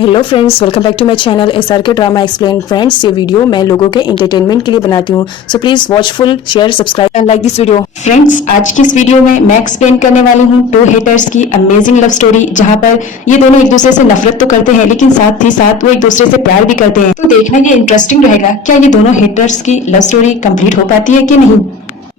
Hello friends, welcome back to my channel SRK drama explain. Friends, ये video मैं लोगों के एंटरटेनमेंट के लिए बनाती हूँ, so please watch full, share, subscribe and like this video. Friends, आज की इस वीडियो में मैं एक्सप्लेन करने वाली हूँ टू हेटर्स की अमेजिंग लव स्टोरी, जहाँ पर ये दोनों एक दूसरे से नफरत तो करते हैं लेकिन साथ ही साथ वो एक दूसरे से प्यार भी करते हैं। तो देखना ये इंटरेस्टिंग रहेगा, क्या ये दोनों हेटर्स की लव स्टोरी कंप्लीट हो पाती है कि नहीं।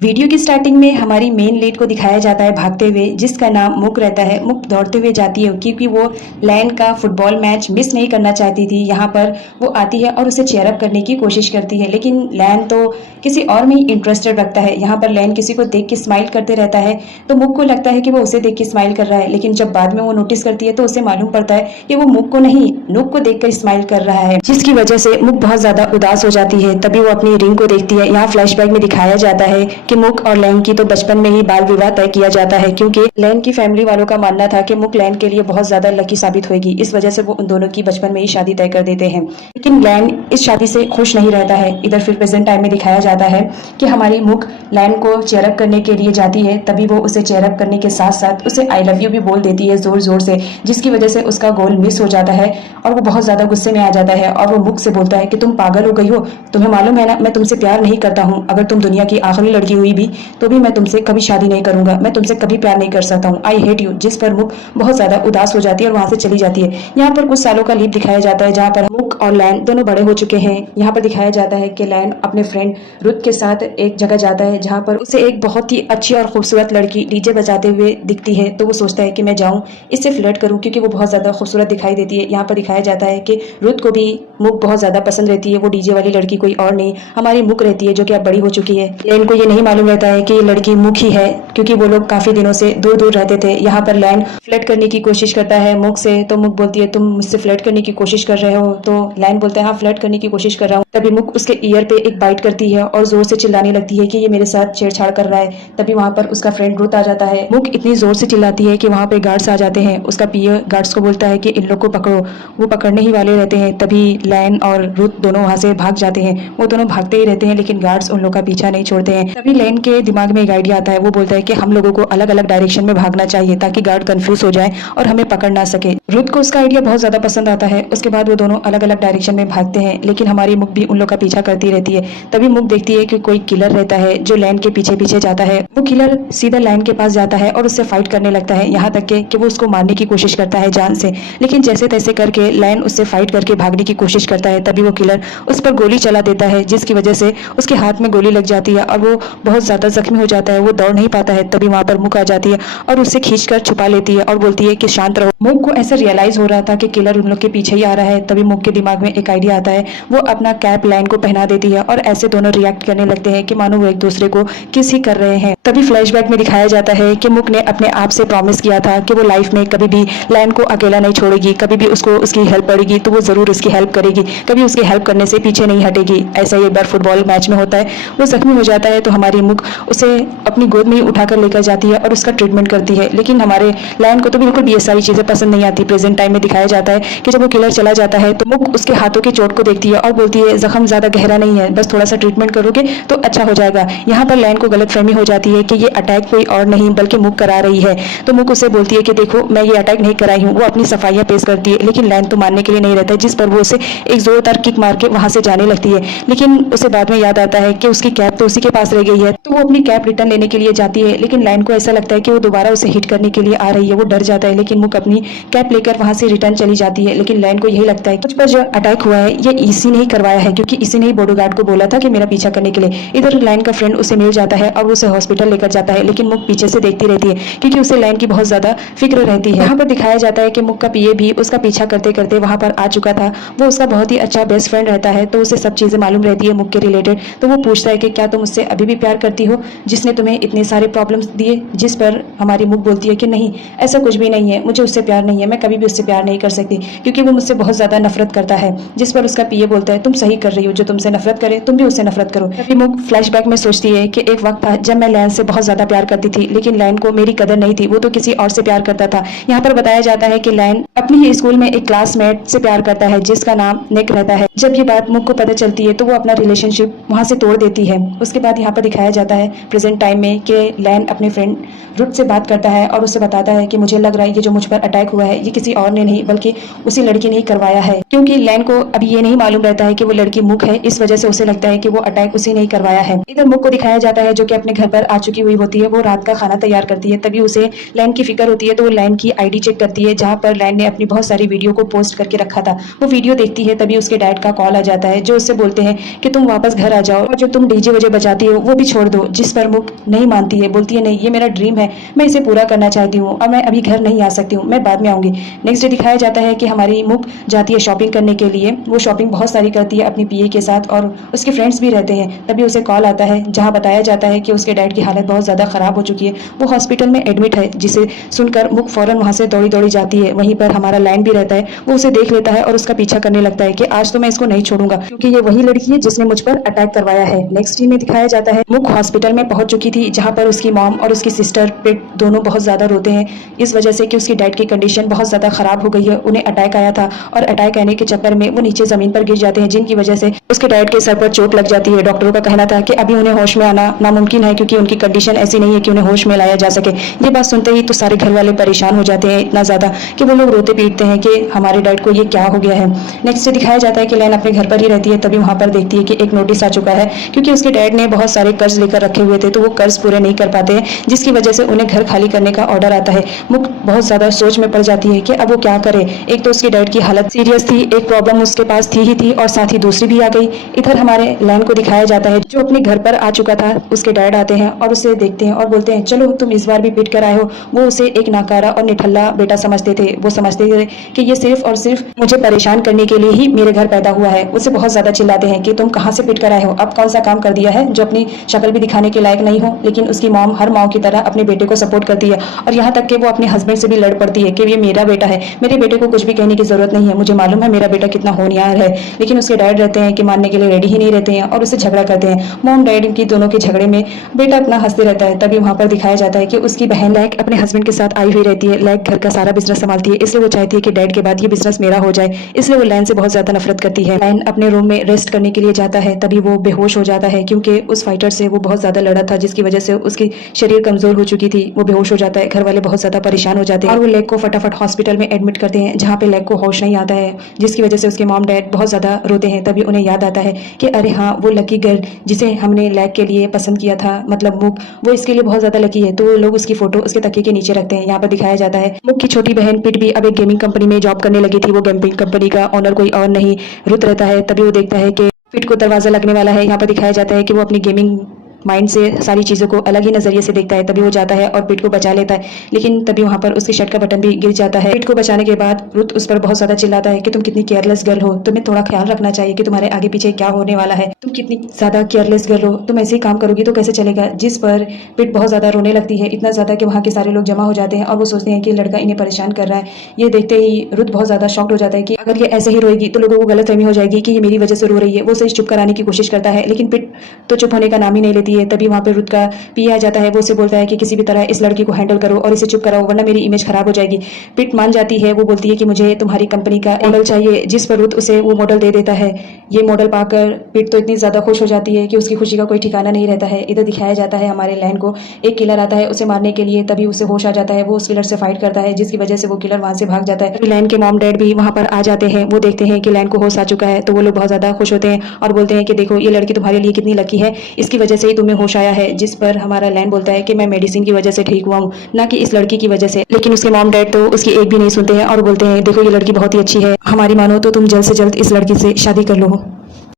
वीडियो की स्टार्टिंग में हमारी मेन लीड को दिखाया जाता है भागते हुए, जिसका नाम मुक रहता है। मुक दौड़ते हुए जाती है क्योंकि वो लैन का फुटबॉल मैच मिस नहीं करना चाहती थी। यहाँ पर वो आती है और उसे चेयर अप करने की कोशिश करती है, लेकिन लैन तो किसी और में ही इंटरेस्टेड रखता है। यहाँ पर लैन किसी को देख के स्माइल करते रहता है, तो मुक को लगता है कि वो उसे देख के स्माइल कर रहा है, लेकिन जब बाद में वो नोटिस करती है तो उसे मालूम पड़ता है कि वो मुक को नहीं, नुक को देखकर स्माइल कर रहा है, जिसकी वजह से मुक बहुत ज्यादा उदास हो जाती है। तभी वो अपनी रिंग को देखती है। यहाँ फ्लैशबैक में दिखाया जाता है कि मुक और लैन की तो बचपन में ही बाल विवाह तय किया जाता है, क्योंकि लैन की फैमिली वालों का मानना था कि मुक लैन के लिए बहुत ज्यादा लकी साबित होगी। इस वजह से वो उन दोनों की बचपन में ही शादी तय कर देते हैं, लेकिन लैन इस शादी से खुश नहीं रहता है। इधर फिर प्रेजेंट टाइम में दिखाया जाता है कि हमारी मुक लैन को चेयरअप करने के लिए जाती है। तभी वो उसे चेयरअप करने के साथ साथ उसे आई लव यू भी बोल देती है जोर जोर से, जिसकी वजह से उसका गोल मिस हो जाता है और वो बहुत ज्यादा गुस्से में आ जाता है। और वो मुक से बोलता है कि तुम पागल हो गई हो, तुम्हें मालूम है ना मैं तुमसे प्यार नहीं करता हूँ। अगर तुम दुनिया की आखिरी लड़की हुई भी तो भी मैं तुमसे कभी शादी नहीं करूंगा, मैं तुमसे कभी प्यार नहीं कर सकता हूँ, आई हेट यू। जिस पर मुक बहुत ज्यादा उदास हो जाती है और वहां से चली जाती है। यहाँ पर कुछ सालों का लीप दिखाया जाता है, जहाँ पर मुक और लैन दोनों बड़े हो चुके हैं। यहाँ पर दिखाया जाता है कि लैन अपने फ्रेंड रुत के साथ एक जगह जाता है, जहाँ पर उसे एक बहुत ही अच्छी और खूबसूरत लड़की डीजे बजाते हुए दिखती है। तो वो सोचता है कि मैं जाऊँ इससे फ्लर्ट करूँ, क्योंकि वो बहुत ज्यादा खूबसूरत दिखाई देती है। यहाँ पर दिखाया जाता है कि रुत को भी मुक बहुत ज्यादा पसंद रहती है। वो डीजे वाली लड़की कोई और नहीं, हमारी मुक रहती है, जो कि अब बड़ी हो चुकी है। लैन को ये नहीं मालूम रहता है कि ये लड़की मुक ही है, क्योंकि वो लोग काफी दिनों से दूर दूर रहते थे। यहाँ पर लैन फ्लर्ट करने की कोशिश करता है मुक से, तो मुक बोलती है तुम मुझसे फ्लर्ट करने की कोशिश कर रहे हो। तो लैन बोलता है हाँ, फ्लर्ट करने की कोशिश कर रहा हूँ। तभी मुक उसके ईयर पे एक बाइट करती है और जोर से चिल्लाने लगती है कि ये मेरे साथ छेड़छाड़ कर रहा है। तभी वहां पर उसका फ्रेंड रुत आ जाता है। मुक इतनी जोर से चिल्लाती है कि वहां पे गार्ड्स आ जाते हैं। उसका पीए गार्ड्स को बोलता है कि इन लोग को पकड़ो, वो पकड़ने ही वाले रहते हैं। तभी लैन और रुत दोनों वहां से भाग जाते हैं। वो दोनों भागते ही रहते हैं, लेकिन गार्ड्स उन लोग का पीछा नहीं छोड़ते हैं। तभी लैन के दिमाग में एक आइडिया आता है। वो बोलता है कि हम लोगों को अलग अलग डायरेक्शन में भागना चाहिए ताकि गार्ड कंफ्यूज हो जाए और हमें पकड़ ना सके। रुत को उसका आइडिया बहुत ज्यादा पसंद आता है। उसके बाद वो दोनों अलग अलग डायरेक्शन में भागते हैं, लेकिन हमारी मुक भी उन लोग का पीछा करती रहती है। तभी मुक देखती है कि कोई किलर रहता है जो लैन के पीछे पीछे जाता है। वो किलर सीधा लैन के पास जाता है और उससे फाइट करने लगता है, यहाँ तक कि वो उसको मारने की कोशिश करता है जान से, लेकिन जैसे तैसे करके लैन उससे फाइट करके भागने की कोशिश करता है। तभी वो किलर उस पर गोली चला देता है, जिसकी वजह से उसके हाथ में गोली लग जाती है और वो बहुत ज्यादा जख्मी हो जाता है। वो दौड़ नहीं पाता है। तभी वहां पर मुक आ जाती है और उससे खींचकर छुपा लेती है और बोलती है कि शांत रहो। मुक को ऐसा रियलाइज हो रहा था कि किलर उन लोग के पीछे ही आ रहा है। तभी मुक के दिमाग में एक आइडिया आता है। वो अपना कैप लैन को पहना देती है और ऐसे दोनों रिएक्ट करने लगते हैं कि मानो वो एक दूसरे को किस ही कर रहे हैं। तभी फ्लैशबैक में दिखाया जाता है कि मुक ने अपने आप से प्रॉमिस किया था कि वो लाइफ में कभी भी लैन को अकेला नहीं छोड़ेगी, कभी भी उसको उसकी हेल्प पड़ेगी तो वो जरूर उसकी हेल्प करेगी, कभी उसकी हेल्प करने से पीछे नहीं हटेगी। ऐसा ही एक बार फुटबॉल मैच में होता है। वो जख्मी हो जाता है तो हमारी मुक उसे अपनी गोद में ही उठाकर लेकर जाती है और उसका ट्रीटमेंट करती है, लेकिन हमारे लैन को तो बिल्कुल भी ये सारी चीजें पसंद नहीं आती। प्रेजेंट टाइम में दिखाया जाता है कि जब वो किलर चला जाता है तो मुक उसके हाथों की चोट को देखती है और बोलती है जख्म ज्यादा गहरा नहीं है, बस थोड़ा सा ट्रीटमेंट करोगे तो अच्छा हो जाएगा। यहाँ पर लैन को गलतफहमी हो जाती है कि ये अटैक कोई और नहीं बल्कि मुक करा रही है। तो मुक उसे बोलती है कि देखो मैं ये अटैक नहीं कराई हूँ। वो अपनी सफाइयां पेश करती है, लेकिन लैन तो मानने के लिए नहीं रहता है, जिस पर वो उसे एक जोरदार किक मार के वहां से जाने लगती है। लेकिन उसे बाद में याद आता है कि उसकी कैप तो उसी के पास रह गई है, तो वो अपनी कैप रिटर्न लेने के लिए जाती है, लेकिन लैन को ऐसा लगता है कि वो दोबारा उसे हिट करने के लिए आ रही है। वो डर जाता है, लेकिन मुक अपनी कैप लेकर वहां से रिटर्न चली जाती है। लेकिन लैन को यही लगता है कि मुझ पर जो अटैक हुआ है ये इसी ने ही करवाया है, क्योंकि इसी ने ही बॉडीगार्ड को बोला था कि मेरा पीछा करने के लिए। इधर लैन का फ्रेंड उसे मिल जाता है और उसे हॉस्पिटल लेकर जाता है, लेकिन मुक पीछे से देखती रहती है क्योंकि उसे लैन की बहुत ज्यादा फिक्र रहती है। यहाँ पर दिखाया जाता है कि मुक का पीए भी उसका पीछा करते करते वहां पर आ चुका था। वो उसका बहुत ही अच्छा बेस्ट फ्रेंड रहता है, तो उसे सब चीजें मालूम रहती है मुक के रिलेटेड। तो वो पूछता है कि क्या तुम मुझसे अभी भी प्यार करती हो, जिसने तुम्हें इतने सारे प्रॉब्लम्स दिए। जिस पर हमारी मुक बोलती है कि नहीं, ऐसा कुछ भी नहीं है, मुझे उससे प्यार नहीं है, मैं कभी भी उससे प्यार नहीं कर सकती क्योंकि वो मुझसे बहुत ज्यादा नफरत करता है। जिस पर उसका पीए बोलता है तुम सही कर रही हो, जो तुमसे नफरत करे तुम भी उससे नफरत करो। तभी मुक फ्लैशबैक में सोचती है कि एक वक्त था जब मैं लैन से बहुत ज्यादा प्यार करती थी, लेकिन लैन को मेरी कदर नहीं थी, वो तो किसी और से प्यार करता था। यहाँ पर बताया जाता है कि लैन अपनी ही स्कूल में एक क्लासमेट से प्यार करता है जिसका नाम निक रहता है। जब ये बात मुक को पता चलती है तो वो अपना रिलेशनशिप वहां से तोड़ देती है। उसके बाद यहाँ पर दिखाया दिखाया जाता है प्रेजेंट टाइम में कि लैन अपने फ्रेंड रुथ से बात करता है और उससे बताता है कि मुझे लग रहा है ये जो मुझ पर अटैक हुआ है ये किसी और ने नहीं बल्कि उसी लड़की ने ही करवाया है, क्योंकि लैन को अभी ये नहीं मालूम रहता है कि वो लड़की मुक है, इस वजह से उसे लगता है कि वो अटैक उसी ने ही करवाया है। इधर मुक को दिखाया जाता है जो कि अपने घर पर आ चुकी हुई होती है, वो रात का खाना तैयार करती है, तभी उसे लैन की फिक्र होती है तो वो लैन की आईडी चेक करती है जहाँ पर लैन ने अपनी बहुत सारी वीडियो को पोस्ट करके रखा था। वो वीडियो देखती है तभी उसके डैड का कॉल आ जाता है जो उससे बोलते हैं कि तुम वापस घर आ जाओ और जो तुम डीजे वजे बजाती हो वो भी छोड़ दो, जिस पर मुक नहीं मानती है, बोलती है नहीं ये मेरा ड्रीम है, मैं इसे पूरा करना चाहती हूँ और मैं अभी घर नहीं आ सकती हूँ, मैं बाद में आऊंगी। नेक्स्ट डे दिखाया जाता है कि हमारी मुक जाती है शॉपिंग करने के लिए, वो शॉपिंग बहुत सारी करती है अपनी पीए के साथ और उसके फ्रेंड्स भी रहते हैं, तभी उसे कॉल आता है जहाँ बताया जाता है कि उसके डैड की हालत बहुत ज़्यादा ख़राब हो चुकी है, वो हॉस्पिटल में एडमिट है, जिसे सुनकर मुक फ़ौरन वहाँ से दौड़ी दौड़ी जाती है। वहीं पर हमारा लैन भी रहता है, वो उसे देख लेता है और उसका पीछा करने लगता है कि आज तो मैं इसको नहीं छोड़ूंगा क्योंकि ये वही लड़की है जिसने मुझ पर अटैक करवाया है। नेक्स्ट सीन में दिखाया जाता है मुक हॉस्पिटल में पहुंच चुकी थी जहां पर उसकी मॉम और उसकी सिस्टर पिट दोनों बहुत ज़्यादा रोते हैं इस वजह से कि उसकी डैड की कंडीशन बहुत ज़्यादा ख़राब हो गई है, उन्हें अटैक आया था और अटैक आने के चक्कर में वो नीचे ज़मीन पर गिर जाते हैं जिनकी वजह से उसके डैड के सर पर चोट लग जाती है। डॉक्टरों का कहना था कि अभी उन्हें होश में आना नामुमकिन है क्योंकि उनकी कंडीशन ऐसी नहीं है कि उन्हें होश में लाया जा सके। ये बात सुनते ही तो सारे घर वाले परेशान हो जाते हैं इतना ज़्यादा कि वो लोग रोते पीटते हैं कि हमारे डैड को ये क्या हो गया है। नेक्स्ट डे दिखाया जाता है कि लैन अपने घर पर ही रहती है, तभी वहाँ पर देखती है कि एक नोटिस आ चुका है क्योंकि उसके डैड ने बहुत सारे कर्ज लेकर रखे हुए थे तो वो कर्ज पूरे नहीं कर पाते हैं जिसकी वजह से उन्हें घर खाली करने का ऑर्डर आता है। मुक बहुत ज़्यादा सोच में पड़ जाती है कि अब वो क्या करे, एक तो उसके डैड की हालत सीरियस थी, एक प्रॉब्लम उसके पास थी ही थी और साथ ही दूसरी भी आ गई। इधर हमारे लैन को दिखाया जाता है जो अपने घर पर आ चुका था, उसके डैड आते हैं और उसे देखते हैं और बोलते हैं चलो तुम इस बार भी पिट कर आए हो। वो उसे एक नाकारा और निठल्ला बेटा समझते थे, वो समझते थे कि ये सिर्फ और सिर्फ मुझे परेशान करने के लिए ही मेरे घर पैदा हुआ है। उसे बहुत ज्यादा चिल्लाते हैं कि तुम कहाँ से पिट कर आए हो, अब कौन सा काम कर दिया है जो अपनी शक्ल भी दिखाने के लायक नहीं हो। लेकिन उसकी मॉम हर माँ की तरह अपने बेटे को सपोर्ट करती है और यहाँ तक कि वो अपने हस्बैंड से भी लड़ पड़ती है कि ये मेरा बेटा है, मेरे बेटे को कुछ भी कहने की जरूरत नहीं है, मुझे मालूम है मेरा बेटा कितना होनहार है। लेकिन उसके डैड रहते हैं कि मानने के लिए रेडी ही नहीं रहते हैं और उससे झगड़ा करते हैं। मॉम डैड की दोनों के झगड़े में बेटा अपना हंसते रहता है। तभी वहाँ पर दिखाया जाता है कि उसकी बहन लैक अपने हस्बैंड के साथ आई हुई रहती है। लैक घर का सारा बिजनेस संभालती है, इसलिए वो चाहती है कि डैड के बाद ये बिजनेस मेरा हो जाए, इसलिए वो लैन से बहुत ज्यादा नफरत करती है। लैन अपने रूम में रेस्ट करने के लिए जाता है, तभी वो बेहोश हो जाता है क्योंकि उस फाइटर से वो बहुत ज्यादा लड़ा था जिसकी वजह से उसकी शरीर कमजोर हो चुकी थी, वो बेहोश हो जाता है। घर वाले बहुत ज्यादा परेशान हो जाते हैं और वो लेग को फटाफट हॉस्पिटल में एडमिट करते हैं जहाँ पे लेग को होश नहीं आता है, जिसकी वजह से उसके मॉम डैड बहुत ज्यादा रोते हैं। तभी उन्हें याद आता है कि अरे हाँ वो लकी गर्ल जिसे हमने लेग के लिए पसंद किया था, मतलब मुक, वो इसके लिए बहुत ज्यादा लकी है, तो वो लोग उसकी फोटो उसके तकिए के नीचे रखते हैं। यहाँ पर दिखाया जाता है मुक की छोटी बहन पिट भी अब एक गेमिंग कंपनी में जॉब करने लगी थी, वो गेमिंग कंपनी का ऑनर कोई और नहीं रुत रहता है। तभी वो देखता है कि पिट को दरवाजा लगने वाला है। यहाँ पर दिखाया जाता है कि वो अपनी गेमिंग माइंड से सारी चीज़ों को अलग ही नजरिए से देखता है। तभी वो जाता है और पिट को बचा लेता है, लेकिन तभी वहाँ पर उसकी शर्ट का बटन भी गिर जाता है। पिट को बचाने के बाद रुत उस पर बहुत ज्यादा चिल्लाता है कि तुम कितनी केयरलेस गर्ल हो, तुम्हें थोड़ा ख्याल रखना चाहिए कि तुम्हारे आगे पीछे क्या होने वाला है, तुम कितनी ज्यादा केयरलेस गर्ल हो, तुम ऐसे ही काम करोगी तो कैसे चलेगा। जिस पर पिट बहुत ज्यादा रोने लगती है, इतना ज्यादा कि वहाँ के सारे लोग जमा हो जाते हैं और वो सोचते हैं कि लड़का इन्हें परेशान कर रहा है। ये देखते ही रुत बहुत ज्यादा शॉक्ड हो जाता है कि अगर ये ऐसे ही रोएगी तो लोगों को गलतफहमी हो जाएगी कि ये मेरी वजह से रो रही है। वो उसे चुप कराने की कोशिश करता है लेकिन पिट तो चुप होने का नाम ही नहीं लेती है। तभी वहाँ पे रुत का पिया जाता है, वो उसे बोलता है कि किसी भी तरह इस लड़की को हैंडल करो और इसे चुप कराओ वरना मेरी इमेज खराब हो जाएगी। पिट मान जाती है, वो बोलती है कि मुझे तुम्हारी कंपनी का मॉडल चाहिए, जिस पर रुत उसे वो मॉडल दे देता है। ये मॉडल पाकर पिट तो इतनी ज्यादा खुश हो जाती है कि उसकी खुशी का कोई ठिकाना नहीं रहता है। इधर दिखाया जाता है हमारे लैन को एक किलर आता है उसे मारने के लिए, तभी उसे होश आ जाता है, वो उस किलर से फाइट करता है जिसकी वजह से वो किलर वहां से भाग जाता है। लैन के मॉम डैड भी वहां पर आ जाते हैं, वो देखते हैं कि लैन को होश आ चुका है तो वो लोग बहुत ज्यादा खुश होते हैं और बोलते हैं कि देखो ये लड़की तुम्हारे लिए कितनी लकी है, इसकी वजह से ही तुम्हें होश आया है। जिस पर हमारा लैन बोलता है कि मैं मेडिसिन की वजह से ठीक हुआ हूँ, ना कि इस लड़की की वजह से। लेकिन उसके मॉम डैड तो उसकी एक भी नहीं सुनते हैं और बोलते हैं देखो ये लड़की बहुत ही अच्छी है, हमारी मानो तो तुम जल्द से जल्द इस लड़की से शादी कर लो।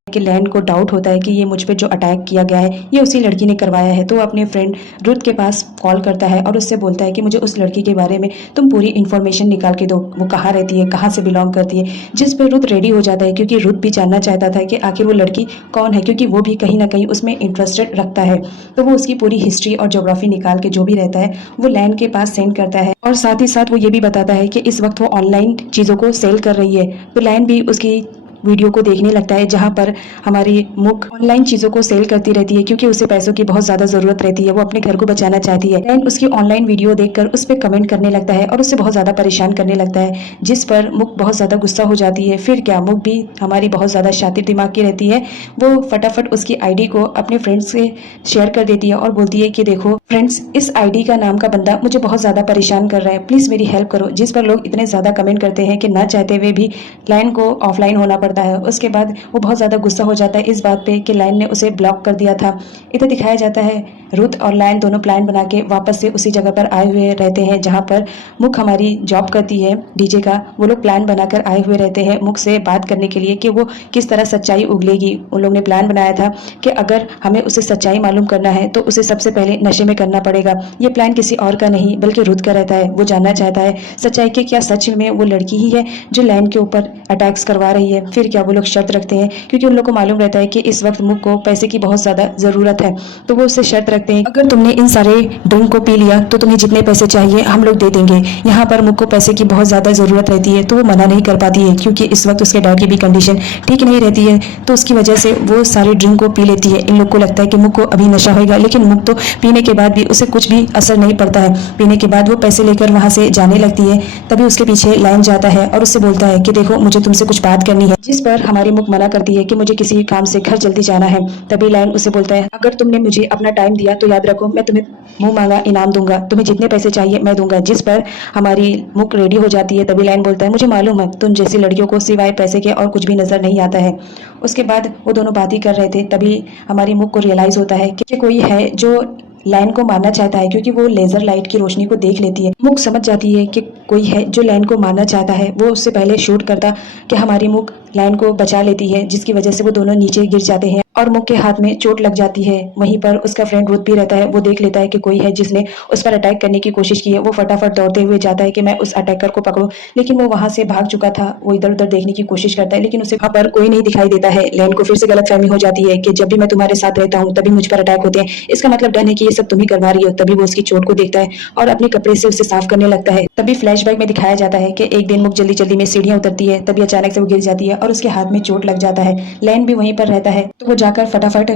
कि लैन को डाउट होता है कि ये मुझ पे जो अटैक किया गया है ये उसी लड़की ने करवाया है, तो वो अपने फ्रेंड रुत के पास कॉल करता है और उससे बोलता है कि मुझे उस लड़की के बारे में तुम पूरी इन्फॉर्मेशन निकाल के दो, वो कहाँ रहती है, कहाँ से बिलोंग करती है। जिस पर रुत रेडी हो जाता है क्योंकि रुत भी जानना चाहता था कि आखिर वो लड़की कौन है, क्योंकि वो भी कहीं ना कहीं उसमें इंटरेस्टेड रखता है। तो वो उसकी पूरी हिस्ट्री और ज्योग्राफी निकाल के जो भी रहता है वो लैन के पास सेंड करता है और साथ ही साथ वो ये भी बताता है कि इस वक्त वो ऑनलाइन चीज़ों को सेल कर रही है। तो लैन भी उसकी वीडियो को देखने लगता है जहाँ पर हमारी मुख ऑनलाइन चीज़ों को सेल करती रहती है क्योंकि उसे पैसों की बहुत ज़्यादा ज़रूरत रहती है। वो अपने घर को बचाना चाहती है। लैन उसकी ऑनलाइन वीडियो देखकर उस पर कमेंट करने लगता है और उससे बहुत ज़्यादा परेशान करने लगता है, जिस पर मुख बहुत ज़्यादा गुस्सा हो जाती है। फिर क्या, मुख भी हमारी बहुत ज़्यादा शातिर दिमाग की रहती है। वो फटाफट उसकी आईडी को अपने फ्रेंड्स से शेयर कर देती है और बोलती है कि देखो फ्रेंड्स, इस आईडी का नाम का बंदा मुझे बहुत ज़्यादा परेशान कर रहा है, प्लीज़ मेरी हेल्प करो। जिस पर लोग इतने ज़्यादा कमेंट करते हैं कि ना चाहते हुए भी लाइन को ऑफलाइन होना पड़ता है। उसके बाद वो बहुत ज़्यादा गुस्सा हो जाता है इस बात पे कि लाइन ने उसे ब्लॉक कर दिया था। इधर दिखाया जाता है रुथ और लाइन दोनों प्लान बना के वापस से उसी जगह पर आए हुए रहते हैं जहाँ पर मुख हमारी जॉब करती है डीजे का। वो लोग प्लान बनाकर आए हुए रहते हैं मुख से बात करने के लिए कि वो किस तरह सच्चाई उगलेगी। उन लोगों ने प्लान बनाया था कि अगर हमें उसे सच्चाई मालूम करना है तो उसे सबसे पहले नशे में करना पड़ेगा। ये प्लान किसी और का नहीं बल्कि रुथ का रहता है। वो जानना चाहता है सच्चाई कि क्या सच में वो लड़की ही है जो लाइन के ऊपर अटैक्स करवा रही है। फिर क्या, वो लोग शर्त रखते हैं क्योंकि उन लोग को मालूम रहता है कि इस वक्त मुख को पैसे की बहुत ज्यादा जरूरत है, तो वो उससे शर्त रखते हैं अगर तुमने इन सारे ड्रिंक को पी लिया तो तुम्हें जितने पैसे चाहिए हम लोग दे देंगे। यहाँ पर मुख को पैसे की बहुत ज्यादा जरूरत रहती है तो वो मना नहीं कर पाती है क्योंकि इस वक्त उसके डैड की भी कंडीशन ठीक नहीं रहती है, तो उसकी वजह से वो सारे ड्रिंक को पी लेती है। इन लोग को लगता है कि मुख को अभी नशा होगा, लेकिन मुख तो पीने के बाद भी उसे कुछ भी असर नहीं पड़ता है। पीने के बाद वो पैसे लेकर वहां से जाने लगती है। तभी उसके पीछे लाइन जाता है और उससे बोलता है कि देखो मुझे तुमसे कुछ बात करनी है, जिस पर हमारी मुख मना करती है कि मुझे किसी काम से घर जल्दी जाना है। तभी लाइन उसे बोलता है अगर तुमने मुझे अपना टाइम दिया तो याद रखो मैं तुम्हें मुंह मांगा इनाम दूंगा, तुम्हें जितने पैसे चाहिए मैं दूंगा। जिस पर हमारी मुख रेडी हो जाती है। तभी लाइन बोलता है मुझे मालूम है तुम जैसी लड़कियों को सिवाय पैसे के और कुछ भी नजर नहीं आता है। उसके बाद वो दोनों बात ही कर रहे थे तभी हमारी मुख को रियलाइज होता है कि कोई है जो लाइन को मारना चाहता है क्योंकि वो लेजर लाइट की रोशनी को देख लेती है। मुख समझ जाती है कि कोई है जो लाइन को मारना चाहता है। वो उससे पहले शूट करता कि हमारी मुख लाइन को बचा लेती है, जिसकी वजह से वो दोनों नीचे गिर जाते हैं और मुख के हाथ में चोट लग जाती है। वहीं पर उसका फ्रेंड रुथ भी रहता है। वो देख लेता है कि कोई है जिसने उस पर अटैक करने की कोशिश की है। वो फटाफट दौड़ते हुए जाता है कि मैं उस अटैकर को पकड़ूं, लेकिन वो वहां से भाग चुका था। वो इधर उधर देखने की कोशिश करता है लेकिन उसे वहां पर कोई नहीं दिखाई देता है। लाइन को फिर से गलतफहमी हो जाती है कि जब भी मैं तुम्हारे साथ रहता हूँ तभी मुझ पर अटैक होते हैं, इसका मतलब डर है कि ये सब तुम ही करवा रही हो। तभी वो उसकी चोट को देखता है और अपने कपड़े से उसे साफ करने लगता है। तभी फ्लैशबैक में दिखाया जाता है कि एक दिन मुख जल्दी जल्दी में सीढ़ियां उतरती है, तभी अचानक से वो गिर जाती है और उसके हाथ में चोट लग जाता है। लैन भी वहीं पर रहता है तो वो जाकर फटाफट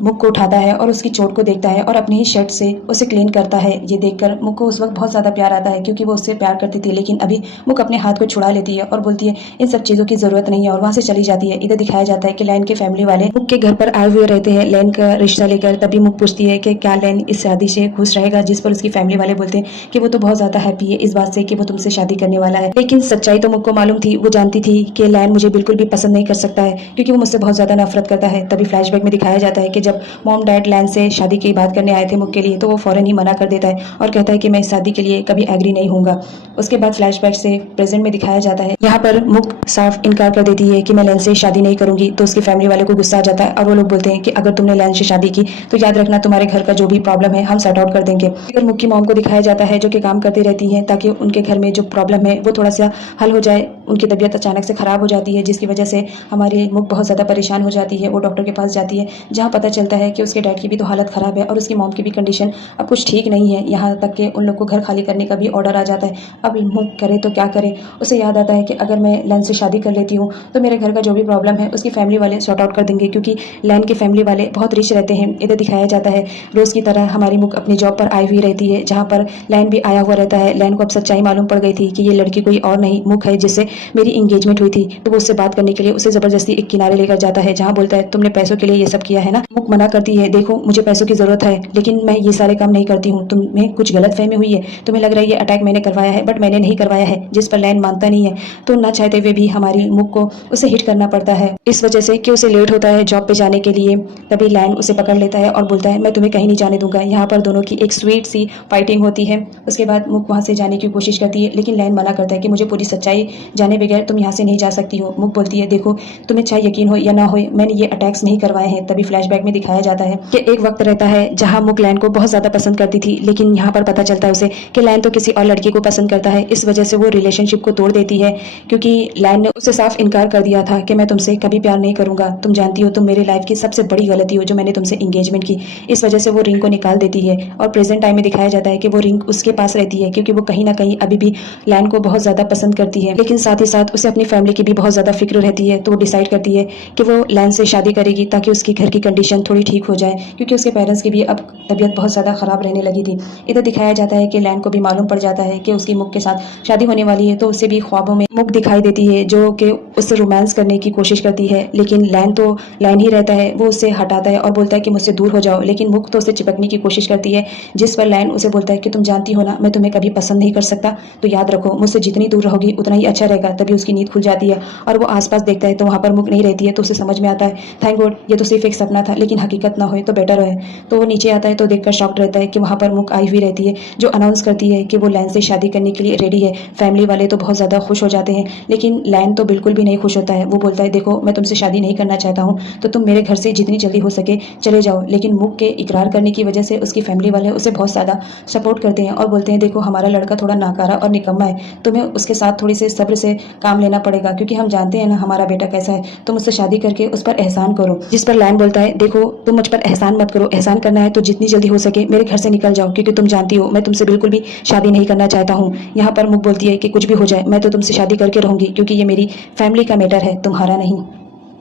मुख को उठाता है और उसकी चोट को देखता है और अपनी ही शर्ट से उसे क्लीन करता है। ये देखकर मुख को उस वक्त बहुत ज़्यादा प्यार आता है क्योंकि वो उससे प्यार करती थी, लेकिन अभी मुख अपने हाथ को छुड़ा लेती है और बोलती है इन सब चीज़ों की ज़रूरत नहीं है और वहाँ से चली जाती है। इधर दिखाया जाता है कि लैन के फैमिली वाले मुख के घर पर आए हुए रहते हैं लैन का रिश्ता लेकर। तभी मुख पूछती है कि क्या लैन इस शादी से खुश रहेगा, जिस पर उसकी फैमिली वाले बोलते हैं कि वो तो बहुत ज़्यादा हैप्पी है इस बात से कि वो तुमसे शादी करने वाला है। लेकिन सच्चाई तो मुख को मालूम थी। वो जानती थी कि लैन मुझे बिल्कुल भी पसंद नहीं कर सकता है क्योंकि वो मुझसे बहुत ज़्यादा नफरत करता है। तभी फ्लैशबैक में दिखाया जाता है कि जब मॉम डैड लैन से शादी की बात करने आए थे मुख के लिए तो वो फौरन ही मना कर देता है और कहता है कि मैं इस शादी के लिए कभी एग्री नहीं होऊंगा। उसके बाद फ्लैशबैक से प्रेजेंट में दिखाया जाता है। यहाँ पर मुख साफ इनकार कर देती है कि मैं लैन से शादी नहीं करूंगी, तो उसकी फैमिली वाले को गुस्सा आ जाता है और वो लोग बोलते हैं कि अगर तुमने लैन से शादी की तो याद रखना तुम्हारे घर का जो भी प्रॉब्लम है हम सॉर्ट आउट कर देंगे। फिर मुख की मॉम को दिखाया जाता है जो कि काम करती रहती है ताकि उनके घर में जो प्रॉब्लम है वो थोड़ा सा हल हो जाए। उनकी तबीयत अचानक से खराब हो जाती है जिसकी वजह से हमारी मुख बहुत ज़्यादा परेशान हो जाती है। वो डॉक्टर के पास जाती है जहाँ पता चलता है कि उसके डैड की भी तो हालत ख़राब है और उसकी मॉम की भी कंडीशन अब कुछ ठीक नहीं है। यहाँ तक कि उन लोग को घर खाली करने का भी ऑर्डर आ जाता है। अब मुख करे तो क्या करे। उसे याद आता है कि अगर मैं लैन से शादी कर लेती हूँ तो मेरे घर का जो भी प्रॉब्लम है उसकी फैमिली वाले सॉर्ट आउट कर देंगे क्योंकि लैन की फैमिली वाले बहुत रिच रहते हैं। इधर दिखाया जाता है रोज़ की तरह हमारी मुख अपनी जॉब पर आई हुई रहती है जहाँ पर लैन भी आया हुआ रहता है। लैन को अब सच्चाई मालूम पड़ गई थी कि ये लड़की कोई और नहीं मुख है जिससे मेरी इंगेजमेंट हुई थी। तो वो उससे बात करने के लिए उसे ज़बरदस्ती एक किनारे लेकर जाता है जहाँ बोलता है तुमने पैसों के लिए ये सब किया है ना। मुख मना करती है देखो मुझे पैसों की ज़रूरत है लेकिन मैं ये सारे काम नहीं करती हूँ, तुम्हें कुछ गलत फहमी हुई है, तुम्हें लग रहा है ये अटैक मैंने करवाया है बट मैंने नहीं करवाया है। जिस पर लैन मानता नहीं है तो ना चाहते हुए भी हमारी मुख को उसे हिट करना पड़ता है इस वजह से कि उसे लेट होता है जॉब पे जाने के लिए। तभी लैन उसे पकड़ लेता है और बोलता है मैं तुम्हें कहीं नहीं जाने दूंगा। यहाँ पर दोनों की एक स्वीट सी फाइटिंग होती है। उसके बाद मुख वहाँ से जाने की कोशिश करती है लेकिन लैन मना करता है कि मुझे पूरी सच्चाई जाने बगैर तुम यहाँ से नहीं जा सकती हो। मुख बोलती है देखो तुम्हें चाहे यकीन हो या ना हो मैंने ये अटैक्स नहीं करवाए हैं। तभी फ्लैशबैक में में दिखाया जाता है कि एक वक्त रहता है जहां मुक लैन को बहुत ज्यादा पसंद करती थी, लेकिन यहाँ पर पता चलता है उसे कि लैन तो किसी और लड़की को पसंद करता है। इस वजह से वो रिलेशनशिप को तोड़ देती है, क्योंकि लैन ने उसे साफ इनकार कर दिया था कि मैं तुमसे कभी प्यार नहीं करूंगा, तुम जानती हो तुम मेरी लाइफ की सबसे बड़ी गलती हो जो मैंने तुमसे एंगेजमेंट की। इस वजह से वो रिंग को निकाल देती है और प्रेजेंट टाइम में दिखाया जाता है कि वो रिंग उसके पास रहती है, क्योंकि वो कहीं ना कहीं अभी भी लैन को बहुत ज्यादा पसंद करती है, लेकिन साथ ही साथ उसे अपनी फैमिली की भी बहुत ज्यादा फिक्र रहती है। तो वो डिसाइड करती है कि वो लैन से शादी करेगी ताकि उसकी घर की कंडीशन थोड़ी ठीक हो जाए, क्योंकि उसके पेरेंट्स की भी अब तबीयत बहुत ज़्यादा ख़राब रहने लगी थी। इधर दिखाया जाता है कि लैन को भी मालूम पड़ जाता है कि उसकी मुक के साथ शादी होने वाली है, तो उसे भी ख्वाबों में मुक दिखाई देती है जो कि उससे रोमांस करने की कोशिश करती है, लेकिन लैन ही रहता है। वो उसे हटाता है और बोलता है कि मुझसे दूर हो जाओ, लेकिन मुक तो उससे चिपकने की कोशिश करती है, जिस पर लैन उसे बोलता है कि तुम जानती हो ना मैं तुम्हें कभी पसंद नहीं कर सकता, तो याद रखो मुझसे जितनी दूर रहोगी उतना ही अच्छा रहेगा। तभी उसकी नींद खुल जाती है और वो आसपास देखता है तो वहाँ पर मुक नहीं रहती है, तो उसे समझ में आता है थैंक गॉड ये तो सिर्फ एक सपना था, लेकिन हकीकत ना हो तो बेटर है। तो वो नीचे आता है तो देखकर शॉक्ड रहता है कि वहाँ पर मुक आई हुई रहती है, जो अनाउंस करती है कि वो लैन से शादी करने के लिए रेडी है। फैमिली वाले तो बहुत ज़्यादा खुश हो जाते हैं, लेकिन लैन तो बिल्कुल भी नहीं खुश होता है। वो बोलता है देखो मैं तुमसे शादी नहीं करना चाहता हूँ, तो तुम मेरे घर से जितनी जल्दी हो सके चले जाओ। लेकिन मुक के इकरार करने की वजह से उसकी फैमिली वाले उसे बहुत ज़्यादा सपोर्ट करते हैं और बोलते हैं देखो हमारा लड़का थोड़ा नाकारा और निकम्मा है, तुम्हें उसके साथ थोड़ी से सब्र से काम लेना पड़ेगा, क्योंकि हम जानते हैं ना हमारा बेटा कैसा है, तुम उससे शादी करके उस पर एहसान करो। जिस पर लैन बोलता है देखो तुम मुझ पर एहसान मत करो, एहसान करना है तो जितनी जल्दी हो सके मेरे घर से निकल जाओ, क्योंकि तुम जानती हो मैं तुमसे बिल्कुल भी शादी नहीं करना चाहता हूँ। यहाँ पर मुक बोलती है कि कुछ भी हो जाए मैं तो तुमसे शादी करके रहूंगी, क्योंकि ये मेरी फैमिली का मैटर है, तुम्हारा नहीं।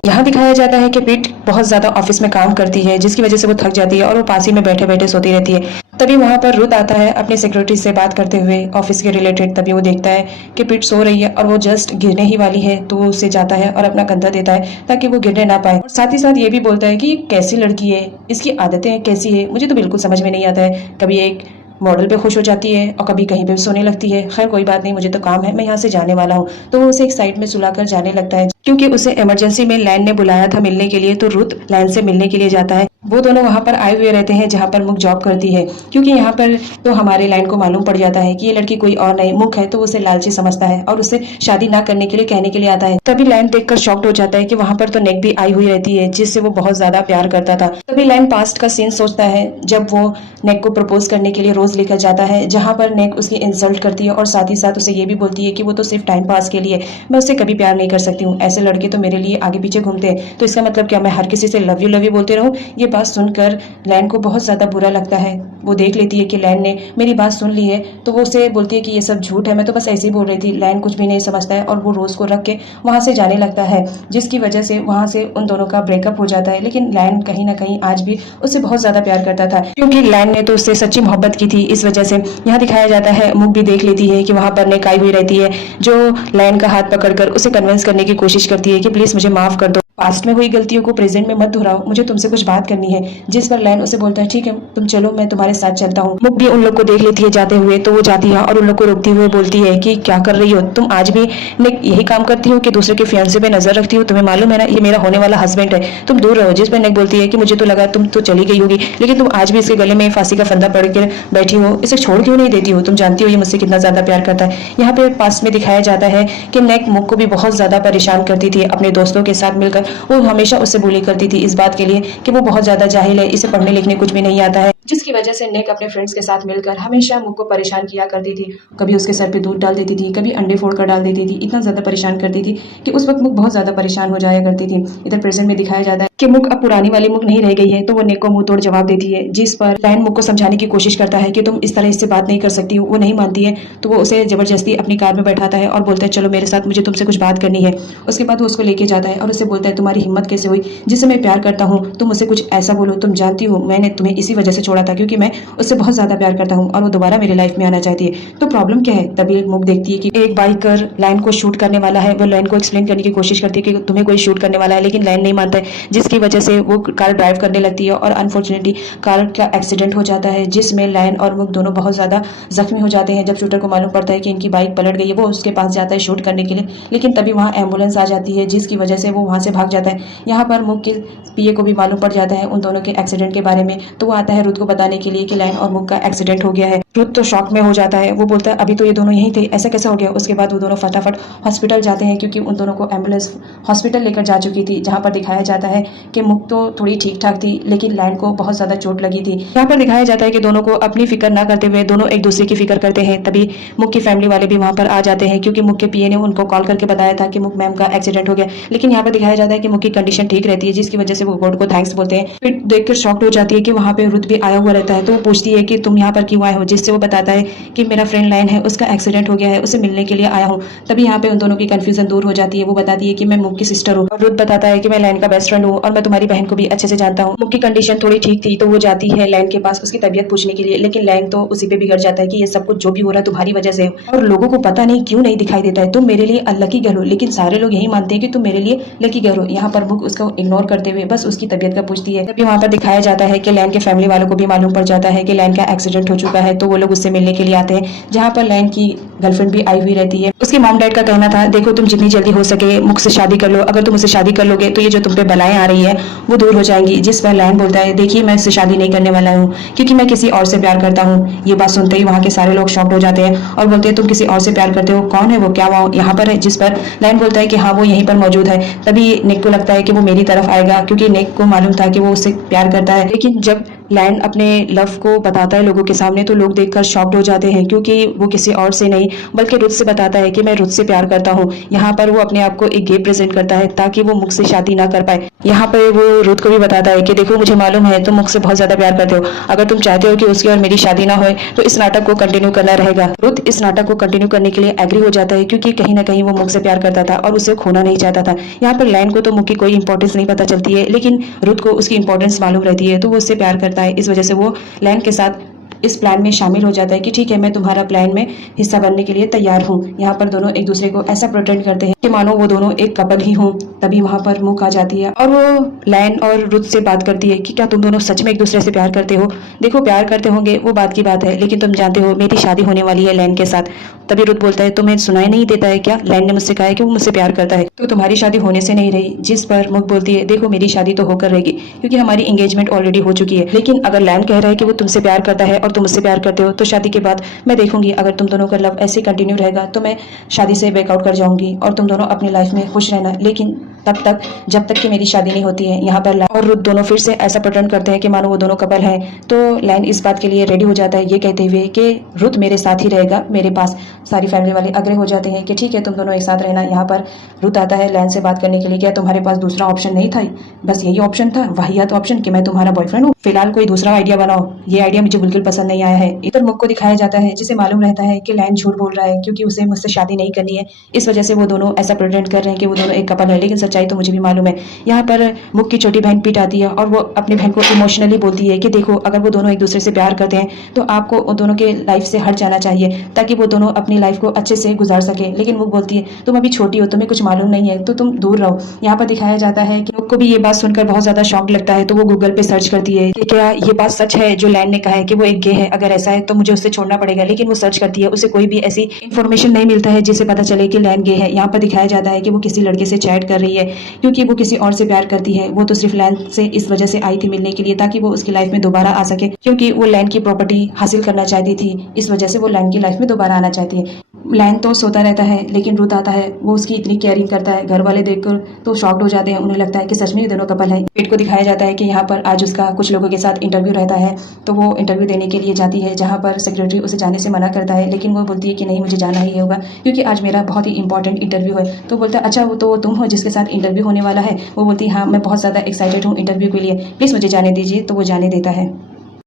यहाँ दिखाया जाता है कि पीट बहुत ज्यादा ऑफिस में काम करती है, जिसकी वजह से वो थक जाती है और वो पास ही में बैठे बैठे सोती रहती है। तभी वहां पर रुत आता है अपनी सिक्योरिटी से बात करते हुए ऑफिस के रिलेटेड। तभी वो देखता है कि पीट सो रही है और वो जस्ट गिरने ही वाली है, तो वो उससे जाता है और अपना कंधा देता है ताकि वो गिरने ना पाए। और साथ ही साथ ये भी बोलता है कि ये कैसी लड़की है, इसकी आदतें कैसी है, मुझे तो बिल्कुल समझ में नहीं आता है। कभी एक मॉडल पे खुश हो जाती है और कभी कहीं पे सोने लगती है। खैर कोई बात नहीं, मुझे तो काम है, मैं यहाँ से जाने वाला हूँ। तो वो उसे एक साइड में सुलाकर जाने लगता है, क्योंकि उसे इमरजेंसी में लैन ने बुलाया था मिलने के लिए, तो रुत लैन से मिलने के लिए जाता है। वो दोनों वहां पर आए हुए रहते हैं जहां पर मुक जॉब करती है, क्योंकि यहाँ पर तो हमारे लैन को मालूम पड़ जाता है कि ये लड़की कोई और नहीं मुक है, तो उसे लालची समझता है और उसे शादी ना करने के लिए कहने के लिए आता है। तभी लैन देखकर शॉक्ड हो जाता है कि वहां पर तो नेक भी आई हुई रहती है, जिससे वो बहुत ज्यादा प्यार करता था। तभी लैन पास्ट का सीन सोचता है जब वो नेक को प्रपोज करने के लिए रोज लेकर जाता है, जहां पर नेक उसकी इंसल्ट करती है और साथ ही साथ उसे ये भी बोलती है कि वो तो सिर्फ टाइम पास के लिए, मैं उससे कभी प्यार नहीं कर सकती हूँ, ऐसे लड़के तो मेरे लिए आगे पीछे घूमते हैं, तो इसका मतलब क्या मैं हर किसी से लव यू बोलते रहूं। ये बात सुनकर लैन को बहुत ज्यादा बुरा लगता है। वो देख लेती है कि लैन ने मेरी बात सुन ली है, तो वो उसे बोलती है कि ये सब झूठ है, मैं तो बस ऐसे ही बोल रही थी। लैन कुछ भी नहीं समझता है और वो रोज को रख के वहां से जाने लगता है, जिसकी वजह से वहां से उन दोनों का ब्रेकअप हो जाता है। लेकिन लैन कहीं ना कहीं आज भी उससे बहुत ज्यादा प्यार करता था, क्योंकि लैन ने तो उससे सच्ची मोहब्बत की थी। इस वजह से यहाँ दिखाया जाता है मुक भी देख लेती है कि वहां पर नेक आई हुई रहती है, जो लैन का हाथ पकड़कर उसे कन्विंस करने की कोशिश करती है कि प्लीज मुझे माफ कर दो, पास्ट में हुई गलतियों को प्रेजेंट में मत दोहराओ, मुझे तुमसे कुछ बात करनी है। जिस पर लैन उसे बोलता है ठीक है तुम चलो मैं तुम्हारे साथ चलता हूँ। मुक भी उन लोग को देख लेती है जाते हुए, तो वो जाती है और उन लोग को रोकती हुए बोलती है कि क्या कर रही हो तुम, आज भी यही काम करती हो कि दूसरे के फियांसे पे नजर रखती हो, तुम्हें मालूम है ना ये मेरा होने वाला हस्बैंड है, तुम दूर रहो। जिस पर नेक बोलती है कि मुझे तो लगा तुम तो चली गई होगी, लेकिन तुम आज भी इसके गले में फांसी का फंदा पड़ के बैठी हो, इसे छोड़ क्यों नहीं देती हो, तुम जानती हो ये मुझसे कितना ज्यादा प्यार करता है। यहाँ पे पास में दिखाया जाता है कि नेक मुक को भी बहुत ज्यादा परेशान करती थी अपने दोस्तों के साथ मिलकर। वो हमेशा उससे बुली करती थी इस बात के लिए कि वो बहुत ज्यादा जाहिल है, इसे पढ़ने लिखने कुछ भी नहीं आता है, जिसकी वजह से नेक अपने फ्रेंड्स के साथ मिलकर हमेशा मुक को परेशान किया करती थी। कभी उसके सर पे दूध डाल देती थी, कभी अंडे फोड़ कर डाल देती थी, इतना ज्यादा परेशान करती थी कि उस वक्त मुक बहुत ज्यादा परेशान हो जाया करती थी। इधर प्रेजेंट में दिखाया जाता है कि मुक अब पुरानी वाली मुक नहीं रह गई है, तो वो नेक को मुंह तोड़ जवाब देती है, जिस पर लैन मुक को समझाने की कोशिश करता है कि तुम इस तरह इससे बात नहीं कर सकती हो। वो नहीं मानती है, तो वो उसे जबरदस्ती अपनी कार में बैठाता है और बोलता है चलो मेरे साथ, मुझे तुमसे कुछ बात करनी है। उसके बाद वो उसको लेके जाता है और उससे बोलता है तुम्हारी हिम्मत कैसे हुई, जिससे मैं प्यार करता हूँ तुम मुझसे कुछ ऐसा बोलो, तुम जानती हो मैंने तुम्हें इसी वजह से छोड़ा था, क्योंकि मैं उससे बहुत ज्यादा प्यार करता हूँ और वो दोबारा मेरी लाइफ में आना चाहती है, तो प्रॉब्लम क्या है। तभी मुक देखती है कि एक बाइकर लाइन को शूट करने वाला है, वो लाइन को एक्सप्लेन करने की कोशिश करती है कि तुम्हें कोई शूट करने वाला है, लेकिन लाइन नहीं मानता है, जिसकी वजह से वो कार ड्राइव करने लगती है और अनफॉर्चुनेटली कार का एक्सीडेंट हो जाता है, जिसमें लाइन और मुक दोनों बहुत ज्यादा जख्मी हो जाते हैं। जब शूटर को मालूम पड़ता है कि इनकी बाइक पलट गई है, वो उसके पास जाता है शूट करने के लिए, लेकिन तभी वहाँ एम्बुलेंस आ जाती है, जिसकी वजह से वो वहाँ से भाग जाता है। यहाँ पर मुक के पीए को भी मालूम पड़ जाता है उन दोनों के एक्सीडेंट के बारे में, तो वो आता है रुत को बताने के लिए कि लाइन और मुक का एक्सीडेंट हो गया है। रुत तो शॉक में हो जाता है। वो बोलता है अभी तो ये दोनों यहीं थे, ऐसा कैसा हो गया। उसके बाद वो दोनों फटाफट हॉस्पिटल जाते हैं क्योंकि उन दोनों को एम्बुलेंस हॉस्पिटल लेकर जा चुकी थी, जहाँ पर दिखाया जाता है कि मुक तो थोड़ी ठीक ठाक थी लेकिन लैन को बहुत ज़्यादा चोट लगी थी। यहाँ पर दिखाया जाता है कि दोनों को अपनी फिक्र ना करते हुए दोनों एक दूसरे की फिक्र करते हैं। तभी मुक की फैमिली वाले भी वहाँ पर आ जाते हैं क्योंकि मुक के पीए ने उनको कॉल करके बताया था कि मुक मैम का एक्सीडेंट हो गया। लेकिन यहाँ पर दिखाया जाता है कि मुक की कंडीशन ठीक रहती है, जिसकी वजह से वो गॉड को थैंक्स बोलते हैं। फिर देखकर शॉक्ड हो जाती है कि वहाँ पे रुत भी आया हुआ रहता है, तो वो पूछती है कि तुम यहाँ पर क्यों आए हो, जिससे वो बताता है कि मेरा फ्रेंड लाइन है, उसका एक्सीडेंट हो गया है, उसे मिलने के लिए आया हूँ। तभी यहाँ पे उन दोनों की कंफ्यूजन दूर हो जाती है। वो बताती है कि मैं मुक की सिस्टर हूँ और रुत बताता है कि मैं लाइन का बेस्ट फ्रेंड हूँ और मैं तुम्हारी बहन को भी अच्छे से जानता हूँ। मुक की कंडीशन थोड़ी ठीक थी तो वो जाती है लाइन के पास उसकी तबीयत पूछने के लिए, लेकिन लाइन तो उसी पे बिगड़ जाता है कि ये सब कुछ जो भी हो रहा है तुम्हारी वजह से और लोगों को पता नहीं क्यों नहीं दिखाई देता है, तुम मेरे लिए अनलकी गर्ल हो, लेकिन सारे लोग यही मानते हैं कि तुम मेरे लिए लकी गर्ल हो। यहाँ पर मुक उसको इग्नोर करते हुए बस उसकी तबीयत का पूछती है। तभी वहाँ पर दिखाया जाता है कि लाइन के फैमिली वालों को भी मालूम पड़ जाता है कि लाइन का एक्सीडेंट हो चुका है, तो वो लोग उससे मिलने के लिए आते हैं, जहाँ पर लाइन की गर्लफ्रेंड भी आई हुई रहती है। उसके मॉम डैड का कहना था देखो तुम जितनी जल्दी हो सके मुक से शादी कर लो, अगर तुम उससे शादी कर लोगे तो ये जो तुम पे बलाएं आ रही है वो दूर हो जाएंगी। जिस पर लाइन बोलता है देखिए मैं इससे शादी नहीं करने वाला हूँ क्योंकि मैं किसी और से प्यार करता हूँ। ये बात सुनते ही वहाँ के सारे लोग शॉक्ड हो जाते हैं और बोलते हैं तुम किसी और से प्यार करते हो, कौन है वो, क्या वो यहाँ पर है। जिस पर लाइन बोलता है कि हाँ वो यहीं पर मौजूद है। तभी निक को लगता है कि वो मेरी तरफ आएगा क्योंकि निक को मालूम था कि वो उससे प्यार करता है, लेकिन जब लाइन अपने लव को बताता है लोगों के सामने तो लोग देखकर शॉक्ड हो जाते हैं क्योंकि वो किसी और से नहीं बल्कि रुत से बताता है कि मैं रुत से प्यार करता हूँ। यहाँ पर वो अपने आप को एक गे प्रेजेंट करता है ताकि वो मुख से शादी ना कर पाए। यहाँ पर वो रुत को भी बताता है कि देखो मुझे मालूम है तुम मुख से बहुत ज्यादा प्यार करते हो, अगर तुम चाहते हो कि उसकी और मेरी शादी ना होए तो इस नाटक को कंटिन्यू करना रहेगा। रुत इस नाटक को कंटिन्यू करने के लिए एग्री हो जाता है क्योंकि कहीं ना कहीं वो मुख से प्यार करता था और उसे खोना नहीं चाहता था। यहाँ पर लाइन को तो मुख की कोई इंपॉर्टेंस नहीं पता चलती है, लेकिन रुत को उसकी इंपॉर्टेंस मालूम रहती है, तो वो उससे प्यार करता है। इस वजह से वो लाइन के साथ इस प्लान में शामिल हो जाता है कि ठीक है मैं तुम्हारा प्लान में हिस्सा बनने के लिए तैयार हूँ। यहाँ पर दोनों एक दूसरे को ऐसा प्रोटेक्ट करते हैं कि मानो वो दोनों एक कपल ही हों। तभी वहाँ पर मुक आ जाती है और वो लाइन और रुत से बात करती है कि क्या तुम दोनों सच में एक दूसरे से प्यार करते हो। देखो प्यार करते होंगे वो बात की बात है, लेकिन तुम जानते हो मेरी शादी होने वाली है लाइन के साथ। तभी रुत बोलता है तुम्हें सुनाई नहीं देता है क्या, लाइन ने मुझसे कहा है कि वो मुझसे प्यार करता है, तो तुम्हारी शादी होने से नहीं रही। जिस पर मुक बोलती है देखो मेरी शादी तो होकर रहेगी क्योंकि हमारी एंगेजमेंट ऑलरेडी हो चुकी है, लेकिन अगर लाइन कह रहा है कि वो तुमसे प्यार करता है और तुम मुझसे प्यार करते हो तो शादी के बाद मैं देखूंगी अगर तुम दोनों का लव ऐसे कंटिन्यू रहेगा तो मैं शादी से बैकआउट कर जाऊंगी और तुम दोनों अपनी लाइफ में खुश रहना, लेकिन तब तक जब तक कि मेरी शादी नहीं होती है। यहाँ पर लाइन और रुत दोनों फिर से ऐसा प्रेटेंड करते हैं कि मानो वो दोनों कपल हैं, तो लाइन इस बात के लिए रेडी हो जाता है ये कहते हुए कि रुत मेरे साथ ही रहेगा मेरे पास। सारी फैमिली वाले अग्री हो जाते हैं कि ठीक है तुम दोनों एक साथ रहना। यहाँ पर रुत आता है लाइन से बात करने के लिए, क्या तुम्हारे पास दूसरा ऑप्शन नहीं था, बस यही ऑप्शन था, वाहियात ऑप्शन कि मैं तुम्हारा बॉयफ्रेंड हूँ, फिलहाल कोई दूसरा आइडिया बनाओ, ये आइडिया मुझे बिल्कुल पसंद नहीं आया है। इधर मुक को दिखाया जाता है जिसे मालूम रहता है कि लाइन झूठ बोल रहा है क्योंकि उसे मुझसे शादी नहीं करनी है, इस वजह से वो दोनों ऐसा प्रेटेंड कर रहे हैं कि वो दोनों एक कपल है, लेकिन सच्चाई तो मुझे भी मालूम है। यहाँ पर मुक की छोटी बहन पीट आती है और वो अपनी बहन को इमोशनली बोलती है कि देखो अगर वो दोनों एक दूसरे से प्यार करते हैं तो आपको उन दोनों के लाइफ से हट जाना चाहिए ताकि वो दोनों अपनी लाइफ को अच्छे से गुजार सके। लेकिन मुक बोलती है तुम अभी छोटी हो, तुम्हें कुछ मालूम नहीं है, तो तुम दूर रहो। यहाँ पर दिखाया जाता है कि मुक को भी ये बात सुनकर बहुत ज्यादा शॉक लगता है, तो वो गूगल पे सर्च करती है कि क्या ये बात सच है जो लाइन ने कहा है कि वो एक गे है, अगर ऐसा है तो मुझे उससे छोड़ना पड़ेगा। लेकिन वो सर्च करती है, उसे कोई भी ऐसी इन्फॉर्मेशन नहीं मिलता है जिससे पता चले कि लाइन गे है। यहाँ पर दिखाया जाता है कि वो किसी लड़के से चैट कर रही है क्योंकि वो किसी और से प्यार करती है। वो तो सिर्फ लाइन से इस वजह से आई थी मिलने के लिए ताकि वो उसकी लाइफ में दोबारा आ सके, क्योंकि वो लाइन की प्रॉपर्टी हासिल करना चाहती थी, इस वजह से वो लाइन की लाइफ में दोबारा आना चाहती है। लाइन तो सोता रहता है लेकिन रुत आता है, वो उसकी इतनी केयरिंग करता है, घर वाले देखकर तो शॉक्ड हो जाते हैं, उन्हें लगता है कि सच में ये दोनों कपल है। पेट को दिखाया जाता है कि यहाँ पर आज उसका कुछ लोगों के साथ इंटरव्यू रहता है, तो वो इंटरव्यू देने के लिए जाती है जहाँ पर सेक्रेटरी उसे जाने से मना करता है, लेकिन वो बोलती है कि नहीं मुझे जाना ही होगा क्योंकि आज मेरा बहुत ही इंपॉर्टेंट इंटरव्यू है। तो बोलता है अच्छा वो तो तुम हो जिसके साथ इंटरव्यू होने वाला है। वो बोलती है हाँ मैं बहुत ज़्यादा एक्साइटेड हूँ इंटरव्यू के लिए, प्लीज़ मुझे जाने दीजिए, तो वो जाने देता है।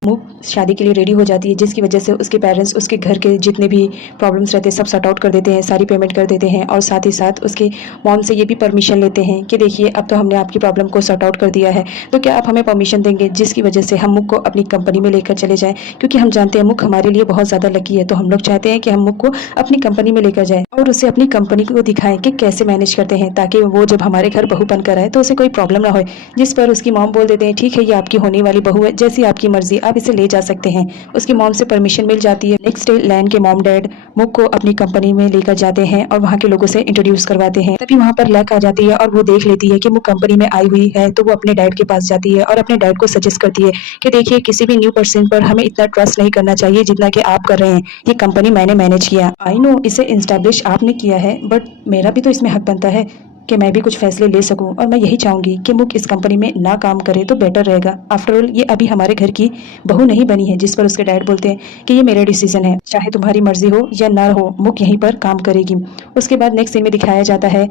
मुक शादी के लिए रेडी हो जाती है जिसकी वजह से उसके पेरेंट्स उसके घर के जितने भी प्रॉब्लम्स रहते हैं सब सॉर्ट आउट कर देते हैं, सारी पेमेंट कर देते हैं और साथ ही साथ उसके मॉम से ये भी परमिशन लेते हैं कि देखिए अब तो हमने आपकी प्रॉब्लम को सॉर्ट आउट कर दिया है, तो क्या आप हमें परमिशन देंगे जिसकी वजह से हम मुक को अपनी कंपनी में लेकर चले जाएं, क्योंकि हम जानते हैं मुक हमारे लिए बहुत ज़्यादा लकी है, तो हम लोग चाहते हैं कि हम मुक को अपनी कंपनी में लेकर जाएं और उसे अपनी कंपनी को दिखाएं कि कैसे मैनेज करते हैं ताकि वो जब हमारे घर बहू बनकर आए तो उसे कोई प्रॉब्लम ना हो। जिस पर उसकी मॉम बोल देते हैं ठीक है ये आपकी होने वाली बहू है, जैसी आपकी मर्जी, आप आप इसे ले जा सकते हैं। उसकी मॉम से परमिशन मिल जाती है। नेक्स्ट डे लैन के मॉम डैड मुक को अपनी कंपनी में लेकर जाते हैं और वहाँ के लोगों से इंट्रोड्यूस करवाते हैं। तभी वहाँ पर लैक आ जाती है और वो देख लेती है कि मुक कंपनी में आई हुई है, तो वो अपने डैड के पास जाती है और अपने डैड को सजेस्ट करती है कि देखिए किसी भी न्यू पर्सन पर हमें इतना ट्रस्ट नहीं करना चाहिए जितना कि आप कर रहे हैं। ये कंपनी मैंने मैनेज किया, आई नो इसे इस्टेब्लिश आपने किया है, बट मेरा भी तो इसमें हक बनता है कि मैं भी कुछ फैसले ले सकूं, और मैं यही चाहूंगी कि मुक इस कंपनी में ना काम करे तो बेटर रहेगा। आफ्टर ऑल ये अभी हमारे घर की बहू नहीं बनी है। जिस पर उसके डैड बोलते हैं कि ये मेरा डिसीजन है, चाहे तुम्हारी मर्जी हो या ना हो, मुक यहीं पर काम करेगी। उसके बाद नेक्स्ट सीन में दिखाया जाता है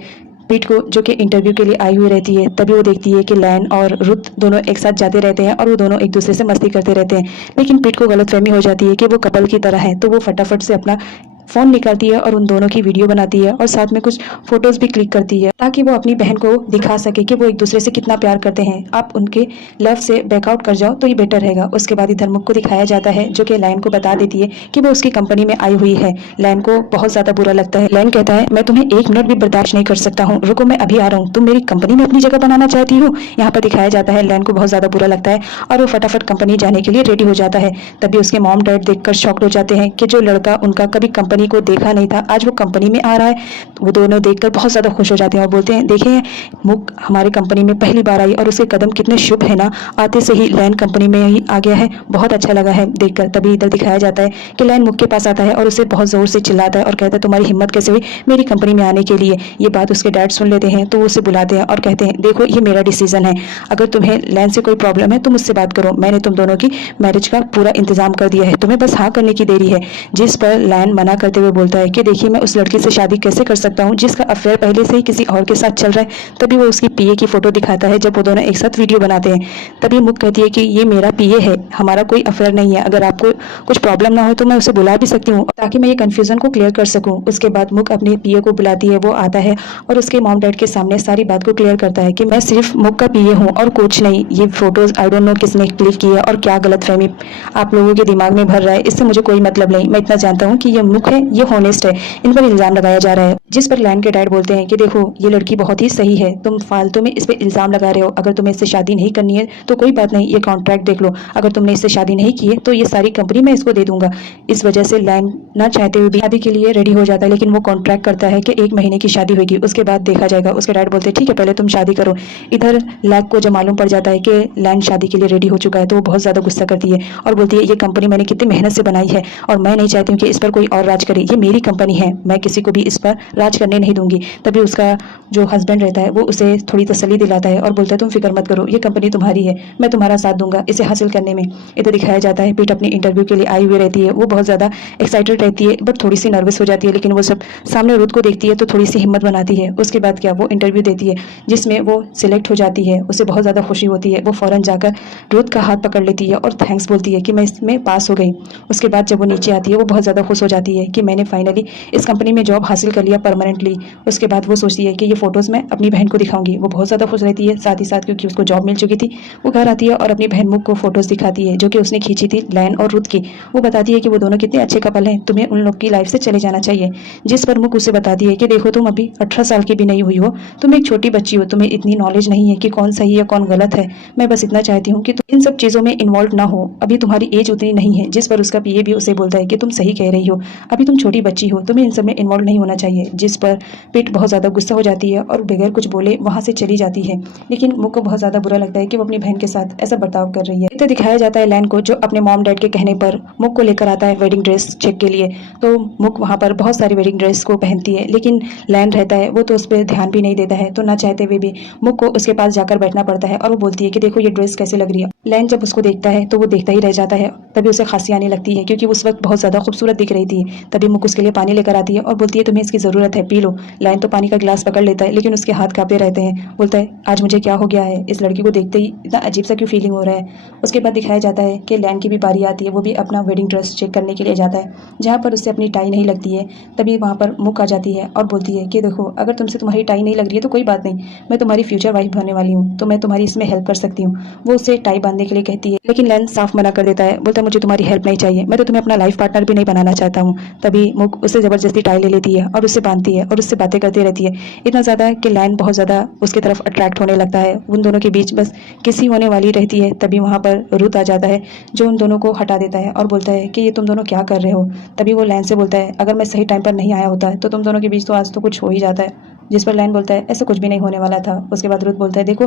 पीट को, जो कि इंटरव्यू के लिए आई हुई रहती है। तभी वो देखती है कि लैन और रुथ दोनों एक साथ जाते रहते हैं और वो दोनों एक दूसरे से मस्ती करते रहते हैं। लेकिन पीट को गलतफहमी हो जाती है कि वो कपल की तरह है, तो वो फटाफट से अपना फ़ोन निकालती है और उन दोनों की वीडियो बनाती है और साथ में कुछ फोटोज़ भी क्लिक करती है ताकि वो अपनी बहन को दिखा सके कि वो एक दूसरे से कितना प्यार करते हैं। आप उनके लव से बैकआउट कर जाओ तो ये बेटर रहेगा। उसके बाद इधर मुक को दिखाया जाता है, जो कि लैन को बता देती है कि वो उसकी कंपनी में आई हुई है। लैन को बहुत ज़्यादा बुरा लगता है। लैन कहता है मैं तुम्हें 1 मिनट भी बर्दाश्त नहीं कर सकता हूँ, रुको मैं अभी आ रहा हूँ, तुम मेरी कंपनी में अपनी जगह बनाना चाहती हो। यहाँ पर दिखाया जाता है लैन को बहुत ज़्यादा बुरा लगता है और वो फटाफट कंपनी जाने के लिए रेडी हो जाता है। तभी उसके मॉम डैड देखकर शॉक्ड हो जाते हैं कि जो लड़का उनका कभी कंपनी को देखा नहीं था आज वो कंपनी में आ रहा है। वो दोनों देखकर बहुत ज़्यादा खुश हो जाते हैं और बोलते हैं देखिए मुक हमारी कंपनी में पहली बार आई और उसके कदम कितने शुभ है ना, आते से ही लैन कंपनी में ही आ गया है, बहुत अच्छा लगा है देखकर। तभी इधर दिखाया जाता है कि लैन मुक के पास आता है और उसे बहुत ज़ोर से चिल्लाता है और कहता है तुम्हारी हिम्मत कैसे हुई मेरी कंपनी में आने के लिए। ये बात उसके डैड सुन लेते हैं तो वो उसे बुलाते हैं और कहते हैं देखो ये मेरा डिसीजन है, अगर तुम्हें लैन से कोई प्रॉब्लम है तो मुझसे बात करो, मैंने तुम दोनों की मैरिज का पूरा इंतजाम कर दिया है, तुम्हें बस हाँ करने की देरी है। जिस पर लैन मना करते हुए बोलता है कि देखिए मैं उस लड़की से शादी कैसे कर सकता हूँ जिसका अफेयर पहले से ही किसी और के साथ चल रहा है। तभी वो उसकी पीए की फोटो दिखाता है जब वो दोनों एक साथ वीडियो बनाते हैं। तभी मुक कहती है कि ये मेरा पीए है, हमारा कोई अफेयर नहीं है, अगर आपको कुछ प्रॉब्लम ना हो तो मैं उसे बुला भी सकती हूँ ताकि मैं ये कंफ्यूजन को क्लियर कर सकूँ। उसके बाद मुक अपने पीए को बुलाती है, वो आता है और उसके मॉम डैड के सामने सारी बात को क्लियर करता है कि मैं सिर्फ मुक का पीए हूँ और कुछ नहीं। ये फोटोज आई डोंट नो किसने क्लिक की है और क्या गलतफहमी आप लोगों के दिमाग में भर रहा है, इससे मुझे कोई मतलब नहीं। मैं इतना जानता हूँ कि ये मुक है, ये हॉनेस्ट है, इन पर इल्जाम लगाया जा रहा है। जिस पर लैन के डैड बोलते हैं कि देखो ये लड़की बहुत ही सही है, तुम फालतू में इस पे इल्जाम लगा रहे हो, अगर तुम्हें इससे शादी नहीं करनी है तो कोई बात नहीं, ये कॉन्ट्रैक्ट देख लो, अगर तुमने इससे शादी नहीं की है तो ये सारी कंपनी मैं इसको दे दूंगा। इस वजह से लैन ना चाहते हुए भी शादी के लिए रेडी हो जाता है, लेकिन वो कॉन्ट्रैक्ट करता है कि 1 महीने की शादी होगी, उसके बाद देखा जाएगा। उसके डैड बोलते हैं ठीक है पहले तुम शादी करो। इधर लैक को जब मालूम पड़ जाता है कि लैन शादी के लिए रेडी हो चुका है तो वो बहुत ज्यादा गुस्सा करती है और बोलती है ये कंपनी मैंने कितनी मेहनत से बनाई है और मैं नहीं चाहती हूँ कि इस पर कोई और राज करे, ये मेरी कंपनी है, मैं किसी को भी इस पर राज करने नहीं दूंगी। तभी उसका जो हस्बैंड रहता है वो उसे थोड़ी तसल्ली दिलाता है और बोलता है तुम फिक्र मत करो, ये कंपनी तुम्हारी है, मैं तुम्हारा साथ दूंगा इसे हासिल करने में। इधर दिखाया जाता है पीट अपनी इंटरव्यू के लिए आई हुई रहती है, वो बहुत ज़्यादा एक्साइटेड रहती है बट थोड़ी सी नर्वस हो जाती है, लेकिन वो सब सामने रुथ को देखती है तो थोड़ी सी हिम्मत बनाती है। उसके बाद क्या वो इंटरव्यू देती है जिसमें वो सिलेक्ट हो जाती है, उसे बहुत ज़्यादा खुशी होती है। वो फ़ौरन जाकर रुथ का हाथ पकड़ लेती है और थैंक्स बोलती है कि मैं इसमें पास हो गई। उसके बाद जब वो नीचे आती है वो बहुत ज़्यादा खुश हो जाती है कि मैंने फाइनली इस कंपनी में जॉब हासिल कर लिया परमानेंटली। उसके बाद वो सोचती है कि ये फोटोज़ मैं अपनी बहन को दिखाऊंगी। वो बहुत ज़्यादा खुश रहती है, साथ ही साथ क्योंकि उसको जॉब मिल चुकी थी वो घर आती है और अपनी बहन मुक को फोटोज़ दिखाती है जो कि उसने खींची थी लैन और रुथ की। वो बताती है कि वो दोनों कितने अच्छे कपल हैं, तुम्हें उन लोग की लाइफ से चले जाना चाहिए। जिस पर मुक उसे बताती है कि देखो तुम अभी 18 साल की भी नहीं हुई हो, तुम एक छोटी बच्ची हो, तुम्हें इतनी नॉलेज नहीं है कि कौन सही है कौन गलत है। मैं बस इतना चाहती हूँ कि तुम इन सब चीज़ों में इन्वॉल्व ना हो, अभी तुम्हारी एज उतनी नहीं है। जिस पर उसका पीए भी उसे बोलता है कि तुम सही कह रही हो, अभी तुम छोटी बच्ची हो, तुम्हें इन सब में इन्वॉल्व नहीं होना चाहिए। जिस पर पिट बहुत ज़्यादा गुस्सा हो जाती है और बगैर कुछ बोले वहाँ से चली जाती है। लेकिन मुक को बहुत ज़्यादा बुरा लगता है कि वो अपनी बहन के साथ ऐसा बर्ताव कर रही है। तो दिखाया जाता है लैन को जो अपने मॉम डैड के कहने पर मुक को लेकर आता है वेडिंग ड्रेस चेक के लिए। तो मुक वहाँ पर बहुत सारी वेडिंग ड्रेस को पहनती है, लेकिन लैन रहता है वो तो उस पर ध्यान भी नहीं देता है। तो ना चाहते हुए भी मुक को उसके पास जाकर बैठना पड़ता है और वो बोलती है कि देखो ये ड्रेस कैसे लग रही है। लैन जब उसको देखता है तो वो देखता ही रह जाता है। तभी उसे खांसी आने लगती है क्योंकि उस वक्त बहुत ज़्यादा खूबसूरत दिख रही थी। तभी मुक उसके लिए पानी लेकर आती है और बोलती है तुम्हें इसकी ज़रूरत है, पी लो। लैन तो पानी का गिलास पकड़ लेता है लेकिन उसके हाथ कांपे रहते हैं। बोलता है आज मुझे क्या हो गया है, इस लड़की को देखते ही इतना अजीब सा क्यों फीलिंग हो रहा है। उसके बाद दिखाया जाता है कि लैन की भी बारी आती है, वो भी अपना वेडिंग ड्रेस चेक करने के लिए जाता है जहाँ पर उससे अपनी टाई नहीं लगती है। तभी वहाँ पर मुक आ जाती है और बोलती है कि देखो अगर तुमसे तुम्हारी टाई नहीं लग रही है तो कोई बात नहीं, मैं तुम्हारी फ्यूचर वाइफ बनने वाली हूँ तो मैं तुम्हारी इसमें हेल्प कर सकती हूँ। वो उसे टाई बांधने के लिए कहती है लेकिन लैन साफ मना कर देता है, बोलता है मुझे तुम्हारी हेल्प नहीं चाहिए, मैं तो तुम्हें अपना लाइफ पार्टनर भी नहीं बनाना चाहता हूँ। तभी मुक उससे ज़बरदस्ती टाई ले लेती है और उससे बांधती है और उससे बातें करती रहती है, इतना ज़्यादा कि लैन बहुत ज़्यादा उसकी तरफ अट्रैक्ट होने लगता है। उन दोनों के बीच बस किसी होने वाली रहती है, तभी वहाँ पर रुत आ जाता है जो उन दोनों को हटा देता है और बोलता है कि ये तुम दोनों क्या कर रहे हो। तभी वो लैन से बोलता है, अगर मैं सही टाइम पर नहीं आया होता तो तुम दोनों के बीच तो आज तो कुछ हो ही जाता है। जिस पर लैन बोलता है, ऐसा कुछ भी नहीं होने वाला था। उसके बाद रुत बोलता है, देखो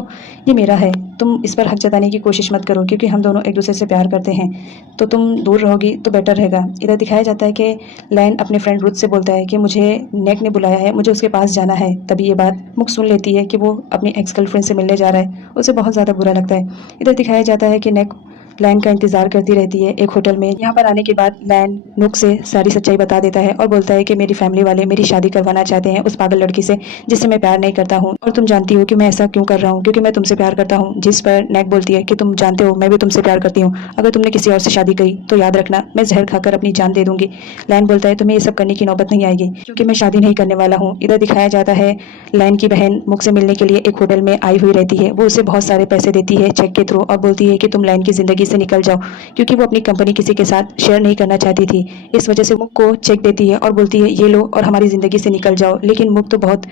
ये मेरा है, तुम इस पर हक जताने की कोशिश मत करो क्योंकि हम दोनों एक दूसरे से प्यार करते हैं, तो तुम दूर रहोगी तो बेटर रहेगा। इधर दिखाया जाता है कि लैन अपने फ्रेंड रुत से बोलता है कि मुझे नेक ने बुलाया है, मुझे उसके पास जाना है। तभी ये बात मुक सुन लेती है कि वो अपनी एक्स गर्लफ्रेंड से मिलने जा रहा है। उसे बहुत ज़्यादा बुरा लगता है। इधर दिखाया जाता है कि नेक लैन का इंतजार करती रहती है एक होटल में। यहाँ पर आने के बाद लैन नुक से सारी सच्चाई बता देता है और बोलता है कि मेरी फैमिली वाले मेरी शादी करवाना चाहते हैं उस पागल लड़की से जिससे मैं प्यार नहीं करता हूँ, और तुम जानती हो कि मैं ऐसा क्यों कर रहा हूँ, क्योंकि मैं तुमसे प्यार करता हूँ। जिस पर नेक बोलती है कि तुम जानते हो मैं भी तुमसे प्यार करती हूँ, अगर तुमने किसी और से शादी करी तो याद रखना मैं जहर खाकर अपनी जान दे दूंगी। लैन बोलता है तुम्हें ये सब करने की नौबत नहीं आएगी क्योंकि मैं शादी नहीं करने वाला हूँ। इधर दिखाया जाता है लैन की बहन मुख से मिलने के लिए एक होटल में आई हुई रहती है। वो उसे बहुत सारे पैसे देती है चेक के थ्रू और बोलती है कि तुम लैन की जिंदगी से निकल जाओ, क्योंकि वो अपनी कंपनी किसी के साथ शेयर नहीं करना चाहती थी। इस वजह से मुक को चेक देती है और बोलती है ये लो और हमारी ज़िंदगी से निकल जाओ। लेकिन मुक तो बहुत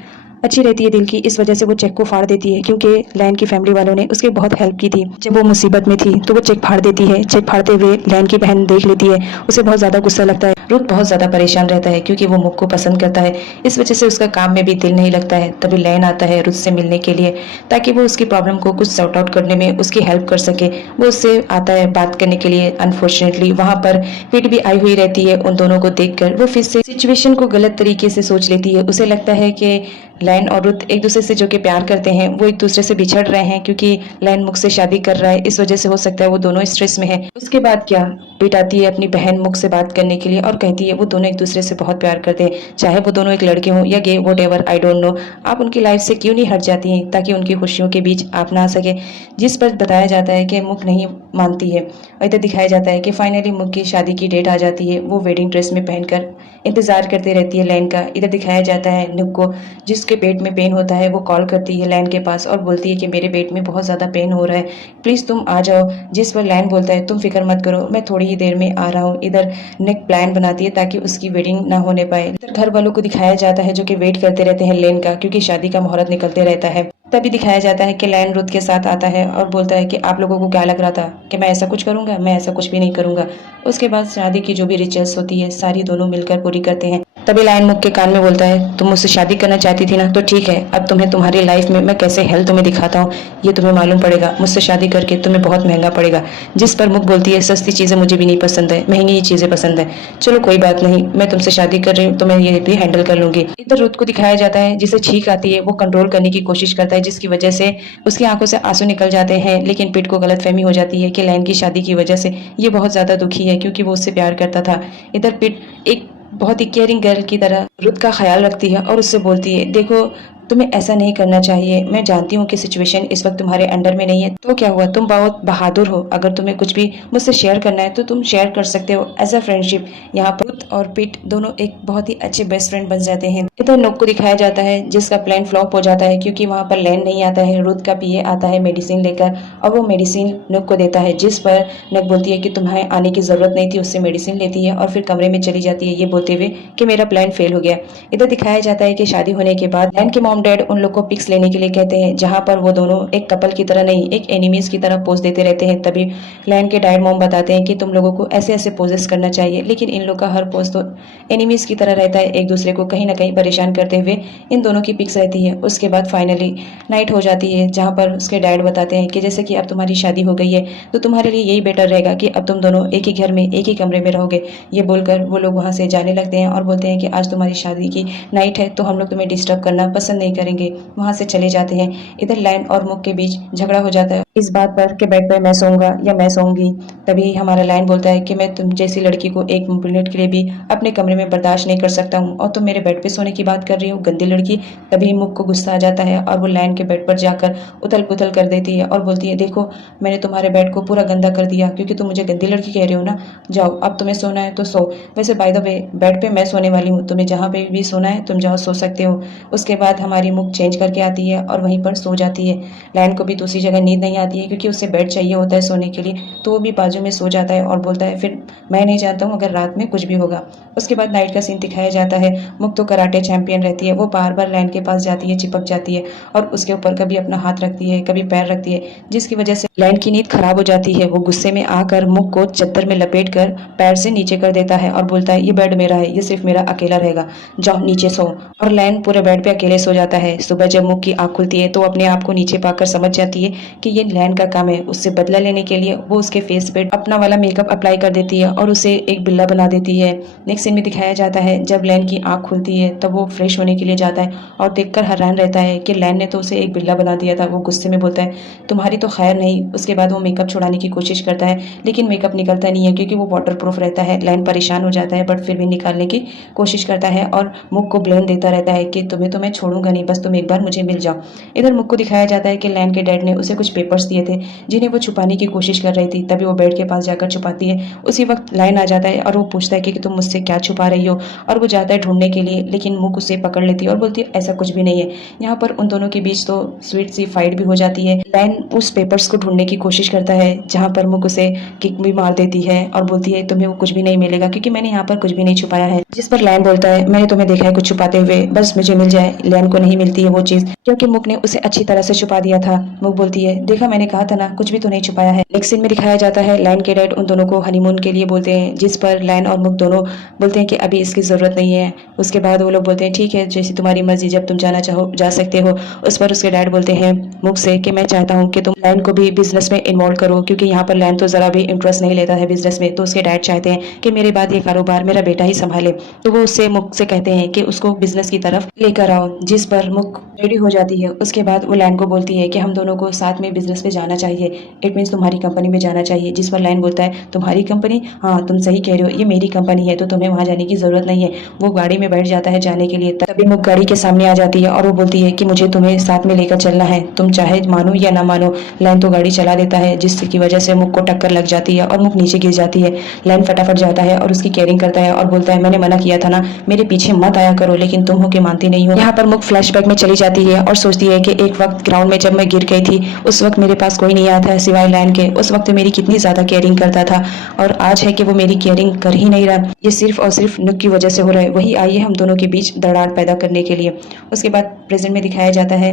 अच्छी रहती है दिल की, इस वजह से वो चेक को फाड़ देती है क्योंकि लैन की फैमिली वालों ने उसकी बहुत हेल्प की थी जब वो मुसीबत में थी, तो वो चेक फाड़ देती है। चेक फाड़ते हुए लैन की बहन देख लेती है, उसे बहुत ज़्यादा गुस्सा लगता है। रुक बहुत ज़्यादा परेशान रहता है क्योंकि वो मुक को पसंद करता है, इस वजह से उसका काम में भी दिल नहीं लगता है। तभी लैन आता है रुत से मिलने के लिए ताकि वो उसकी प्रॉब्लम को कुछ सॉर्ट आउट करने में उसकी हेल्प कर सके। वो उससे आता है बात करने के लिए। अनफॉर्चुनेटली वहाँ पर पिट भी आई हुई रहती है। उन दोनों को देखकर वो फिर से सिचुएशन को गलत तरीके से सोच लेती है। उसे लगता है कि लैन और रुत एक दूसरे से जो कि प्यार करते हैं वो एक दूसरे से बिछड़ रहे हैं क्योंकि लैन मुख से शादी कर रहा है, इस वजह से हो सकता है वो दोनों स्ट्रेस में है। उसके बाद क्या पिट आती है अपनी बहन मुख से बात करने के लिए और कहती है वो दोनों एक दूसरे से बहुत प्यार करते हैं, चाहे वो दोनों एक लड़के हों या gay, whatever I don't know, आप उनकी लाइफ से क्यों नहीं हट जाती हैं ताकि उनकी खुशियों के बीच आप ना आ सके। जिस पर बताया जाता है कि मुख नहीं मानती है। और इधर दिखाया जाता है कि फाइनली मुख की शादी की डेट आ जाती है। वो वेडिंग ड्रेस में पहनकर इंतजार करती रहती है लैन का। इधर दिखाया जाता है नुक को जिसके पेट में पेन होता है वो कॉल करती है लैन के पास और बोलती है कि मेरे पेट में बहुत ज़्यादा पेन हो रहा है, प्लीज़ तुम आ जाओ। जिस पर लैन बोलता है तुम फिक्र मत करो, मैं थोड़ी ही देर में आ रहा हूँ। इधर नेक प्लान बनाती है ताकि उसकी वेडिंग ना होने पाए। इधर घर वालों को दिखाया जाता है जो कि वेट करते रहते हैं लैन का क्योंकि शादी का मुहूर्त निकलते रहता है। तभी दिखाया जाता है कि लैन रुत के साथ आता है और बोलता है कि आप लोगों को क्या लग रहा था कि मैं ऐसा कुछ करूंगा, मैं ऐसा कुछ भी नहीं करूंगा। उसके बाद शादी की जो भी रिचुअल्स होती है सारी दोनों मिलकर पूरी करते हैं। तभी लैन मुख के कान में बोलता है तुम मुझसे शादी करना चाहती थी ना, तो ठीक है, अब तुम्हें तुम्हारी लाइफ में मैं कैसे हेल्प तुम्हें दिखाता हूँ ये तुम्हें मालूम पड़ेगा। मुझसे शादी करके तुम्हें बहुत महंगा पड़ेगा। जिस पर मुख बोलती है सस्ती चीज़ें मुझे भी नहीं पसंद है, महंगी ही चीज़ें पसंद है। चलो कोई बात नहीं, मैं तुमसे शादी कर रही हूँ तो मैं ये भी हैंडल कर लूंगी। इधर रुत को दिखाया जाता है जिसे छींक आती है, वो कंट्रोल करने की कोशिश करता है जिसकी वजह से उसकी आंखों से आंसू निकल जाते हैं। लेकिन पिट को गलतफहमी हो जाती है कि लैन की शादी की वजह से ये बहुत ज़्यादा दुखी है क्योंकि वो उससे प्यार करता था। इधर पिट एक बहुत ही केयरिंग गर्ल की तरह रुत का ख्याल रखती है और उससे बोलती है देखो तुम्हें ऐसा नहीं करना चाहिए, मैं जानती हूँ कि सिचुएशन इस वक्त तुम्हारे अंडर में नहीं है, तो क्या हुआ, तुम बहुत बहादुर हो, अगर तुम्हें कुछ भी मुझसे शेयर करना है तो तुम शेयर कर सकते हो एज अ फ्रेंडशिप। यहाँ पर रुत और पिट दोनों एक बहुत ही अच्छे बेस्ट फ्रेंड बन जाते हैं। इधर नुक को दिखाया जाता है जिसका प्लान फ्लॉप हो जाता है क्योंकि वहाँ पर लैन नहीं आता है। रुत का पीए आता है मेडिसिन लेकर और वो मेडिसिन नुक को देता है, जिस पर नुक बोलती है कि तुम्हें आने की जरूरत नहीं थी, उससे मेडिसिन लेती है और फिर कमरे में चली जाती है ये बोलते हुए कि मेरा प्लान फेल हो गया। इधर दिखाया जाता है कि शादी होने के बाद लैन के मॉम डैड उन लोग को पिक्स लेने के लिए कहते हैं जहां पर वो दोनों एक कपल की तरह नहीं एक एनिमीज की तरह पोज देते रहते हैं। तभी लैन के डैड मॉम बताते हैं कि तुम लोगों को ऐसे ऐसे पोजेस करना चाहिए, लेकिन इन लोग का हर पोज तो एनिमीज की तरह रहता है, एक दूसरे को कहीं ना कहीं परेशान करते हुए इन दोनों की पिक्स रहती है। उसके बाद फाइनली नाइट हो जाती है जहाँ पर उसके डैड बताते हैं कि जैसे कि अब तुम्हारी शादी हो गई है तो तुम्हारे लिए यही बेटर रहेगा कि अब तुम दोनों एक ही घर में एक ही कमरे में रहोगे। ये बोलकर वो लोग वहाँ से जाने लगते हैं और बोलते हैं कि आज तुम्हारी शादी की नाइट है तो हम लोग तुम्हें डिस्टर्ब करना पसंद नहीं करेंगे। वहाँ से चले जाते हैं। इधर लैन और मुक के बीच झगड़ा हो जाता है इस बात पर कि बेड पर मैं सोऊंगा या मैं सोऊंगी। तभी हमारा लैन बोलता है कि मैं तुम जैसी लड़की को एक मिनट के लिए भी अपने कमरे में बर्दाश्त नहीं कर सकता हूँ और तुम मेरे बेड पे सोने की बात कर रही हो, गंदी लड़की। तभी मुक को गुस्सा आ जाता है और वो लैन के बेड पर जाकर उथल पुथल कर देती है और बोलती है देखो मैंने तुम्हारे बेड को पूरा गंदा कर दिया क्योंकि तुम मुझे गंदी लड़की कह रहे हो ना, जाओ अब तुम्हें सोना है तो सो। वैसे बाय द वे बेड पे मैं सोने वाली हूँ, तुम्हें जहाँ पे भी सोना है तुम जाओ सो सकते हो। उसके बाद हमारे हमारी मुख चेंज करके आती है और वहीं पर सो जाती है। लैन को भी दूसरी जगह नींद नहीं आती है क्योंकि उसे बेड चाहिए होता है सोने के लिए, तो वो भी बाजू में सो जाता है और बोलता है फिर मैं नहीं जानता हूँ अगर रात में कुछ भी होगा। उसके बाद नाइट का सीन दिखाया जाता है। मुख तो कराटे चैंपियन रहती है, वो बार बार लैन के पास जाती है, चिपक जाती है और उसके ऊपर कभी अपना हाथ रखती है, कभी पैर रखती है, जिसकी वजह से लैन की नींद खराब हो जाती है। वो गुस्से में आकर मुख को चद्दर में लपेट कर पैर से नीचे कर देता है और बोलता है ये बेड मेरा है, ये सिर्फ मेरा अकेला रहेगा, जाओ नीचे सो। और लैन पूरे बेड पे अकेले सो जाता है। सुबह जब मुख की आंख खुलती है तो अपने आप को नीचे पाकर समझ जाती है कि ये लैन का काम है। उससे बदला लेने के लिए वो उसके फेस पे अपना वाला मेकअप अप्लाई कर देती है और उसे एक बिल्ला बना देती है। नेक्स्ट सीन में दिखाया जाता है जब लैन की आंख खुलती है तब वो फ्रेश होने के लिए जाता है और देखकर हैरान रहता है कि लैन ने तो उसे एक बिल्ला बना दिया था। वो गुस्से में बोलता है तुम्हारी तो खैर नहीं। उसके बाद वो मेकअप छुड़ाने की कोशिश करता है लेकिन मेकअप निकलता नहीं है क्योंकि वो वाटर प्रूफ रहता है। लैन परेशान हो जाता है बट फिर भी निकालने की कोशिश करता है और मुख को ब्लेम देता रहता है कि तुम्हें तो मैं छोड़ूंगा नहीं, बस तुम एक बार मुझे मिल जाओ। इधर मुख को दिखाया जाता है कि लैन के डैड ने उसे कुछ पेपर्स दिए थे जिन्हें वो छुपाने की कोशिश कर रही थी। तभी वो बेड के पास जाकर छुपाती है। उसी वक्त लैन आ जाता है और वो पूछता है कि तुम मुझसे क्या छुपा रही हो, और वो जाता है ढूंढने के लिए लेकिन मुख उसे पकड़ लेती है और बोलती है ऐसा कुछ भी नहीं है। यहाँ पर उन दोनों के बीच तो स्वीट सी फाइट भी हो जाती है। लैन उस पेपर्स को ढूंढने की कोशिश करता है जहाँ पर मुख उसे किक भी मार देती है और बोलती है तुम्हें वो कुछ भी नहीं मिलेगा क्योंकि मैंने यहाँ पर कुछ भी नहीं छुपाया है। जिस पर लैन बोलता है मैंने तुम्हें देखा है कुछ छुपाते हुए, बस मुझे मिल जाए। लैन को नहीं मिलती है वो चीज क्योंकि मुख ने उसे अच्छी तरह से छुपा दिया था। मुख बोलती है देखा मैंने कहा था ना कुछ भी तो नहीं छुपाया है। नेक्स्ट सीन में दिखाया जाता है लैन के डैड उन दोनों को हनीमून के लिए बोलते हैं, जिस पर लैन और मुख दोनों बोलते हैं कि अभी इसकी जरूरत नहीं है। उसके बाद वो लोग बोलते हैं ठीक है जैसी तुम्हारी मर्जी, जब तुम जाना चाहो जा सकते हो। उस पर उसके डैड बोलते हैं मुख से कि मैं चाहता हूँ कि तुम लैन को भी बिजनेस में इन्वॉल्व करो क्योंकि यहाँ पर लैन तो जरा भी इंटरेस्ट नहीं लेता है बिजनेस में। तो उसके डैड चाहते हैं कि मेरे बाद ये कारोबार मेरा बेटा ही संभाले। तो वो उससे मुख से कहते हैं कि उसको बिजनेस की तरफ लेकर आओ, जिस पर मुख रेडी हो जाती है। उसके बाद वो लैन को बोलती है कि हम दोनों को साथ में बिजनेस पे जाना चाहिए, इट मीन्स तुम्हारी कंपनी में जाना चाहिए। जिस पर लैन बोलता है तुम्हारी कंपनी, हाँ तुम सही कह रहे हो, ये मेरी कंपनी है तो तुम्हें वहाँ जाने की जरूरत नहीं है। वो गाड़ी में बैठ जाता है जाने के लिए। तभी मुख गाड़ी के सामने आ जाती है और वो बोलती है कि मुझे तुम्हें साथ में लेकर चलना है, तुम चाहे मानो या ना मानो। लैन तो गाड़ी चला देता है जिसकी वजह से मुख को टक्कर लग जाती है और मुख नीचे गिर जाती है। लैन फटाफट जाता है और उसकी केयरिंग करता है और बोलता है मैंने मना किया था ना, मेरे पीछे मत आया करो, लेकिन तुम हो के मानती नहीं हो। यहाँ पर मुख फ्लैशबैक में चली जाती है और सोचती है कि एक वक्त ग्राउंड में जब मैं गिर गई थी उस वक्त मेरे पास कोई नहीं आया था सिवाय लैन के। उस वक्त मेरी कितनी ज्यादा केयरिंग करता था और आज है कि वो मेरी केयरिंग कर ही नहीं रहा। ये सिर्फ और सिर्फ मुख की वजह से हो रहा है। वही आई है हम दोनों के बीच दरार पैदा करने के लिए। उसके बाद प्रेजेंट में दिखाया जाता है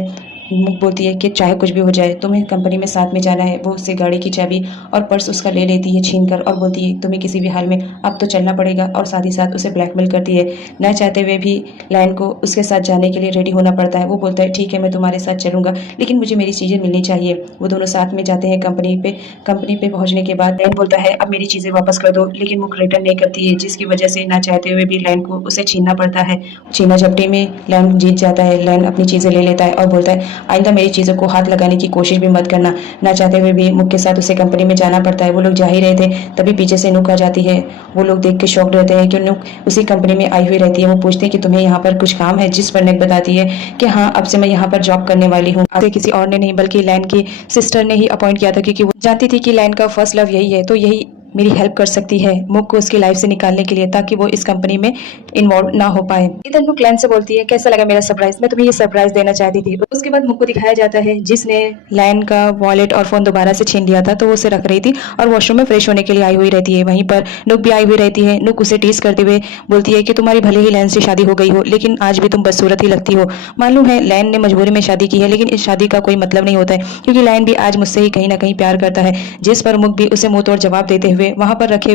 मुख बोलती है कि चाहे कुछ भी हो जाए तुम्हें कंपनी में साथ में जाना है। वो उससे गाड़ी की चाबी और पर्स उसका ले लेती है छीन कर और बोलती है तुम्हें किसी भी हाल में अब तो चलना पड़ेगा, और साथ ही साथ उसे ब्लैकमेल करती है। न चाहते हुए भी लैन को उसके साथ जाने के लिए रेडी होना पड़ता है। वो बोलता है ठीक है मैं तुम्हारे साथ चलूंगा लेकिन मुझे मेरी चीज़ें मिलनी चाहिए। वो दोनों साथ में जाते हैं कंपनी पे। कंपनी पे पहुंचने के बाद लैन बोलता है अब मेरी चीज़ें वापस कर दो, लेकिन मुख रिटर्न नहीं करती है, जिसकी वजह से ना चाहते हुए भी लैन को उसे छीनना पड़ता है। छीना झपटी में लैन जीत जाता है। लैन अपनी चीज़ें ले लेता है और बोलता है आइंदा मेरी चीज़ों को हाथ लगाने की कोशिश भी मत करना। ना चाहते हुए भी मुख के साथ उसे कंपनी में जाना पड़ता है। वो लोग जा ही रहे थे तभी पीछे से नुक आ जाती है। वो लोग देख के शॉक्ड रहते हैं कि नुक उसी कंपनी में आई हुई रहती है। वो पूछते हैं कि तुम्हें यहाँ पर कुछ काम है, जिस पर नुक बताती है कि हाँ अब से मैं यहाँ पर जॉब करने वाली हूँ। आगे किसी और ने नहीं बल्कि लैन की सिस्टर ने ही अपॉइंट किया था क्योंकि वो जानती थी कि लैन का फर्स्ट लव यही है, तो यही मेरी हेल्प कर सकती है मुख को उसकी लाइफ से निकालने के लिए ताकि वो इस कंपनी में इन्वॉल्व ना हो पाए। इधर मुख लैन से बोलती है कैसा लगा मेरा सरप्राइज, मैं तुम्हें ये सरप्राइज देना चाहती थी। उसके बाद मुख को दिखाया जाता है जिसने लैन का वॉलेट और फोन दोबारा से छीन लिया था, तो वो उसे रख रही थी और वॉशरूम में फ्रेश होने के लिए आई हुई रहती है। वहीं पर नुक भी आई हुई रहती है। नुक उसे टीज करते हुए बोलती है कि तुम्हारी भले ही लैन से शादी हो गई हो लेकिन आज भी तुम बदसूरत ही लगती हो। मालूम है लैन ने मजबूरी में शादी की है लेकिन इस शादी का कोई मतलब नहीं होता है क्योंकि लैन भी आज मुझसे ही कहीं ना कहीं प्यार करता है। जिस पर मुख भी उसे मुंह तोड़ जवाब देते हुए वहां पर रखे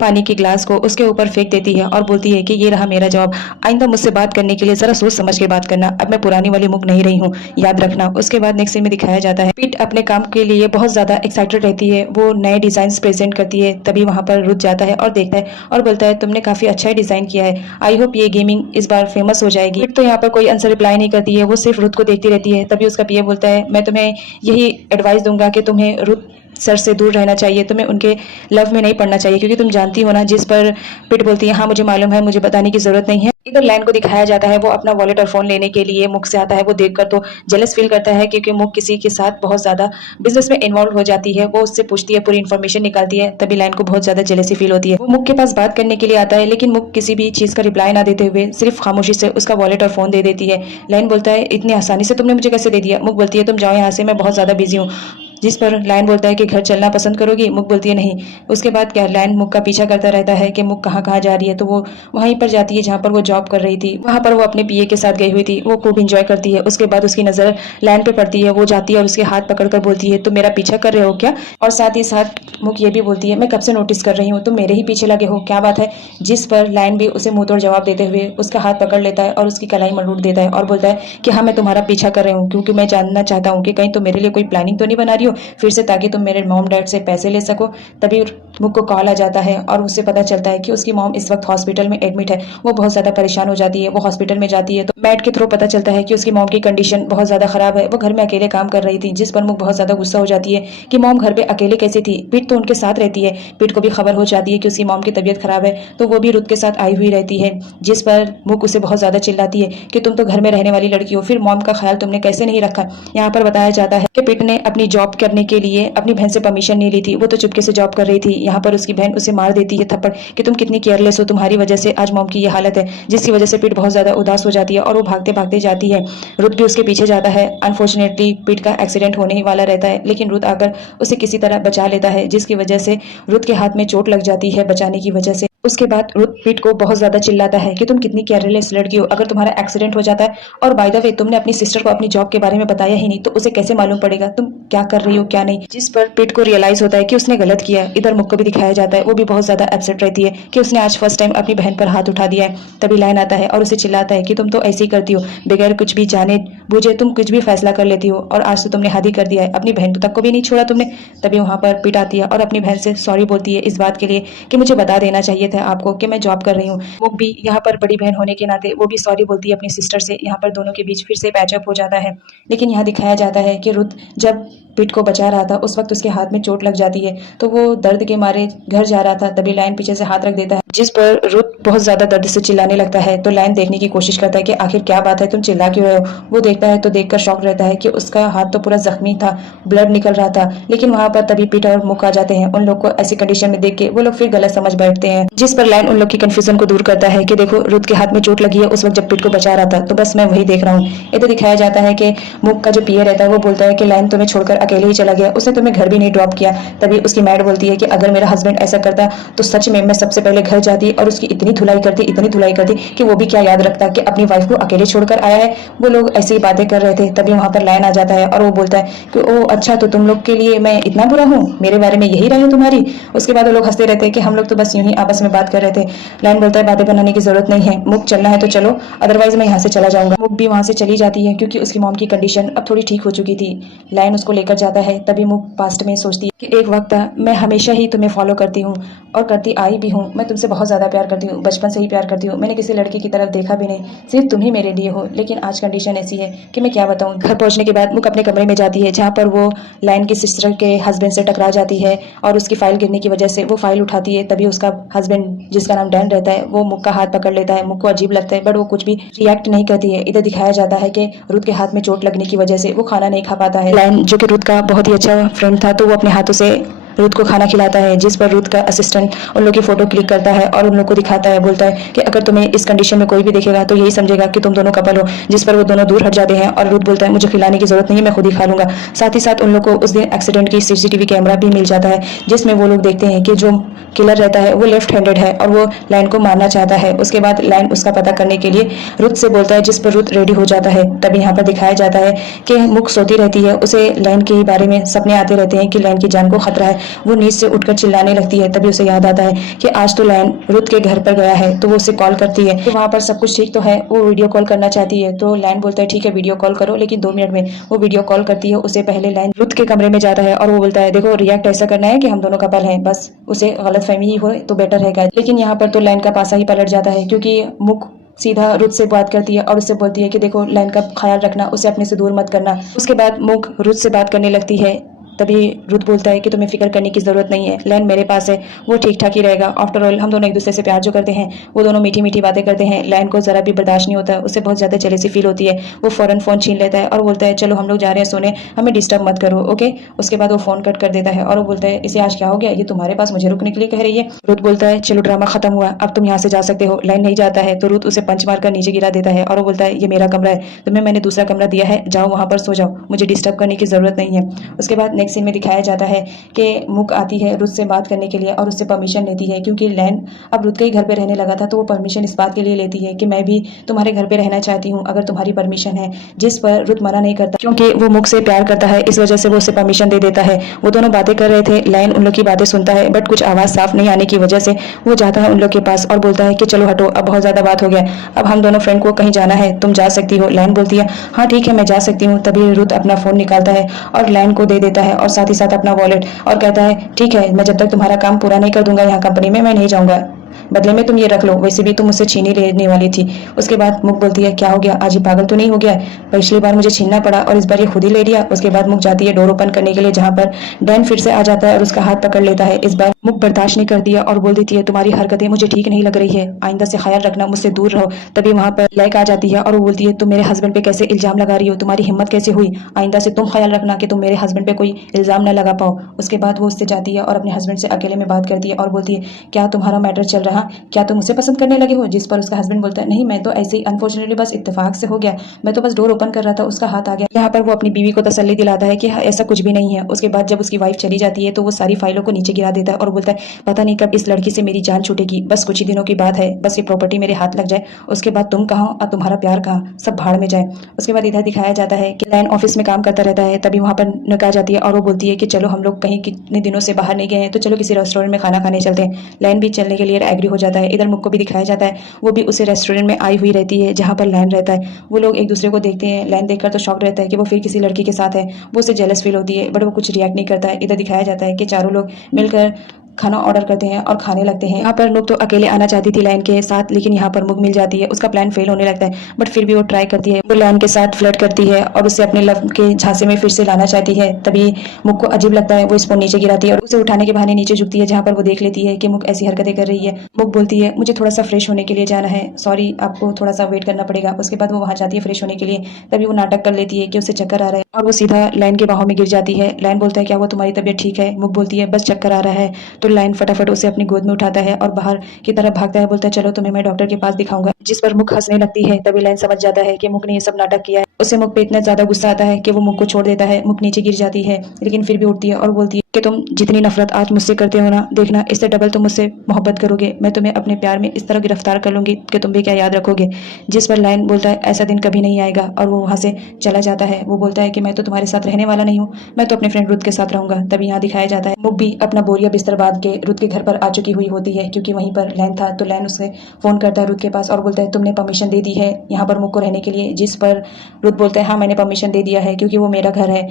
पानी के ग्लास को उसके ऊपर फेंक देती है और बोलती है कि ये रहा मेरा जवाब, आइंदा मुझसे बात करने के लिए जरा सोच समझ के बात करना, अब मैं पुरानी वाली मुख नहीं रही हूँ, याद रखना। उसके बाद नेक्स्ट सीन में दिखाया जाता है पीट अपने काम के लिए बहुत ज्यादा एक्साइटेड रहती है। वो नए डिजाइन प्रेजेंट करती है। तभी वहां पर रुक जाता है और देखता है और बोलता है तुमने काफी अच्छा डिजाइन किया है, आई होप ये गेमिंग इस बार फेमस हो जाएगी। तो यहाँ पर कोई आंसर रिप्लाई नहीं करती है, वो सिर्फ रुत को देखती रहती है। तभी उसका पीए बोलता है मैं तुम्हें यही एडवाइस दूंगा कि तुम्हें रुत सर से दूर रहना चाहिए, तुम्हें उनके लव में नहीं पड़ना चाहिए, क्योंकि तुम जानती हो ना। जिस पर पिट बोलती है हाँ मुझे मालूम है, मुझे बताने की जरूरत नहीं है। इधर लाइन को दिखाया जाता है वो अपना वॉलेट और फोन लेने के लिए मुख से आता है। वो देखकर तो जेलस फील करता है, क्योंकि मुख किसी के साथ बहुत ज्यादा बिजनेस में इन्वॉल्व हो जाती है। वो उससे पूछती है, पूरी इन्फॉर्मेशन निकालती है, तभी लाइन को बहुत ज्यादा जेलसी फील होती है। वो मुख के पास बात करने के लिए आता है, लेकिन मुख किसी भी चीज का रिप्लाई ना देते हुए सिर्फ खामोशी से उसका वॉलेट और फोन दे देती है। लाइन बोलता है इतनी आसानी से तुमने मुझे कैसे दे दिया? मुख बोलती है तुम जाओ यहाँ से, मैं बहुत ज्यादा बिजी हूँ। जिस पर लाइन बोलता है कि घर चलना पसंद करोगी? मुख बोलती है नहीं। उसके बाद क्या लाइन मुख का पीछा करता रहता है कि मुख कहाँ कहाँ जा रही है, तो वो वहीं पर जाती है जहाँ पर वो जॉब कर रही थी। वहां पर वो अपने पीए के साथ गई हुई थी, वो खूब इंजॉय करती है। उसके बाद उसकी नजर लाइन पे पड़ती है, वो जाती है और उसके हाथ पकड़कर बोलती है तुम मेरा पीछा कर रहे हो क्या? और साथ ही साथ मुख ये भी बोलती है मैं कब से नोटिस कर रही हूँ, तुम मेरे ही पीछे लगे हो, क्या बात है? जिस पर लाइन भी उसे मुंह तोड़ जवाब देते हुए उसका हाथ पकड़ लेता है और उसकी कलाई मरोड़ देता है और बोलता है कि हाँ मैं तुम्हारा पीछा कर रही हूँ, क्योंकि मैं जानना चाहता हूँ कि कहीं तुम मेरे लिए कोई प्लानिंग तो नहीं बना रही हो फिर से, ताकि तुम मेरे मॉम डैड से पैसे ले सको। तभी मुख को कॉल आ जाता है और उससे पता चलता है कि उसकी मॉम इस वक्त हॉस्पिटल में एडमिट है। वो बहुत ज्यादा परेशान हो जाती है। वो हॉस्पिटल में जाती है तो मैट के थ्रू पता चलता है कि उसकी मॉम की कंडीशन बहुत ज्यादा खराब है। वो घर में अकेले काम कर रही थी, जिस पर मुख बहुत ज्यादा गुस्सा हो जाती है कि मॉम घर पे अकेले कैसे थी? पीट तो उनके साथ रहती है। पीट को भी खबर हो जाती है कि उसकी मॉम की तबीयत खराब है, तो वो भी रुत के साथ आई हुई रहती है। जिस पर मुख उसे बहुत ज्यादा चिल्लाती है कि तुम तो घर में रहने वाली लड़की हो, फिर मॉम का ख्याल तुमने कैसे नहीं रखा? यहाँ पर बताया जाता है कि पीट ने अपनी जॉब करने के लिए अपनी बहन से परमिशन नहीं ली थी, वो तो चुपके से जॉब कर रही थी। यहाँ पर उसकी बहन उसे मार देती है थप्पड़ कि तुम कितनी केयरलेस हो, तुम्हारी वजह से आज मॉम की ये हालत है। जिसकी वजह से पीट बहुत ज्यादा उदास हो जाती है और वो भागते भागते जाती है। रुत भी उसके पीछे जाता है। अनफॉर्चुनेटली पीट का एक्सीडेंट होने ही वाला रहता है, लेकिन रुत आकर उसे किसी तरह बचा लेता है, जिसकी वजह से रुत के हाथ में चोट लग जाती है बचाने की वजह से। उसके बाद रुत पीट को बहुत ज्यादा चिल्लाता है कि तुम कितनी केयरलेस लड़की हो, अगर तुम्हारा एक्सीडेंट हो जाता है और बाय द वे तुमने अपनी सिस्टर को अपनी जॉब के बारे में बताया ही नहीं, तो उसे कैसे मालूम पड़ेगा तुम क्या कर रही हो क्या नहीं? जिस पर पीट को रियलाइज होता है कि उसने गलत किया। इधर मुख को भी दिखाया जाता है, वो भी बहुत ज्यादा अपसेट रहती है कि उसने आज फर्स्ट टाइम अपनी बहन पर हाथ उठा दिया है। तभी लाइन आता है और उसे चिल्लाता है कि तुम तो ऐसे ही करती हो, बगैर कुछ भी जाने बूझे तुम कुछ भी फैसला कर लेती हो, और आज तो तुमने हद ही कर दिया है, अपनी बहन तक को भी नहीं छोड़ा तुमने। तभी वहां पर पीट आती है और अपनी बहन से सॉरी बोलती है इस बात के लिए कि मुझे बता देना चाहिए था आपको कि मैं जॉब कर रही हूँ। वो भी यहाँ पर बड़ी बहन होने के नाते वो भी सॉरी बोलती है अपनी सिस्टर से। यहाँ पर दोनों के बीच फिर से पैचअप हो जाता है। लेकिन यहाँ दिखाया जाता है कि रुत जब पीट को बचा रहा था उस वक्त उसके हाथ में चोट लग जाती है, तो वो दर्द के मारे घर जा रहा था। तभी लाइन पीछे से हाथ रख देता है, जिस पर रुत बहुत ज्यादा दर्द से चिल्लाने लगता है। तो लाइन देखने की कोशिश करता है कि आखिर क्या बात है, तुम चिल्ला क्यों रहे हो? वो देखता है तो देखकर शॉक रहता है कि उसका हाथ तो पूरा जख्मी था, ब्लड निकल रहा था। लेकिन वहां पर तभी पीट और मुख आ जाते हैं। उन लोग को ऐसी कंडीशन में देख के वो लोग फिर गलत समझ बैठते हैं, जिस पर लाइन उन लोग की कंफ्यूजन को दूर करता है कि देखो रुत के हाथ में चोट लगी है उस वक्त जब पीट को बचा रहा था, तो बस मैं वही देख रहा हूँ। ये तो दिखाया जाता है कि मुख का जो पीए रहता है वो बोलता है कि लाइन तुम्हें छोड़कर अकेले ही चला गया, उसने तुम्हें घर भी नहीं ड्रॉप किया। तभी उसकी मैड बोलती है कि अगर मेरा हस्बैंड ऐसा करता तो सच में मैं सबसे पहले घर जाती और उसकी इतनी धुलाई करती कि वो भी क्या याद रखता कि अपनी वाइफ को अकेले छोड़कर आया है। वो लोग ऐसी ही बातें कर रहे थे। तभी वहां पर लाइन आ जाता है और वो बोलता है कि ओ अच्छा, तो तुम लोग के लिए मैं इतना बुरा हूँ, मेरे बारे में यही राय है तुम्हारी? उसके बाद वो लोग हंसते रहते हैं कि हम लोग तो बस यूं ही आपस में बात कर रहे थे। लाइन बोलता है बातें बनाने की जरूरत नहीं है, मुख चलना है तो चलो, अदरवाइज मैं यहाँ से चला जाऊंगा। मुख भी वहां से चली जाती है क्योंकि उसकी मॉम की कंडीशन अब थोड़ी ठीक हो चुकी थी। लाइन उसको लेकर जाता है। तभी मुख पास्ट में सोचती है कि एक वक्त था मैं हमेशा ही तुम्हें फॉलो करती हूँ और करती आई भी हूँ, मैं तुमसे बहुत ज्यादा प्यार करती हूँ, बचपन से ही प्यार करती हूँ, मैंने किसी लड़की की तरफ देखा भी नहीं, सिर्फ तुम ही मेरे लिए हो। लेकिन आज कंडीशन ऐसी है कि मैं क्या बताऊँ। घर पहुंचने के बाद मुख अपने कमरे में जाती है, जहाँ पर वो लाइन की सिस्टर के हस्बैंड से टकरा जाती है और उसकी फाइल गिरने की वजह से वो फाइल उठाती है। तभी उसका हस्बैंड जिसका नाम डैन रहता है वो मुख का हाथ पकड़ लेता है। मुख को अजीब लगता है बट वो कुछ भी रिएक्ट नहीं करती है। इधर दिखाया जाता है कि रुत के हाथ में चोट लगने की वजह से वो खाना नहीं खा पाता है। लाइन जो कि रुत का बहुत ही अच्छा फ्रेंड था, तो वो अपने हाथों से रुत को खाना खिलाता है, जिस पर रुत का असिस्टेंट उन लोग की फोटो क्लिक करता है और उन लोग को दिखाता है, बोलता है कि अगर तुम्हें इस कंडीशन में कोई भी देखेगा तो यही समझेगा कि तुम दोनों कपल हो। जिस पर वो दोनों दूर हट जाते हैं और रुत बोलता है मुझे खिलाने की जरूरत नहीं है, मैं खुद ही खा लूंगा। साथ ही साथ उन लोग को उस दिन एक्सीडेंट की सीसीटीवी कैमरा भी मिल जाता है, जिसमें वो लोग देखते हैं कि जो किलर रहता है वो लेफ्ट हैंडेड है और वो लाइन को मारना चाहता है। उसके बाद लाइन उसका पता करने के लिए रुत से बोलता है, जिस पर रुत रेडी हो जाता है। तभी यहाँ पर दिखाया जाता है कि मुख सोती रहती है, उसे लाइन के बारे में सपने आते रहते हैं कि लाइन की जान को खतरा है। वो नींद से उठकर चिल्लाने लगती है। तभी उसे याद आता है कि आज तो लाइन रुत के घर पर गया है, तो वो उसे कॉल करती है कि वहां पर सब कुछ ठीक तो है। वो वीडियो कॉल करना चाहती है, तो लाइन बोलता है ठीक है वीडियो कॉल करो, लेकिन 2 मिनट में। वो वीडियो कॉल करती है। उससे पहले लाइन रुत के कमरे में जाता है और वो बोलता है देखो रिएक्ट ऐसा करना है कि हम दोनों कपल हैं, बस उसे गलतफहमी ही हो तो बेटर है। लेकिन यहाँ पर तो लाइन का पासा ही पलट जाता है, क्योंकि मुख सीधा रुत से बात करती है और उससे बोलती है कि देखो लाइन का ख्याल रखना, उसे अपने से दूर मत करना। उसके बाद मुख रुत से बात करने लगती है तभी रुत बोलता है कि तुम्हें फिक्र करने की ज़रूरत नहीं है, लैन मेरे पास है, वो ठीक ठाक ही रहेगा। आफ्टर ऑल हम दोनों एक दूसरे से प्यार जो करते हैं, वो दोनों मीठी मीठी बातें करते हैं। लैन को ज़रा भी बर्दाश्त नहीं होता है, उसे बहुत ज़्यादा जेलसी फील होती है। वो फ़ौरन फ़ोन छीन लेता है और बोलता है चलो हम लोग जा रहे हैं सोने, हमें डिस्टर्ब मत करो, ओके। उसके बाद वो फ़ोन कट कर देता है और वो बोलता है इसे आज क्या हो गया, ये तुम्हारे पास मुझे रुकने के लिए कह रही है। रुत बोलता है चलो ड्रामा खत्म हुआ, अब तुम यहाँ से जा सकते हो। लैन नहीं जाता है तो रुत उसे पंच मारकर नीचे गिरा देता है और वो बोलता है ये मेरा कमरा है, तुम्हें मैंने दूसरा कमरा दिया है, जाओ वहाँ पर सो जाओ, मुझे डिस्टर्ब करने की ज़रूरत नहीं है। उसके बाद नेक्स्ट सीन में दिखाया जाता है कि मुक आती है रुत से बात करने के लिए और उससे परमिशन लेती है, क्योंकि लैन अब रुत के ही घर पे रहने लगा था तो वो परमिशन इस बात के लिए लेती है कि मैं भी तुम्हारे घर पे रहना चाहती हूँ अगर तुम्हारी परमिशन है, जिस पर रुत मना नहीं करता क्योंकि वो मुक से प्यार करता है, इस वजह से वो उसे परमिशन दे देता है। वो दोनों बातें कर रहे थे, लैन उन लोग की बातें सुनता है बट कुछ आवाज़ साफ नहीं आने की वजह से वो जाता है उन लोग के पास और बोलता है कि चलो हटो, अब बहुत ज़्यादा बात हो गया, अब हम दोनों फ्रेंड को कहीं जाना है, तुम जा सकती हो। लैन बोलती है हाँ ठीक है मैं जा सकती हूँ। तभी रुत अपना फ़ोन निकालता है और लैन को दे देता है और साथ ही साथ अपना वॉलेट और कहता है ठीक है मैं जब तक तुम्हारा काम पूरा नहीं कर दूंगा यहाँ कंपनी में मैं नहीं जाऊँगा, बदले में तुम ये रख लो, वैसे भी तुम मुझसे छीन ही लेने वाली थी। उसके बाद मुक बोलती है क्या हो गया, आज ये पागल तो नहीं हो गया, पिछली बार मुझे छीनना पड़ा और इस बार ये खुद ही ले लिया। उसके बाद मुक जाती है डोर ओपन करने के लिए, जहाँ पर डैन फिर से आ जाता है और उसका हाथ पकड़ लेता है। इस बार मुक बर्दाश्त नहीं करती है और बोल देती है तुम्हारी हरकतें मुझे ठीक नहीं लग रही है, आइंदा से ख्याल रखना, मुझसे दूर रहो। तभी वहाँ पर लैक आ जाती है और वो बोलती है तुम मेरे हस्बैंड पे कैसे इल्जाम लगा रही हो, तुम्हारी हिम्मत कैसे हुई, आइंदा से तुम ख्याल रखना कि तुम मेरे हस्बैंड पे कोई इल्जाम न लगा पाओ। उसके बाद वो उससे जाती है और अपने हस्बैंड से अकेले में बात करती है और बोलती है क्या तुम्हारा मैटर चल रहा, क्या तुम उसे पसंद करने लगे हो। जिस पर उसका हस्बैंड बोलता है नहीं मैं तो ऐसे ही अनफॉर्चुनेटली बस इत्तेफाक से हो गया, मैं तो बस डोर ओपन कर रहा था उसका हाथ आ गया। यहाँ पर वो अपनी बीवी को तसल्ली दिलाता है कि ऐसा कुछ भी नहीं है। उसके बाद जब उसकी वाइफ चली जाती है तो वो सारी फाइलों को नीचे गिरा देता है और बोलता है पता नहीं कब इस लड़की से मेरी जान छूटेगी, बस कुछ ही दिनों की बात है, बस ये प्रॉपर्टी मेरे हाथ लग जाए, उसके बाद तुम कहाँ और तुम्हारा प्यार कहाँ, सब भाड़ में जाए। उसके बाद इधर दिखाया जाता है कि लैन ऑफिस में काम करता रहता है। तभी वहाँ पर निक आ जाती है और वो बोलती है कि चलो हम लोग कहीं कितने दिनों से बाहर नहीं गए हैं तो चलो किसी रेस्टोरेंट में खाना खाने चलते हैं। लैन भी चलने के लिए एग्री हो जाता है। इधर मुक को भी दिखाया जाता है, वो भी उसे रेस्टोरेंट में आई हुई रहती है जहाँ पर लैन रहता है। वो लोग एक दूसरे को देखते हैं, लैन देखकर तो शॉक रहता है कि वो फिर किसी लड़की के साथ है, वो उसे जेलस फील होती है बट वो कुछ रिएक्ट नहीं करता है। इधर दिखाया जाता है कि चारों लोग मिलकर खाना ऑर्डर करते हैं और खाने लगते हैं। यहाँ पर मुक तो अकेले आना चाहती थी लैन के साथ, लेकिन यहाँ पर मुक मिल जाती है। उसका प्लान फेल होने लगता है बट फिर भी वो ट्राई करती है, वो लैन के साथ फ्लर्ट करती है और उसे अपने लव के झांसे में फिर से लाना चाहती है। तभी मुक को अजीब लगता है, वो स्पून नीचे गिराती है और उसे उठाने के बहाने नीचे झुकती है, जहाँ पर वो देख लेती है कि मुक ऐसी हरकतें कर रही है। मुक बोलती है मुझे थोड़ा सा फ्रेश होने के लिए जाना है, सॉरी आपको थोड़ा सा वेट करना पड़ेगा। उसके बाद वो वहाँ जाती है फ्रेश होने के लिए। तभी वो नाटक कर लेती है कि उसे चक्कर आ रहा है और वो सीधा लैन के बाहों में गिर जाती है। लैन बोलता है क्या हुआ, तुम्हारी तबीयत ठीक है। मुक बोलती है बस चक्कर आ रहा है। तो लैन फटाफट उसे अपनी गोद में उठाता है और बाहर की तरफ भागता है, बोलता है चलो तुम्हें मैं डॉक्टर के पास दिखाऊंगा। जिस पर मुक हंसने लगती है। तभी लैन समझ जाता है कि मुक ने ये सब नाटक किया है। उसे मुक पे इतना ज्यादा गुस्सा आता है कि वो मुक को छोड़ देता है। मुक नीचे गिर जाती है लेकिन फिर भी उठती है और बोलती है कि तुम जितनी नफरत आज मुझसे करते हो ना, देखना इससे डबल तुम मुझसे मोहब्बत करोगे, मैं तुम्हें अपने प्यार में इस तरह गिरफ्तार कर लूंगी कि तुम भी क्या याद रखोगे। जिस पर लैन बोलता है ऐसा दिन कभी नहीं आएगा और वो वहां से चला जाता है। वो बोलता है कि मैं तो तुम्हारे साथ रहने वाला नहीं हूँ, मैं तो अपने फ्रेंड रुत के साथ रहूंगा। तभी यहाँ दिखाया जाता है मुक भी अपना बोरिया बिस्तर बांध के रुत के घर पर आ चुकी हुई होती है, क्योंकि वहीं पर लैन था। तो लैन उसे फोन करता है रुत के पास और बोलता है तुमने परमिशन दे दी है यहाँ पर मुक को रहने के लिए। जिस पर रुत बोलता है हाँ मैंने परमिशन दे दिया है क्योंकि वो मेरा घर है।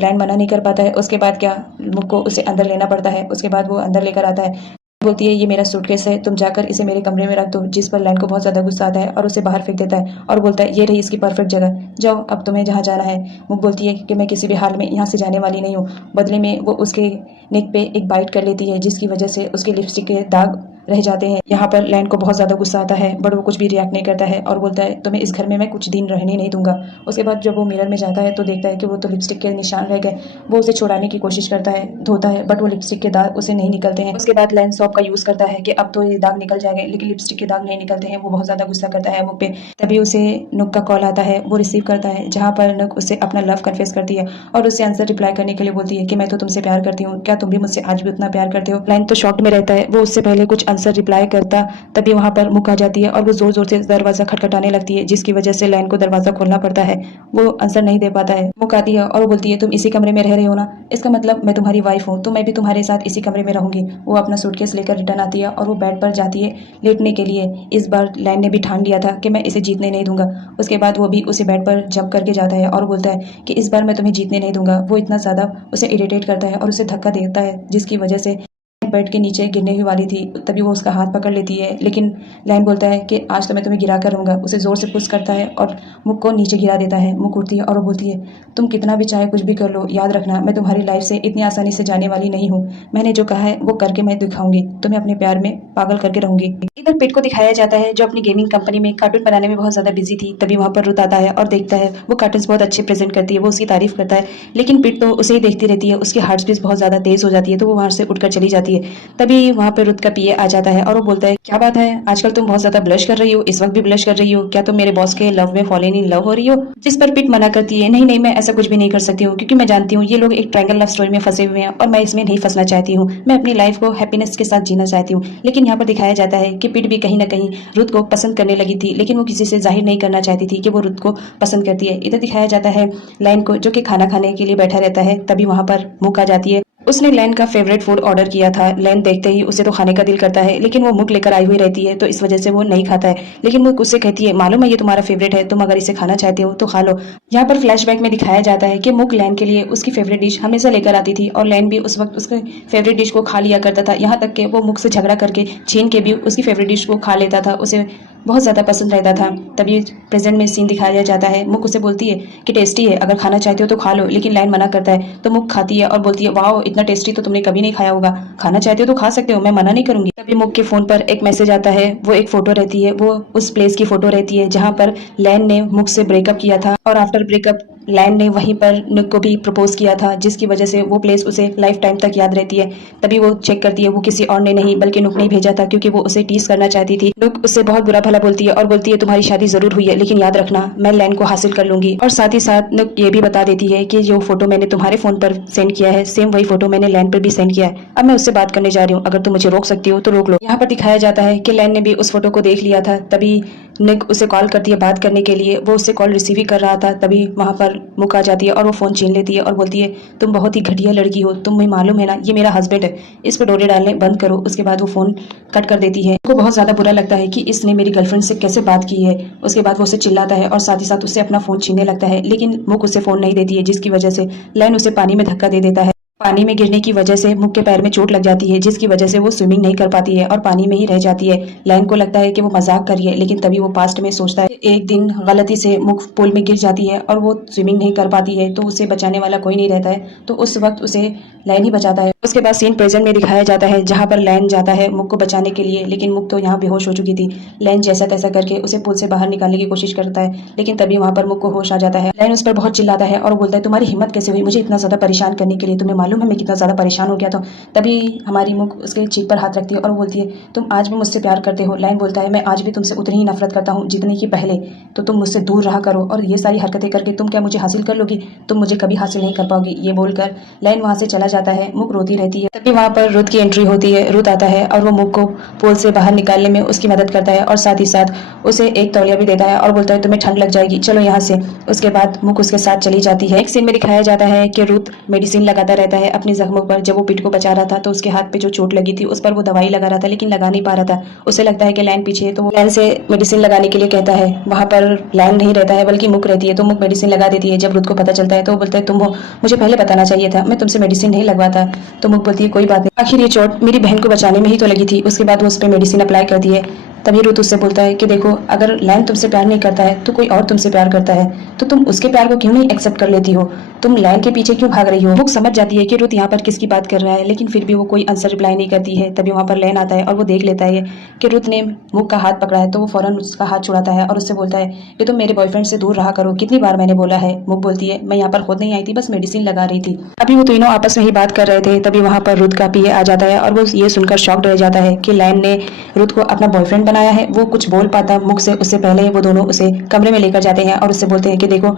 लैन मना नहीं कर पाता है। उसके बाद क्या मुक को उसे अंदर लेना पड़ता है। उसके बाद वो अंदर लेकर आता है, बोलती है ये मेरा सूटकेस है, तुम जाकर इसे मेरे कमरे में रख दो। जिस पर लैन को बहुत ज्यादा गुस्सा आता है और उसे बाहर फेंक देता है और बोलता है ये रही इसकी परफेक्ट जगह, जाओ अब तुम्हें जहाँ जाना है। मुक बोलती है कि मैं किसी भी हाल में यहाँ से जाने वाली नहीं हूँ। बदले में वो उसके नेक पे एक बाइट कर लेती है, जिसकी वजह से उसके लिपस्टिक के दाग रह जाते हैं। यहाँ पर लैन को बहुत ज्यादा गुस्सा आता है बट वो कुछ भी रिएक्ट नहीं करता है और बोलता है तुम्हें इस घर में मैं कुछ दिन रहने नहीं दूंगा। उसके बाद जब वो मिरर में जाता है तो देखता है कि वो तो लिपस्टिक के निशान रह गए। वो उसे छुड़ाने की कोशिश करता है, धोता है बट वो लिपस्टिक के दाग उसे नहीं निकलते हैं। उसके बाद लैन सॉप का यूज करता है कि अब तो ये दाग निकल जाएंगे, लेकिन लिपस्टिक के दाग नहीं निकलते हैं। वो बहुत ज्यादा गुस्सा करता है मुक पे। तभी उसे नुक का कॉल आता है, वो रिसीव करता है, जहाँ पर नुक उसे अपना लव कन्फेस करती है और उसे आंसर रिप्लाई करने के लिए बोलती है कि मैं तो तुमसे प्यार करती हूँ, क्या तुम भी मुझसे आज भी उतना प्यार करते हो। लैन तो शॉक में रहता है, वो उससे पहले कुछ आंसर रिप्लाई करता। तभी वहां पर मुक आ जाती है और वो जोर जोर से दरवाजा खटखटाने लगती है, जिसकी वजह से लैन को दरवाजा खोलना पड़ता है। वो आंसर नहीं दे पाता है। मुक आती है और वो बोलती है तुम इसी कमरे में रह रहे हो ना, इसका मतलब मैं तुम्हारी वाइफ हूँ, तो मैं भी तुम्हारे साथ इसी कमरे में रहूंगी। वो अपना सूटकेस लेकर रिटर्न आती है और वो बेड पर जाती है लेटने के लिए। इस बार लैन ने भी ठान लिया था कि मैं इसे जीतने नहीं दूंगा। उसके बाद वो भी उसे बेड पर जंप करके जाता है और बोलता है कि इस बार मैं तुम्हें जीतने नहीं दूंगा। वो इतना ज्यादा उसे इरिटेट करता है और उसे धक्का देता है, जिसकी वजह से बेड के नीचे गिरने ही वाली थी, तभी वो उसका हाथ पकड़ लेती है, लेकिन लैन बोलता है कि आज तो मैं तुम्हें गिरा कर रहूँगा। उसे ज़ोर से पुश करता है और मुक को नीचे गिरा देता है। मुक उठती है और वो बोलती है, तुम कितना भी चाहे कुछ भी कर लो, याद रखना मैं तुम्हारी लाइफ से इतनी आसानी से जाने वाली नहीं हूँ। मैंने जो कहा है वो करके मैं दिखाऊंगी, तुम्हें अपने प्यार में पागल करके रहूंगी। इधर पिट को दिखाया जाता है जो अपनी गेमिंग कंपनी में कार्टून बनाने में बहुत ज़्यादा बिजी थी। तभी वहाँ पर रुत आता है और देखता है वो कार्टून्स बहुत अच्छे प्रेजेंट करती है, वो उसकी तारीफ करता है, लेकिन पिट तो उसे ही देखती रहती है। उसकी हार्ट बीट बहुत ज़्यादा तेज हो जाती है, तो वो वहाँ से उठकर चली जाती है। तभी वहाँ पर रुत का पीए आ जाता है और वो बोलता है, क्या बात है, आजकल तुम बहुत ज़्यादा ब्लश कर रही हो, इस वक्त भी ब्लश कर रही हो, क्या तुम मेरे बॉस के लव में फॉल इन लव हो रही हो? जिस पर पिट मना करती है, नहीं नहीं, मैं ऐसा कुछ भी नहीं कर सकती हूँ, क्योंकि मैं जानती हूँ ये लोग एक ट्रायंगल लव स्टोरी में फंसे हुए हैं और मैं इसमें नहीं फंसना चाहती हूँ। मैं अपनी लाइफ को हैप्पीनेस के साथ जीना चाहती हूँ। लेकिन यहाँ पर दिखाया जाता है कि पिट भी कहीं ना कहीं रुत को पसंद करने लगी थी, लेकिन वो किसी से जाहिर नहीं करना चाहती थी कि वो रुत को पसंद करती है। इधर दिखाया जाता है लैन को, जो कि खाना खाने के लिए बैठा रहता है। तभी वहाँ पर मुक आ जाती है। उसने लैन का फेवरेट फूड ऑर्डर किया था। लैन देखते ही उसे तो खाने का दिल करता है, लेकिन वो मुक लेकर आई हुई रहती है, तो इस वजह से वो नहीं खाता है। लेकिन मुक उससे कहती है, मालूम है ये तुम्हारा फेवरेट है, तुम अगर इसे खाना चाहते हो तो खा लो। यहाँ पर फ्लैशबैक में दिखाया जाता है कि मुक लैन के लिए उसकी फेवरेट डिश हमेशा लेकर आती थी और लैन भी उस वक्त उसके फेवरेट डिश को खा लिया करता था। यहाँ तक कि वो मुक से झगड़ा करके छीन के भी उसकी फेवरेट डिश को खा लेता था, उसे बहुत ज़्यादा पसंद रहता था। तभी प्रेजेंट में सीन दिखाया जाता है। मुक उसे बोलती है कि टेस्टी है, अगर खाना चाहते हो तो खा लो, लेकिन लैन मना करता है। तो मुक खाती है और बोलती है, वाओ इतना टेस्टी तो तुमने कभी नहीं खाया होगा, खाना चाहते हो तो खा सकते हो, मैं मना नहीं करूंगी। तभी मुक के फोन पर एक मैसेज आता है। वो एक फोटो रहती है, वो उस प्लेस की फोटो रहती है जहाँ पर लैन ने मुक से ब्रेकअप किया था और आफ्टर ब्रेकअप लैन ने वहीं पर नुक को भी प्रपोज किया था, जिसकी वजह से वो प्लेस उसे लाइफ टाइम तक याद रहती है। तभी वो चेक करती है, वो किसी और ने नहीं बल्कि नुक ने ही भेजा था, क्योंकि वो उसे टीज करना चाहती थी। नुक उससे बहुत बुरा भला बोलती है और बोलती है, तुम्हारी शादी जरूर हुई है, लेकिन याद रखना मैं लैन को हासिल कर लूंगी। और साथ ही साथ नुक ये भी बता देती है कि जो फोटो मैंने तुम्हारे फोन पर सेंड किया है, सेम वही फोटो मैंने लैन पर भी सेंड किया है। अब मैं उससे बात करने जा रही हूँ, अगर तुम मुझे रोक सकती हो तो रोक लो। यहाँ पर दिखाया जाता है कि लैन ने भी उस फोटो को देख लिया था। तभी नुक उसे कॉल करती है बात करने के लिए, वो उससे कॉल रिसीव ही कर रहा था। तभी वहाँ पर मुक आ जाती है और वो फ़ोन छीन लेती है और बोलती है, तुम बहुत ही घटिया लड़की हो, तुम्हें मालूम है ना ये मेरा हस्बैंड है, इस पर डोरे डालने बंद करो। उसके बाद वो फ़ोन कट कर देती है। उसको बहुत ज़्यादा बुरा लगता है कि इसने मेरी गर्लफ्रेंड से कैसे बात की है। उसके बाद वो उसे चिल्लाता है और साथ ही साथ उससे अपना फ़ोन छीनने लगता है, लेकिन मुक उसे फ़ोन नहीं देती है, जिसकी वजह से लैन उसे पानी में धक्का दे देता है। पानी में गिरने की वजह से मुक के पैर में चोट लग जाती है, जिसकी वजह से वो स्विमिंग नहीं कर पाती है और पानी में ही रह जाती है। लैन को लगता है कि वो मजाक कर रही है, लेकिन तभी वो पास्ट में सोचता है एक दिन गलती से मुक पूल में गिर जाती है और वो स्विमिंग नहीं कर पाती है, तो उसे बचाने वाला कोई नहीं रहता है, तो उस वक्त उसे लैन ही बचाता है। उसके बाद सीन प्रेजेंट में दिखाया जाता है जहाँ पर लैन जाता है मुक को बचाने के लिए, लेकिन मुक तो यहाँ बेहोश हो चुकी थी। लैन जैसा तैसा करके उसे पुल से बाहर निकालने की कोशिश करता है, लेकिन तभी वहाँ पर मुक को होश आ जाता है। लैन उस पर बहुत चिल्लाता है और बोलता है, तुम्हारी हिम्मत कैसे हुई मुझे इतना ज्यादा परेशान करने के लिए, तुम्हें मालूम है मैं कितना ज्यादा परेशान हो गया था। तभी हमारी मुक उसके चीख पर हाथ रखती है और बोलती है, तुम आज भी मुझसे प्यार करते हो? लैन बोलता है, मैं आज भी तुमसे उतनी ही नफरत करता हूँ जितनी की पहले, तो तुम मुझसे दूर रहा करो, और ये सारी हरकतें करके तुम क्या मुझे हासिल कर लोगी? तुम मुझे कभी हासिल नहीं कर पाओगी। ये बोलकर लैन वहाँ से चला जाता है। मुक रोती रहती है। तभी वहाँ पर रुत की एंट्री होती है। रुत आता है और वो मुक को पोल से बाहर निकालने में उसकी मदद करता है और साथ ही साथ उसे एक तौलिया भी देता है और बोलता है, तुम्हें ठंड लग जाएगी, चलो यहाँ से। उसके बाद मुक उसके साथ चली जाती है। एक सीन में दिखाया जाता है कि रुत मेडिसिन लगाता रहता है अपनी जख्मों पर। जब वो पिट को बचा रहा था तो उसके हाथ पे जो चोट लगी थी उस पर वो दवाई लगा रहा था, लेकिन लगा नहीं पा रहा था। उसे लगता है कि लैन पीछे है, तो वो लैन से मेडिसिन लगाने के लिए कहता है। वहाँ पर लैन नहीं रहता है बल्कि मुक रहती है, तो मुक मेडिसिन लगा देती है। जब रुत को पता चलता है तो वो बोलता है, तुम हो, मुझे पहले बताना चाहिए था, मैं तुमसे मेडिसिन नहीं लगवाता। तो मुक बोलती है, कोई बात नहीं, आखिर ये चोट मेरी बहन को बचाने में ही तो लगी थी। उसके बाद वो उस पर मेडिसिन अप्लाई करती है। तभी रुत उससे बोलता है कि देखो, अगर लैन तुमसे प्यार नहीं करता है तो कोई और तुमसे प्यार करता है, तो तुम उसके प्यार को क्यों नहीं एक्सेप्ट कर लेती हो? तुम लैन के पीछे क्यों भाग रही हो? मुक समझ जाती है कि रुत यहाँ पर किसकी बात कर रहा है, लेकिन फिर भी वो कोई आंसर रिप्लाई नहीं करती है। तभी वहाँ पर लैन आता है और वो देख लेता है कि रुत ने मुक का हाथ पकड़ा है, तो वो फौरन उसका हाथ छुड़ाता है और उससे बोलता है कि तुम मेरे बॉयफ्रेंड से दूर रहा करो, कितनी बार मैंने बोला है। मुक बोलती है, मैं यहाँ पर खुद नहीं आई थी, बस मेडिसिन लगा रही थी। अभी वो तीनों आपस में ही बात कर रहे थे। तभी वहाँ पर रुत का पीए आ जाता है और वो ये सुनकर शॉक्ड रह जाता है कि लैन ने रुत को अपना बॉयफ्रेंड बनाया है। वो कुछ बोल पाता मुक से उससे पहले वो दोनों उसे कमरे में लेकर जाते हैं और उससे बोलते हैं कि देखो,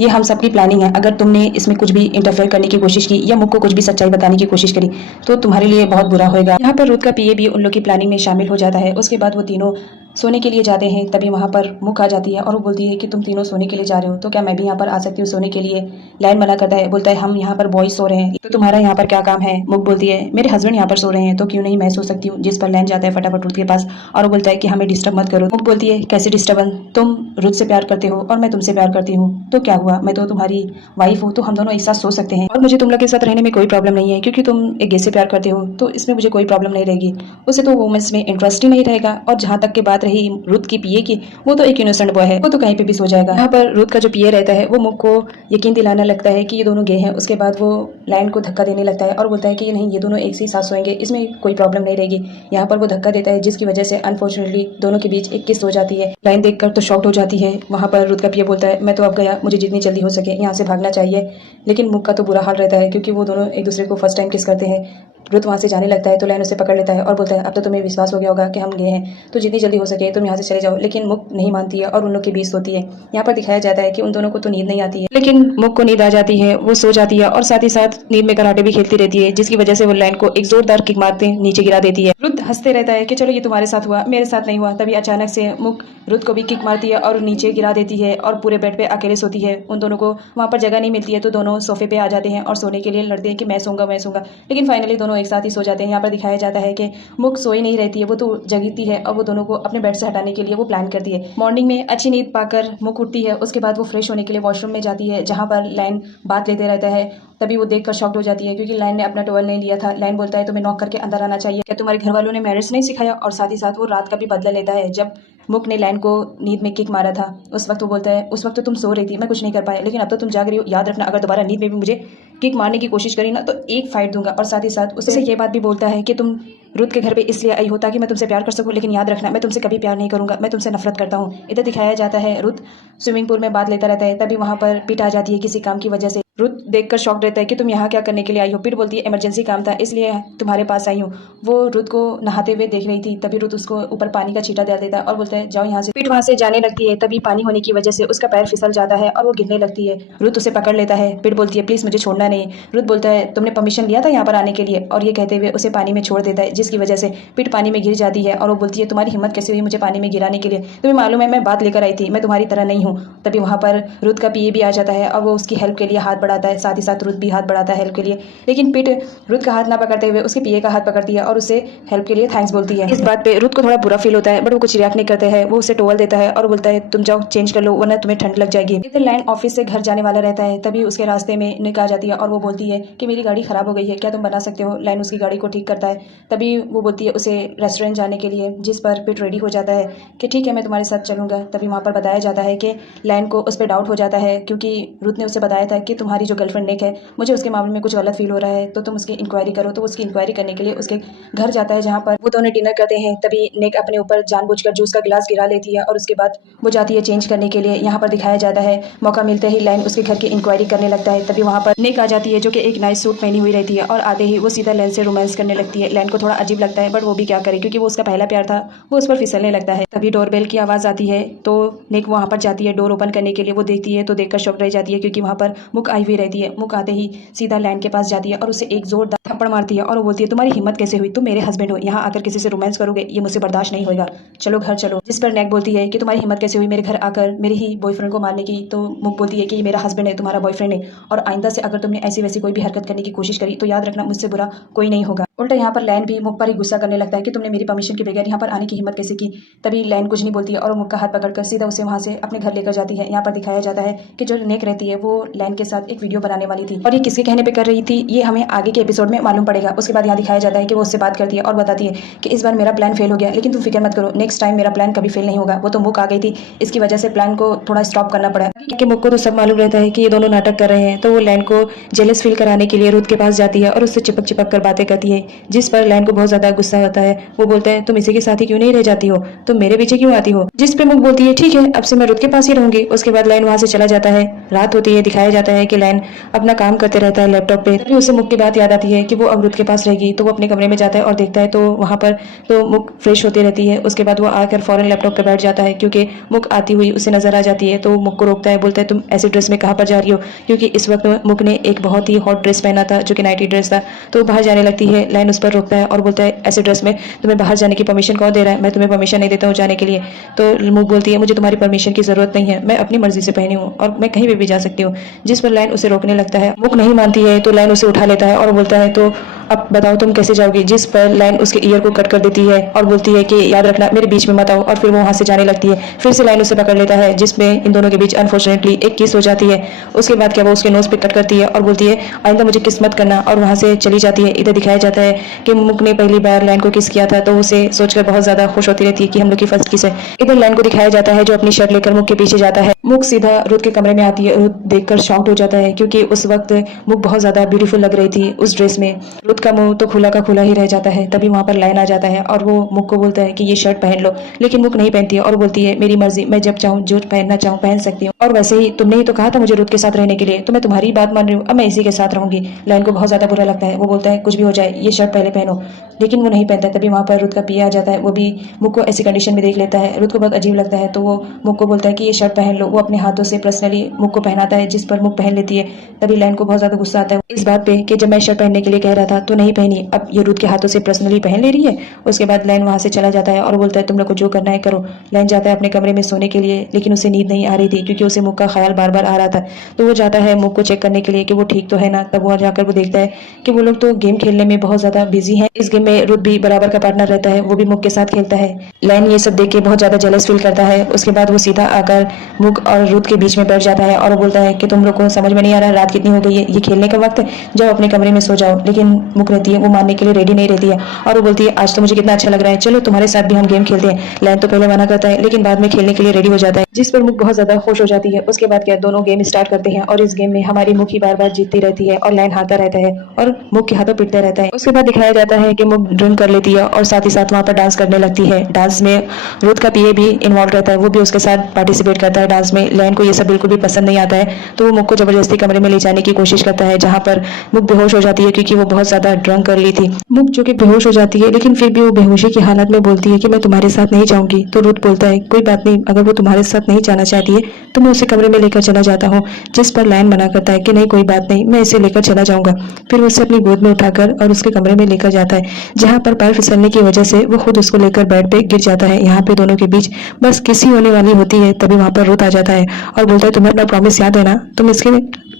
ये हम सबकी प्लानिंग है, अगर तुमने इसमें कुछ भी इंटरफेयर करने की कोशिश की या मुक को कुछ भी सच्चाई बताने की कोशिश करी तो तुम्हारे लिए बहुत बुरा होगा। यहाँ पर रुत का पीए भी उन लोग की प्लानिंग में शामिल हो जाता है। उसके बाद वो तीनों सोने के लिए जाते हैं तभी वहाँ पर मुक आ जाती है और वो बोलती है कि तुम तीनों सोने के लिए जा रहे हो तो क्या मैं भी यहाँ पर आ सकती हूँ सोने के लिए। लायन मना करता है, बोलता है हम यहाँ पर बॉयज सो रहे हैं तो तुम्हारा यहाँ पर क्या काम है। मुक बोलती है मेरे हस्बैंड यहाँ पर सो रहे हैं तो क्यों नहीं मैं सो सकती हूँ। जिस पर लायन जाता है फटाफट रुत के पास और वो बोलता है कि हमें डिस्टर्ब मत करो। मुक बोलती है कैसे डिस्टर्बेंस, तुम रुत से प्यार करते हो और मैं तुमसे प्यार करती हूँ तो क्या हुआ, मैं तो तुम्हारी वाइफ हूँ तो हम दोनों एक साथ सो सकते हैं और मुझे तुम लोग के साथ रहने में कोई प्रॉब्लम नहीं है क्योंकि तुम एक गे से प्यार करते हो तो इसमें मुझे कोई प्रॉब्लम नहीं रहेगी। उसे तो वोमेंस में इंटरेस्ट ही नहीं रहेगा। और जहाँ तक की बात रही रुत की पीए की, वो तो एक इनोसेंट बॉय है, वो तो कहीं पे भी सो जाएगा। यहाँ पर रुत का जो पीए रहता है वो मुक को यकीन दिलाना लगता है कि ये दोनों गे हैं। उसके बाद वो लायन को धक्का देने लगता है और बोलता है कि नहीं ये दोनों एक ही साथ सोएंगे, इसमें कोई प्रॉब्लम नहीं रहेगी। यहाँ पर वो धक्का देता है जिसकी वजह से अनफॉर्चुनेटली दोनों के बीच एक किस हो जाती है। लायन देखकर तो शॉक्ड हो जाती है। वहाँ पर रुत का पीए बोलता है मैं तो अब गया, मुझे जितनी जल्दी हो सके यहाँ से भागना चाहिए। लेकिन मुक का तो बुरा हाल रहता है क्योंकि वो दोनों एक दूसरे को फर्स्ट टाइम किस करते हैं। रुत वहाँ से जाने लगता है तो लायन उसे पकड़ लेता है और बोलता है अब तो तुम्हें विश्वास हो गया होगा कि हम गए हैं तो जितनी जल्दी हो सके तुम यहाँ से चले जाओ। लेकिन मुक नहीं मानती है और उन लोग के बीच होती है। यहाँ पर दिखाया जाता है कि उन दोनों को तो नींद नहीं आती है लेकिन मुक को नींद आ जाती है, वो सो जाती है और साथ ही साथ नींद में कराटे भी खेलती रहती है जिसकी वजह से वो लायन को एक जोरदार किक मारते नीचे गिरा देती है। रुत हंसते रहता है कि चलो ये तुम्हारे साथ हुआ, मेरे साथ नहीं हुआ। तभी अचानक से मुक रुत को भी किक मारती है और नीचे गिरा देती है और पूरे बेड पे अकेले सोती है। उन दोनों को वहाँ पर जगह नहीं मिलती है तो दोनों सोफे पे आ जाते हैं और सोने के लिए लड़ते हैं कि मैं सोऊंगा मैं सोऊंगा। लेकिन फाइनली दोनों एक साथ ही सो जाते हैं। यहाँ पर दिखाया जाता है कि मुक सोई नहीं रहती है, वो तो जगती है और वो दोनों को अपने बेड से हटाने के लिए वो प्लान करती है। मॉर्निंग में अच्छी नींद पाकर मुक उठती है। उसके बाद वो फ्रेश होने के लिए वॉशरूम में जाती है जहाँ पर लायन बात लेते रहता है। तभी वो देखकर शॉक्ड हो जाती है क्योंकि लायन ने अपना टॉवल नहीं लिया था। लायन बोलता है तुम्हें नॉक करके अंदर आना चाहिए, क्या तुम्हारे घर वालों ने मैरिज नहीं सिखाया। और साथ ही साथ वो रात का भी बदला लेता है। जब मुक ने लायन को नींद में किक मारा था उस वक्त वो बोलता है उस वक्त तो तुम सो रही थी, मैं कुछ नहीं कर पाया, लेकिन अब तो तुम जाग रही हो, याद रखना अगर दोबारा नींद में भी मुझे किक मारने की कोशिश करी ना तो एक फाइट दूंगा। और साथ ही साथ उसे ये बात भी बोलता है कि तुम रुत के घर पे इसलिए आई हो ताकि मैं तुमसे प्यार कर सकूं, लेकिन याद रखना मैं तुमसे कभी प्यार नहीं करूंगा, मैं तुमसे नफरत करता हूँ। इधर दिखाया जाता है रुत स्विमिंग पूल में बात लेता रहता है। तभी वहाँ पर पिट आ जाती है किसी काम की वजह से। रुत देखकर शॉक रहता है कि तुम यहाँ क्या करने के लिए आई हो। पिट बोलती है इमरजेंसी काम था इसलिए तुम्हारे पास आई हूँ। वो रुत को नहाते हुए देख रही थी। तभी रुत उसको ऊपर पानी का छींटा डाल देता है और बोलता है जाओ यहाँ से। पिट वहाँ से जाने लगती है। तभी पानी होने की वजह से उसका पैर फिसल जाता है और वो गिरने लगती है। रुत उसे पकड़ लेता है। पिट बोलती है प्लीज मुझे छोड़ना नहीं। रुत बोलता है तुमने परमिशन लिया था यहाँ पर आने के लिए, और ये कहते हुए उसे पानी में छोड़ देता है जिसकी वजह से पिट पानी में गिर जाती है। और वो बोलती है तुम्हारी हिम्मत कैसे हुई मुझे पानी में गिराने के लिए, तुम्हें मालूम है मैं बात लेकर आई थी, मैं तुम्हारी तरह नहीं हूँ। तभी वहाँ पर रुत का पीए भी आ जाता है और वो उसकी हेल्प के लिए हाथ बढ़ाता है। साथ ही साथ रुत भी हाथ बढ़ाता है हेल्प के लिए, लेकिन पिट रुत का हाथ ना पकड़ते हुए उसके पीए का हाथ पकड़ती है और उसे हेल्प के लिए थैंक्स बोलती है। इस बात पे रुत को थोड़ा बुरा फील होता है बट वो कुछ रिएक्ट नहीं करते हैं। वो उसे टॉवल देता है और बोलता है तुम जाओ चेंज कर लो वरना तुम्हें ठंड लग जाएगी। इधर लायन ऑफिस से घर जाने वाला रहता है। तभी उसके रास्ते में निक आ जाती है और वो बोलती है कि मेरी गाड़ी खराब हो गई है, क्या तुम बना सकते हो। लायन उसकी गाड़ी को ठीक करता है। तभी वो बोलती है उसे रेस्टोरेंट जाने के लिए, जिस पर पिट रेडी हो जाता है कि ठीक है मैं तुम्हारे साथ चलूंगा। तभी वहाँ पर बताया जाता है कि लायन को उस पर डाउट हो जाता है क्योंकि रुत ने उसे बताया था कि तुम्हारी जो गर्लफ्रेंड निक है मुझे उसके मामले में कुछ गलत फील हो रहा है तो तुम उसकी इंक्वायरी करो। तो उसकी इंक्वायरी करने के लिए उसके घर जाता है जहाँ पर वो दोनों डिनर करते हैं। तभी निक अपने ऊपर जानबूझकर जूस का गिलास गिरा लेती है और उसके बाद वो जाती है चेंज करने के लिए। यहाँ पर दिखाया जाता है मौका मिलते ही लायन उसके घर की इंक्वायरी करने लगता है। तभी वहाँ पर निक आ जाती है जो कि एक नाइस सूट पहनी हुई रहती है और आते ही वो सीधा लायन से रोमांस करने लगती है। लायन को थोड़ा अजीब लगता है बट वो भी क्या करे क्योंकि वो उसका पहला प्यार था, वो उस पर फिसलने लगता है। तभी डोरबेल की आवाज़ आती है तो निक वहाँ पर जाती है डोर ओपन करने के लिए। वो देखती है तो देखकर शॉक रह जाती है क्योंकि वहाँ पर मुक आई हुई रहती है। मुक आते ही सीधा लायन के पास जाती है और उसे एक जोरदार थप्पड़ मारती है और वो बोलती है तुम्हारी हिम्मत कैसे हुई, तुम मेरे हस्बैंड हो, यहाँ आकर किसी से रोमांस करोगे, ये मुझसे बर्दाश्त नहीं होगा, चलो घर चलो। जिस पर नेक बोलती है कि तुम्हारी हिम्मत कैसे हुई मेरे घर आकर मेरे ही बॉयफ्रेंड को मारने की। तो मुक बोलती है कि ये मेरा हस्बैंड है, तुम्हारा बॉयफ्रेंड है, और आइंदा से अगर तुमने ऐसी वैसी कोई भी हरकत करने की कोशिश करी तो याद रखना मुझसे बुरा कोई नहीं होगा। उल्टा यहाँ पर लायन भी मुक पर ही गुस्सा करने लगता है कि तुमने मेरी परमिशन के बगैर यहाँ पर आने की हिम्मत कैसे की। तभी लायन कुछ नहीं बोलती है और मुक का हाथ पकड़कर सीधा उसे वहाँ से अपने घर लेकर जाती है। यहाँ पर दिखाया जाता है कि जो नेक रहती है वो लायन के साथ एक वीडियो बनाने वाली थी और ये किसके कहने पे कर रही थी ये हमें आगे के एपिसोड में मालूम पड़ेगा। उसके बाद यहाँ दिखाया जाता है कि वो उससे बात करती है और बताती है कि इस बार मेरा प्लान फेल हो गया, लेकिन तुम फिक्र मत करो, नेक्स्ट टाइम मेरा प्लान कभी फेल नहीं होगा। वो तो मुक आ गई थी, इसकी वजह से प्लान को थोड़ा स्टॉप करना पड़ा क्योंकि मुक को तो सब मालूम रहता है कि ये दोनों नाटक कर रहे हैं। तो वो लायन को जेलस फील कराने के लिए रुत के पास जाती है और उससे चिपक चिपक कर बातें करती है, जिस पर लायन को बहुत ज्यादा गुस्सा होता है। वो बोलता है तुम इसी के साथ ही क्यों नहीं रह जाती हो, तुम मेरे पीछे क्यों आती हो। जिस पे मुक बोलती है ठीक है अब से मैं रुत के पास ही रहूंगी। उसके बाद लायन वहां से चला जाता है। रात होती है, दिखाया जाता है कि लायन अपना काम करते रहता है लैपटॉप पे। तभी उसे मुक की बात याद आती है कि वो अब रुत के पास रहेगी। तो वो अपने कमरे में जाता है और देखता है तो वहाँ पर तो मुक फ्रेश होती रहती है। उसके बाद वो आकर फौरन लैपटॉप पे बैठ जाता है क्योंकि मुक आती हुई उसे नजर आ जाती है। तो मुक को रोकता है, बोलता है तुम ऐसे ड्रेस में कहाँ पर जा रही हो, क्योंकि इस वक्त मुक ने एक बहुत ही हॉट ड्रेस पहना था जो कि नाइटी ड्रेस था। तो बाहर जाने लगती है। लाइन उस पर रोकता है और बोलता है ऐसे ड्रेस में तुम्हें बाहर जाने की परमिशन कौन दे रहा है, मैं तुम्हें परमिशन नहीं देता हूँ जाने के लिए। तो मुक बोलती है मुझे तुम्हारी परमिशन की जरूरत नहीं है, मैं अपनी मर्जी से पहनी हूँ और मैं कहीं भी जा सकती हूँ। जिस पर लाइन उसे रोकने लगता है। मुक नहीं मानती है तो लाइन उसे उठा लेता है और बोलता है तो अब बताओ तुम कैसे जाओगी। जिस पर लाइन उसके ईयर को कट कर देती है और बोलती है कि याद रखना मेरे बीच में मत आओ, और फिर वो वहां से जाने लगती है। फिर से लाइन उसे पकड़ लेता है जिसमें इन दोनों के बीच अनफॉर्चुनेटली एक किस हो जाती है। उसके बाद क्या वो उसके नोज पे कट करती है और बोलती है आइंदा मुझे किस मत करना, और वहां से चली जाती है। इधर दिखाया जाता है कि मुक ने पहली बार लाइन को किस किया था तो उसे सोचकर बहुत ज्यादा खुश होती रहती है कि हम लोग की फर्स्ट किस है। इधर लाइन को दिखाया जाता है जो अपनी शर्ट लेकर मुक के पीछे जाता है। मुक सीधा रुथ के कमरे में आती है। रुथ देखकर शॉक्ड हो जाता है क्योंकि उस वक्त मुक बहुत ज्यादा ब्यूटीफुल लग रही थी उस ड्रेस में। रुथ का मुंह तो खुला का खुला ही रह जाता है। तभी वहां पर लाइन आ जाता है और वो मुक को बोलता है कि ये शर्ट पहन लो, लेकिन मुक नहीं पहनती है और बोलती है मेरी मर्जी, मैं जब चाहूँ जो पहनना चाहूँ पहन सकती हूँ, और वैसे ही तुमने ही तो कहा था मुझे रुथ के साथ रहने के लिए, तो मैं तुम्हारी बात मान रही हूँ, अब मैं इसी के साथ रहूंगी। लाइन को बहुत ज्यादा बुरा लगता है। वो बोलता है कुछ भी हो जाए ये शर्ट पहले पहनो, लेकिन वो नहीं पहनता। तभी वहां पर रुथ का पिया आ जाता है। वो भी मुक को ऐसी कंडीशन में देख लेता है। रुथ को बहुत अजीब लगता है तो वो मुक को बोलता है कि ये शर्ट पहन लो। वो अपने हाथों से पर्सनली मुक को पहनाता है जिस पर मुक पहन लेती है। तभी लाइन को बहुत ज्यादा गुस्सा आता है इस बात पे कि जब मैं शर्ट पहनने के लिए कह रहा था तो नहीं पहनी, अब ये रुथ के हाथों से पर्सनली पहन ले रही है। उसके बाद लाइन वहां से चला जाता है और बोलता है तुम लोग को जो करना है करो। लाइन जाता है अपने कमरे में सोने के लिए, लेकिन उसे नींद नहीं आ रही थी क्योंकि उसे मुक का ख्याल बार बार आ रहा था। तो वो जाता है मुक को चेक करने के लिए कि वो ठीक तो है ना। तब वहां जाकर वो देखता है कि वो लोग तो गेम खेलने में बहुत ज्यादा बिजी हैं। इस गेम में रुथ भी बराबर का पार्टनर रहता है, वो भी मुक के साथ खेलता है। लाइन ये सब देख के बहुत ज्यादा जेलस फील करता है। उसके बाद वो सीधा आकर मुक और रुथ के बीच में बैठ जाता है और बोलता है कि तुम लोग को समझ में नहीं आ रहा रात कितनी हो गई है, ये खेलने का वक्त है, जाओ अपने कमरे में सो जाओ। लेकिन मुक रहती है, वो मानने के लिए रेडी नहीं रहती है और वो बोलती है आज तो मुझे कितना अच्छा लग रहा है, चलो तुम्हारे साथ भी हम गेम खेलते हैं। लाइन तो पहले मना करता है लेकिन बाद में खेलने के लिए रेडी हो जाता है, जिस पर मुक बहुत ज्यादा खुश हो जाती है। उसके बाद क्या दोनों गेम स्टार्ट करते हैं और इस गेम में हमारी मुक ही बार बार जीतती रहती है और लाइन हारता रहता है और मुक के हाथों पिटता रहता है। उसके बाद दिखाया जाता है कि मुक ड्रिंक कर लेती है और साथ ही साथ वहां पर डांस करने लगती है। डांस में रुथ का पीए भी इन्वॉल्व रहता है, वो भी उसके साथ पार्टिसिपेट करता है डांस में। लाइन को ये सब बिल्कुल भी पसंद नहीं आता है तो वो मुक को जबरदस्ती कमरे में ले जाने की कोशिश करता है, जहां पर मुक बेहोश हो जाती है क्योंकि वो बहुत ज्यादा ड्रंक कर ली थी। मुक जो कि बेहोश हो जाती है लेकिन फिर भी वो बेहोशी की हालत में बोलती है कि मैं तुम्हारे साथ नहीं जाऊंगी। तो रुथ बोलता है कोई बात नहीं, अगर वो तुम्हारे साथ नहीं जाना चाहती है तो मैं उसे कमरे में लेकर चला जाता हूँ। जिस पर लाइन मना करता है कि नहीं कोई बात नहीं, मैं इसे लेकर चला जाऊंगा। फिर उसे अपनी गोद में उठाकर और उसके कमरे में लेकर जाता है, जहाँ पर पैर फिसलने की वजह से वो खुद उसको लेकर बेड पे गिर जाता है। यहाँ पे दोनों के बीच बस किसी होने वाली होती है। तभी वहां पर रुथ आ जाता है और बोलता है तुम्हें अपना प्रॉमिस याद है ना, तुम इसके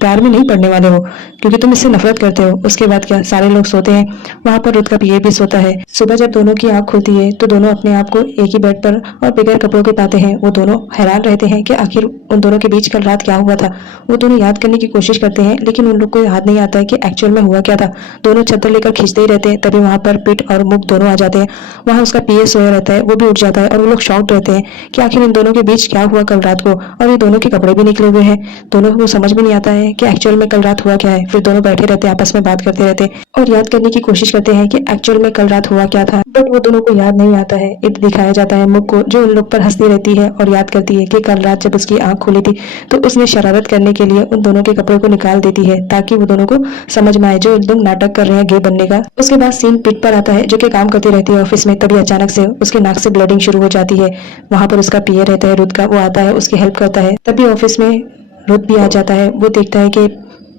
प्यार में नहीं पड़ने वाले हो क्योंकि तुम इससे नफरत करते हो। उसके बाद क्या सारे लोग सोते हैं, वहां पर रुथ का पीए भी सोता है। सुबह जब दोनों की आंख खुलती है तो दोनों अपने आप को एक ही बेड पर और बगैर कपड़ों के पाते हैं। वो दोनों हैरान रहते हैं कि आखिर उन दोनों के बीच कल रात क्या हुआ था। वो दोनों याद करने की कोशिश करते हैं लेकिन उन लोग को याद नहीं आता है कि एक्चुअल में हुआ क्या था। दोनों चद्दर लेकर खींचते ही रहते हैं। तभी वहां पर पिट और मुक दोनों आ जाते हैं। वहां उसका पीए सोया रहता है, वो भी उठ जाता है और वो लोग शॉक्ड रहते हैं कि आखिर इन दोनों के बीच क्या हुआ कल रात को, और ये दोनों के कपड़े भी निकले हुए हैं। दोनों को समझ में नहीं आता है कि एक्चुअल में कल रात हुआ क्या है। फिर दोनों बैठे रहते हैं, आपस में बात करते रहते हैं और याद करने की कोशिश करते हैं कि एक्चुअल में कल रात हुआ क्या था, बट वो दोनों को याद नहीं आता है। इधर दिखाया जाता है मुक को जो उन लोग पर हंसती रहती है और याद करती है कि कल रात जब उसकी आंख खुली थी तो उसने शरारत करने के लिए उन दोनों के कपड़े को निकाल देती है ताकि वो दोनों को समझ में आए जो लोग नाटक कर रहे हैं गे बनने का। उसके बाद सीन पिट पर आता है जो कि काम करती रहती है ऑफिस में। तभी अचानक से उसके नाक से ब्लीडिंग शुरू हो जाती है। वहां पर उसका पीए रहता है रुथ का, वो आता है उसकी हेल्प करता है। तभी ऑफिस में रुथ भी आ जाता है। वो देखता है कि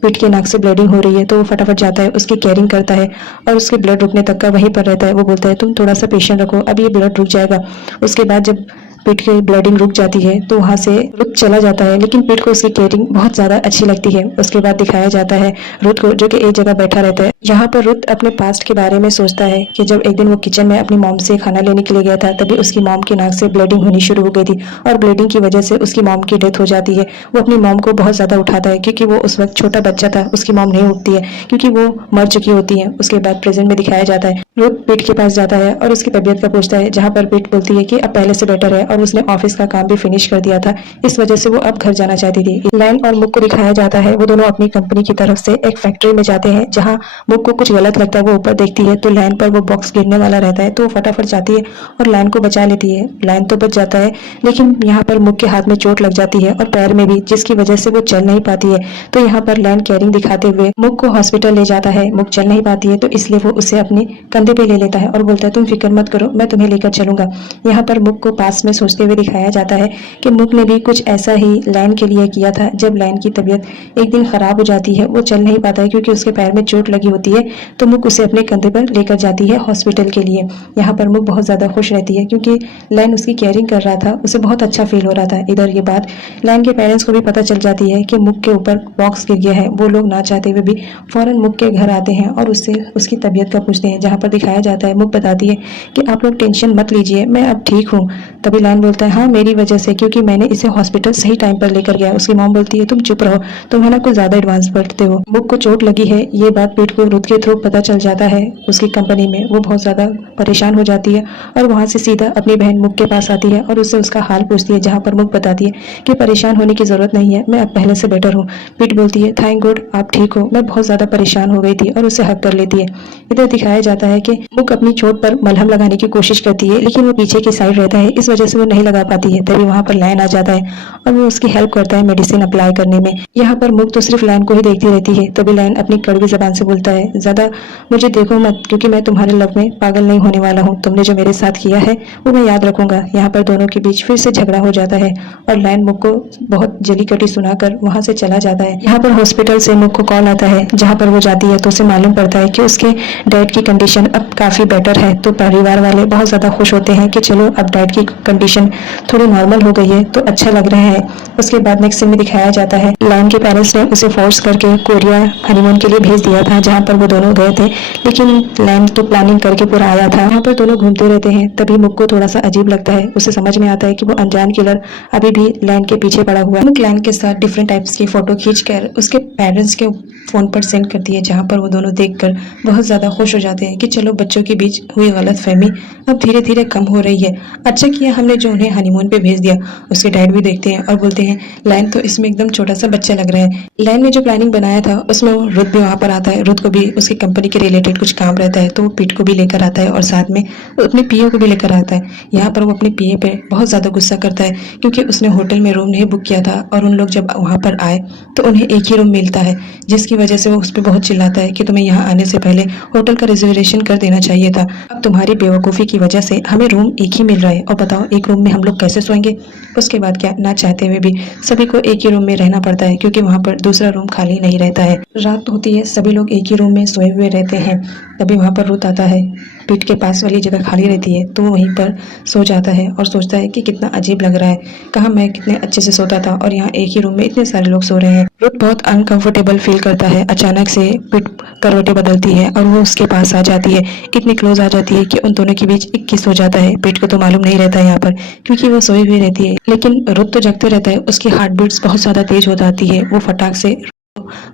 पिट के नाक से ब्लीडिंग हो रही है तो वो फटाफट जाता है, उसकी केयरिंग करता है और उसके ब्लड रुकने तक का वहीं पर रहता है। वो बोलता है तुम थोड़ा सा पेशेंट रखो, अब ये ब्लड रुक जाएगा। उसके बाद जब पिट की ब्लीडिंग रुक जाती है तो वहां से रुथ चला जाता है, लेकिन पिट को उसकी केयरिंग बहुत ज्यादा अच्छी लगती है। उसके बाद दिखाया जाता है रुथ को जो कि एक जगह बैठा रहता है, जहाँ पर रुथ अपने पास्ट के बारे में सोचता है कि जब एक दिन वो किचन में अपनी मॉम से खाना लेने के लिए गया था तभी उसकी मॉम के नाक से ब्लीडिंग होनी शुरू हो गई थी और ब्लीडिंग की वजह से उसकी मॉम की डेथ हो जाती है। वो अपनी मॉम को बहुत ज्यादा उठाता है क्योंकि वो उस वक्त छोटा बच्चा था, उसकी मॉम नहीं उठती है क्योंकि वो मर चुकी होती है। उसके बाद प्रेजेंट में दिखाया जाता है रुथ पिट के पास जाता है और उसकी तबीयत का पूछता है, जहाँ पर पिट बोलती है कि अब पहले से बेटर है और उसने ऑफिस का काम भी फिनिश कर दिया था, इस वजह से वो अब घर जाना चाहती थी। लाइन और मुक को दिखाया जाता है वो दोनों अपनी कंपनी की तरफ से एक फैक्ट्री में जाते हैं, जहाँ मुक को कुछ गलत लगता है। वो ऊपर देखती है तो लाइन पर वो बॉक्स गिरने वाला रहता है तो वो फटाफट जाती है और लाइन को बचा लेती है। लाइन तो बच जाता है लेकिन यहाँ पर मुक के हाथ में चोट लग जाती है और पैर में भी, जिसकी वजह से वो चल नहीं पाती है। तो यहाँ पर लाइन केयरिंग दिखाते हुए मुक को हॉस्पिटल ले जाता है। मुक चल नहीं पाती है तो इसलिए वो उसे अपनी कंधे पे ले लेता है और बोलता है तुम फिक्र मत करो, मैं तुम्हें लेकर चलूंगा। यहाँ पर मुक को पास में सोचते हुए दिखाया जाता है कि मुक ने भी कुछ ऐसा ही लैन के लिए किया था। जब लैन की तबीयत एक दिन खराब हो जाती है, वो चल नहीं पाता है क्योंकि उसके पैर में चोट लगी होती है, तो मुक उसे अपने कंधे पर लेकर जाती है हॉस्पिटल के लिए। यहाँ पर मुक बहुत ज़्यादा खुश रहती है क्योंकि लैन उसकी केयरिंग कर रहा था, उसे बहुत अच्छा फील हो रहा था। इधर ये बात लैन के पेरेंट्स को भी पता चल जाती है कि मुक के ऊपर बॉक्स गिर गया है। वो लोग ना चाहते हुए भी फौरन मुक के घर आते हैं और उससे उसकी तबीयत का पूछते हैं, जहाँ पर दिखाया जाता है मुक बताती है कि आप लोग टेंशन मत लीजिए, मैं अब ठीक हूँ। तभी लैन बोलता है हाँ मेरी वजह से, क्योंकि मैंने इसे हॉस्पिटल सही टाइम पर लेकर गया। उसकी मॉम बोलती है तुम चुप रहो, तुम है ना कुछ ज़्यादा एडवांस पढ़ते हो। मुक को चोट लगी है, ये बात पीठ को रुद के थ्रू पता चल जाता है उसकी कंपनी में। वो बहुत ज़्यादा परेशान हो जाती है और वहाँ से सीधा अपनी बहन मुक के पास आती है और उससे उसका हाल पूछती है, जहाँ पर मुक बताती है कि परेशान होने की ज़रूरत नहीं है, मैं अब पहले से बेटर हूँ। पीठ बोलती है थैंक गॉड आप ठीक हो, मैं बहुत ज़्यादा परेशान हो गई थी, और उसे हक कर लेती है। इधर दिखाया जाता है कि मुक अपनी चोट पर मलहम लगाने की कोशिश करती है, लेकिन वो पीछे की साइड रहता है, इस वजह से वो नहीं लगा पाती है। तभी वहाँ पर लैन आ जाता है और वो उसकी हेल्प करता है मेडिसिन अप्लाई करने में। यहाँ पर मुक तो सिर्फ लैन को ही देखती रहती है। तभी लैन अपनी कड़वी जबान से बोलता है ज़्यादा मुझे देखो मत, क्योंकि मैं तुम्हारे लव में पागल नहीं होने वाला हूँ। तुमने जो मेरे साथ किया है वो मैं याद रखूंगा। यहाँ पर दोनों के बीच फिर से झगड़ा हो जाता है और लैन मुक को बहुत जली कटी सुनाकर वहाँ से चला जाता है। यहाँ पर हॉस्पिटल से मुक को कॉल आता है, जहाँ पर वो जाती है तो उसे मालूम पड़ता है कि उसके डैड की कंडीशन अब काफ़ी बेटर है। तो परिवार वाले बहुत ज़्यादा खुश होते हैं कि चलो अब डैड की कंडीशन थोड़ी नॉर्मल हो गई है, तो अच्छा लग रहा है। उसके बाद नेक्स्ट सीन में दिखाया जाता है लैन के पेरेंट्स ने उसे फोर्स करके कोरिया हनीमून के लिए भेज दिया था, जहाँ पर वो दोनों गए थे, लेकिन लैन तो प्लानिंग करके पूरा आया था। यहाँ पर दोनों घूमते रहते हैं। तभी मुक को थोड़ा सा अजीब लगता है, उसे समझ में आता है कि वो अनजान किलर अभी भी लैन के पीछे पड़ा हुआ है। मुक लैन के साथ डिफरेंट टाइप्स की फोटो खींचकर उसके पेरेंट्स के फोन पर सेंड करती है, जहाँ पर वो दोनों देखकर बहुत ज़्यादा खुश हो जाते हैं कि चलो बच्चों के बीच हुई गलतफहमी अब धीरे धीरे कम हो रही है। अच्छा किया हमने जो उन्हें हनीमून पे भेज दिया। उसके डैड भी देखते हैं और बोलते हैं लैन तो इसमें एकदम छोटा सा बच्चा लग रहा है। लैन ने जो प्लानिंग बनाया था उसमें वो रुद भी वहाँ पर आता है। रुद को भी उसकी कंपनी के रिलेटेड कुछ काम रहता है, तो वो पीठ को भी लेकर आता है और साथ में वो अपने पीए को भी लेकर आता है। यहाँ पर वो अपने पीए पे बहुत ज़्यादा गुस्सा करता है क्योंकि उसने होटल में रूम नहीं बुक किया था और उन लोग जब वहाँ पर आए तो उन्हें एक ही रूम मिलता है, जिसकी वजह से वो उस पर बहुत चिल्लाता है कि तुम्हें यहाँ आने से पहले होटल का रिजर्वेशन कर देना चाहिए था। अब तुम्हारी बेवकूफ़ी की वजह से हमें रूम एक ही मिल रहा है और बताओ एक रूम में हम लोग कैसे सोएंगे। उसके बाद क्या ना चाहते हुए भी सभी को एक ही रूम में रहना पड़ता है क्योंकि वहाँ पर दूसरा रूम खाली नहीं रहता है। रात होती है, सभी लोग एक ही रूम में सोए हुए रहते हैं। तभी वहाँ पर रुत आता है, पीठ के पास वाली जगह खाली रहती है तो वो वहीं पर सो जाता है और सोचता है कि कितना अजीब लग रहा है, कहाँ मैं कितने अच्छे से सोता था और यहाँ एक ही रूम में इतने सारे लोग सो रहे हैं। रुत बहुत अनकंफर्टेबल फील करता है। अचानक से पीठ करवटें बदलती है और वो उसके पास आ जाती है, इतनी क्लोज आ जाती है कि उन दोनों के बीच एक किस हो जाता है। पीठ को तो मालूम नहीं रहता है यहाँ पर क्योंकि वो सोई हुई रहती है, लेकिन रुत तो जगते रहता है। उसकी हार्ट बीट्स बहुत ज़्यादा तेज हो जाती है। वो फटाक से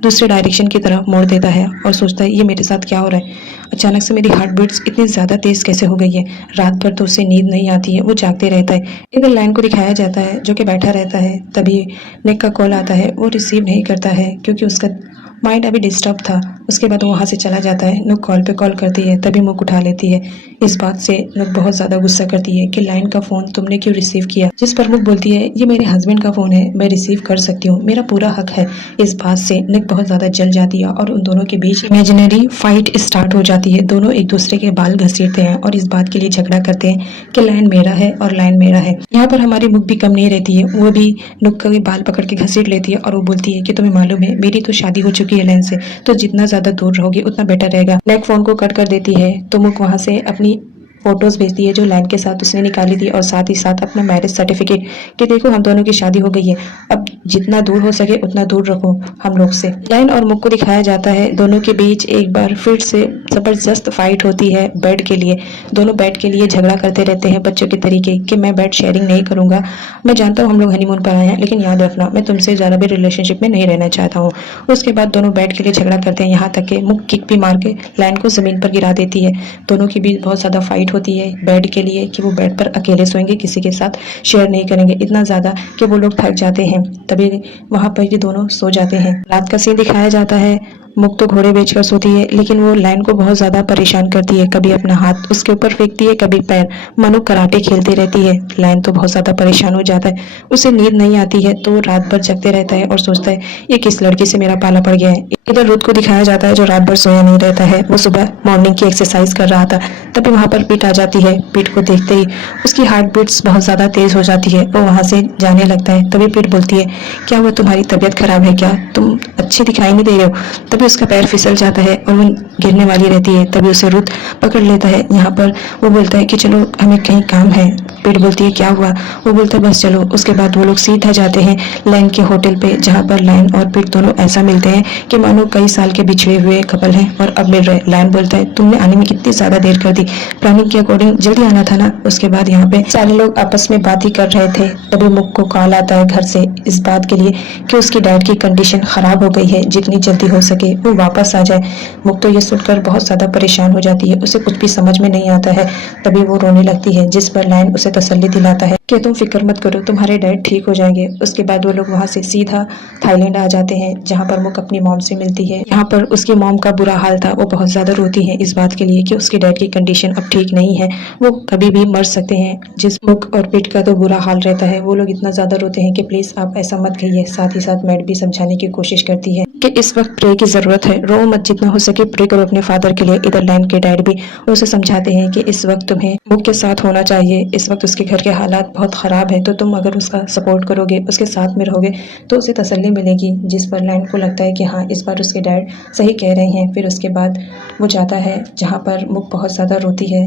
दूसरे डायरेक्शन की तरफ मोड़ देता है और सोचता है ये मेरे साथ क्या हो रहा है, अचानक से मेरी हार्ट बीट्स इतनी ज़्यादा तेज़ कैसे हो गई है। रात भर तो उसे नींद नहीं आती है, वो जागते रहता है। इधर लैन को दिखाया जाता है जो कि बैठा रहता है। तभी निक का कॉल आता है, वो रिसीव नहीं करता है क्योंकि उसका माइंड अभी डिस्टर्ब था। उसके बाद वो वहाँ से चला जाता है। नुक कॉल पे कॉल करती है, तभी मुक उठा लेती है। इस बात से नुक बहुत ज़्यादा गुस्सा करती है कि लाइन का फ़ोन तुमने क्यों रिसीव किया, जिस पर मुक बोलती है ये मेरे हस्बैंड का फ़ोन है, मैं रिसीव कर सकती हूँ, मेरा पूरा हक है। इस बात से निक बहुत ज़्यादा जल जाती है और उन दोनों के बीच इमेजिनरी फाइट स्टार्ट हो जाती है। दोनों एक दूसरे के बाल घसीटते हैं और इस बात के लिए झगड़ा करते हैं कि लाइन मेरा है और लाइन मेरा है। यहाँ पर हमारी मुक भी कम नहीं रहती है, वो भी नुक के बाल पकड़ के घसीट लेती है और वो बोलती है कि तुम्हें मालूम है मेरी तो शादी हो चुकी है लाइन से, तो जितना ज्यादा दूर रहोगे उतना बेटर रहेगा। नेक फोन को कट कर देती है तो मुक वहां से अपनी फोटोज भेजती है जो लाइन के साथ उसने निकाली थी और साथ ही साथ अपना मैरिज सर्टिफिकेट कि देखो हम दोनों की शादी हो गई है, अब जितना दूर हो सके उतना दूर रखो हम लोग से। लाइन और मुक को दिखाया जाता है दोनों के बीच एक बार फिर से जबरदस्त फाइट होती है बेड के लिए। दोनों बेड के लिए झगड़ा करते रहते हैं बच्चों के तरीके कि मैं बेड शेयरिंग नहीं करूंगा, मैं जानता हूँ हम लोग हनीमून पर आए हैं लेकिन याद रखना मैं तुमसे ज़्यादा भी रिलेशनशिप में नहीं रहना चाहता हूँ। उसके बाद दोनों बेड के लिए झगड़ा करते हैं, यहाँ तक कि मुक किक भी मार के लाइन को ज़मीन पर गिरा देती है। दोनों के बीच बहुत ज़्यादा फाइट होती है बेड के लिए कि वो बेड पर अकेले सोएंगे, किसी के साथ शेयर नहीं करेंगे, इतना ज़्यादा कि वो लोग थक जाते हैं। तभी वहाँ पर ये दोनों सो जाते हैं। रात का सीन दिखाया जाता है मुक तो घोड़े बेचकर सोती है, लेकिन वो लायन को बहुत ज्यादा परेशान करती है। कभी अपना हाथ उसके ऊपर फेंकती है, कभी पैर, मानो कराटे खेलती रहती है। लायन तो बहुत ज्यादा परेशान हो जाता है, उसे नींद नहीं आती है तो वो रात भर जगते रहता है और सोचता है ये किस लड़की से मेरा पाला पड़ गया है। इधर रुद को दिखाया जाता है जो रात भर सोया नहीं रहता है। वो सुबह मॉर्निंग की एक्सरसाइज कर रहा था, तभी वहां पर पीट आ जाती है। पीट को देखते ही उसकी हार्ट बीट्स बहुत ज्यादा तेज हो जाती है। वो वहां से जाने लगता है। तभी पीट बोलती है, क्या वो तुम्हारी तबीयत खराब है क्या, तुम अच्छी दिखाई नहीं दे रहे हो। तभी उसका पैर फिसल जाता है और वो गिरने वाली रहती है। तभी उसे रुद पकड़ लेता है। यहाँ पर वो बोलता है कि चलो हमें कहीं काम है। पीट बोलती है क्या हुआ। वो बोलता है बस चलो। उसके बाद वो लोग सीधा जाते हैं लायन के होटल पे, जहाँ पर लायन और पीट दोनों ऐसा मिलते हैं कि मानो कई साल के बिछड़े हुए कपल हैं और अब मिल रहे। लायन बोलता है तुमने आने में कितनी ज्यादा देर कर दी, प्लानिंग के अकॉर्डिंग जल्दी आना था ना। उसके बाद यहाँ पे सारे लोग आपस में बात ही कर रहे थे। तभी मुक को कॉल आता है घर से इस बात के लिए कि उसकी डैड की कंडीशन खराब हो गई है, जितनी जल्दी हो सके वो वापस आ जाए। मुक तो ये सुनकर बहुत ज्यादा परेशान हो जाती है, उसे कुछ भी समझ में नहीं आता है। तभी वो रोने लगती है, जिस पर लायन उसे तसल्ली दिलाता है कि तुम फिक्र मत करो, तुम्हारे डैड ठीक हो जाएंगे। उसके बाद वो लोग वहां से सीधा थाईलैंड आ जाते हैं, जहाँ पर मुक अपनी मॉम से मिलती है। यहाँ पर उसकी मॉम का बुरा हाल था, वो बहुत ज्यादा रोती है इस बात के लिए कि उसके डैड की कंडीशन अब ठीक नहीं है, वो कभी भी मर सकते हैं। जिस मुक और पीट का तो बुरा हाल रहता है, वो लोग इतना ज्यादा रोते हैं कि प्लीज आप ऐसा मत कहिए। साथ ही साथ मैड भी समझाने की कोशिश करती है कि इस वक्त प्रे की जरूरत है, रो मत, जितना हो सके प्रे करो अपने फादर के लिए। इधर लायन के डैड भी उसे समझाते हैं कि इस वक्त तुम्हें मुक के साथ होना चाहिए, इस वक्त उसके घर के हालात बहुत खराब है, तो तुम अगर उसका सपोर्ट करोगे, उसके साथ में रहोगे तो उसे तसल्ली मिलेगी। जिस पर लायन को लगता है कि हाँ इस बार उसके डैड सही कह रहे हैं। फिर उसके बाद वो जाता है जहाँ पर मुक बहुत ज़्यादा रोती है।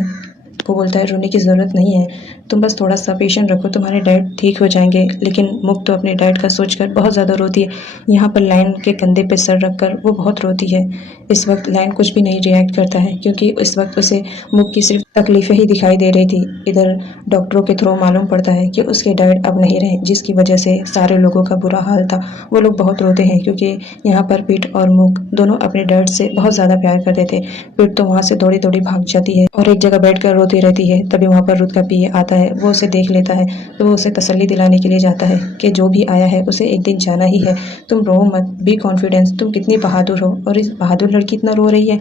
वो बोलता है रोने की ज़रूरत नहीं है, तुम बस थोड़ा सा पेशेंट रखो, तुम्हारे डैड ठीक हो जाएंगे। लेकिन मुक तो अपने डैड का सोचकर बहुत ज़्यादा रोती है। यहाँ पर लायन के कंधे पे सर रखकर वो बहुत रोती है। इस वक्त लायन कुछ भी नहीं रिएक्ट करता है, क्योंकि इस वक्त उसे मुक की सिर्फ तकलीफें ही दिखाई दे रही थी। इधर डॉक्टरों के थ्रू मालूम पड़ता है कि उसके डैड अब नहीं रहे, जिसकी वजह से सारे लोगों का बुरा हाल था। वो लोग बहुत रोते हैं, क्योंकि यहाँ पर पीट और मुक दोनों अपने डैड से बहुत ज़्यादा प्यार करते थे। पीट तो वहाँ से दौड़ी दौड़ी भाग जाती है और एक जगह बैठकर रोती रहती है। तभी वहाँ पर रुद का पीए आता है, वो उसे देख लेता है तो वो उसे तसल्ली दिलाने के लिए जाता है कि जो भी आया है उसे एक दिन जाना ही है, तुम रो मत, बी कॉन्फिडेंस, तुम कितनी बहादुर हो। और इस बहादुर लड़की इतना रो रही है।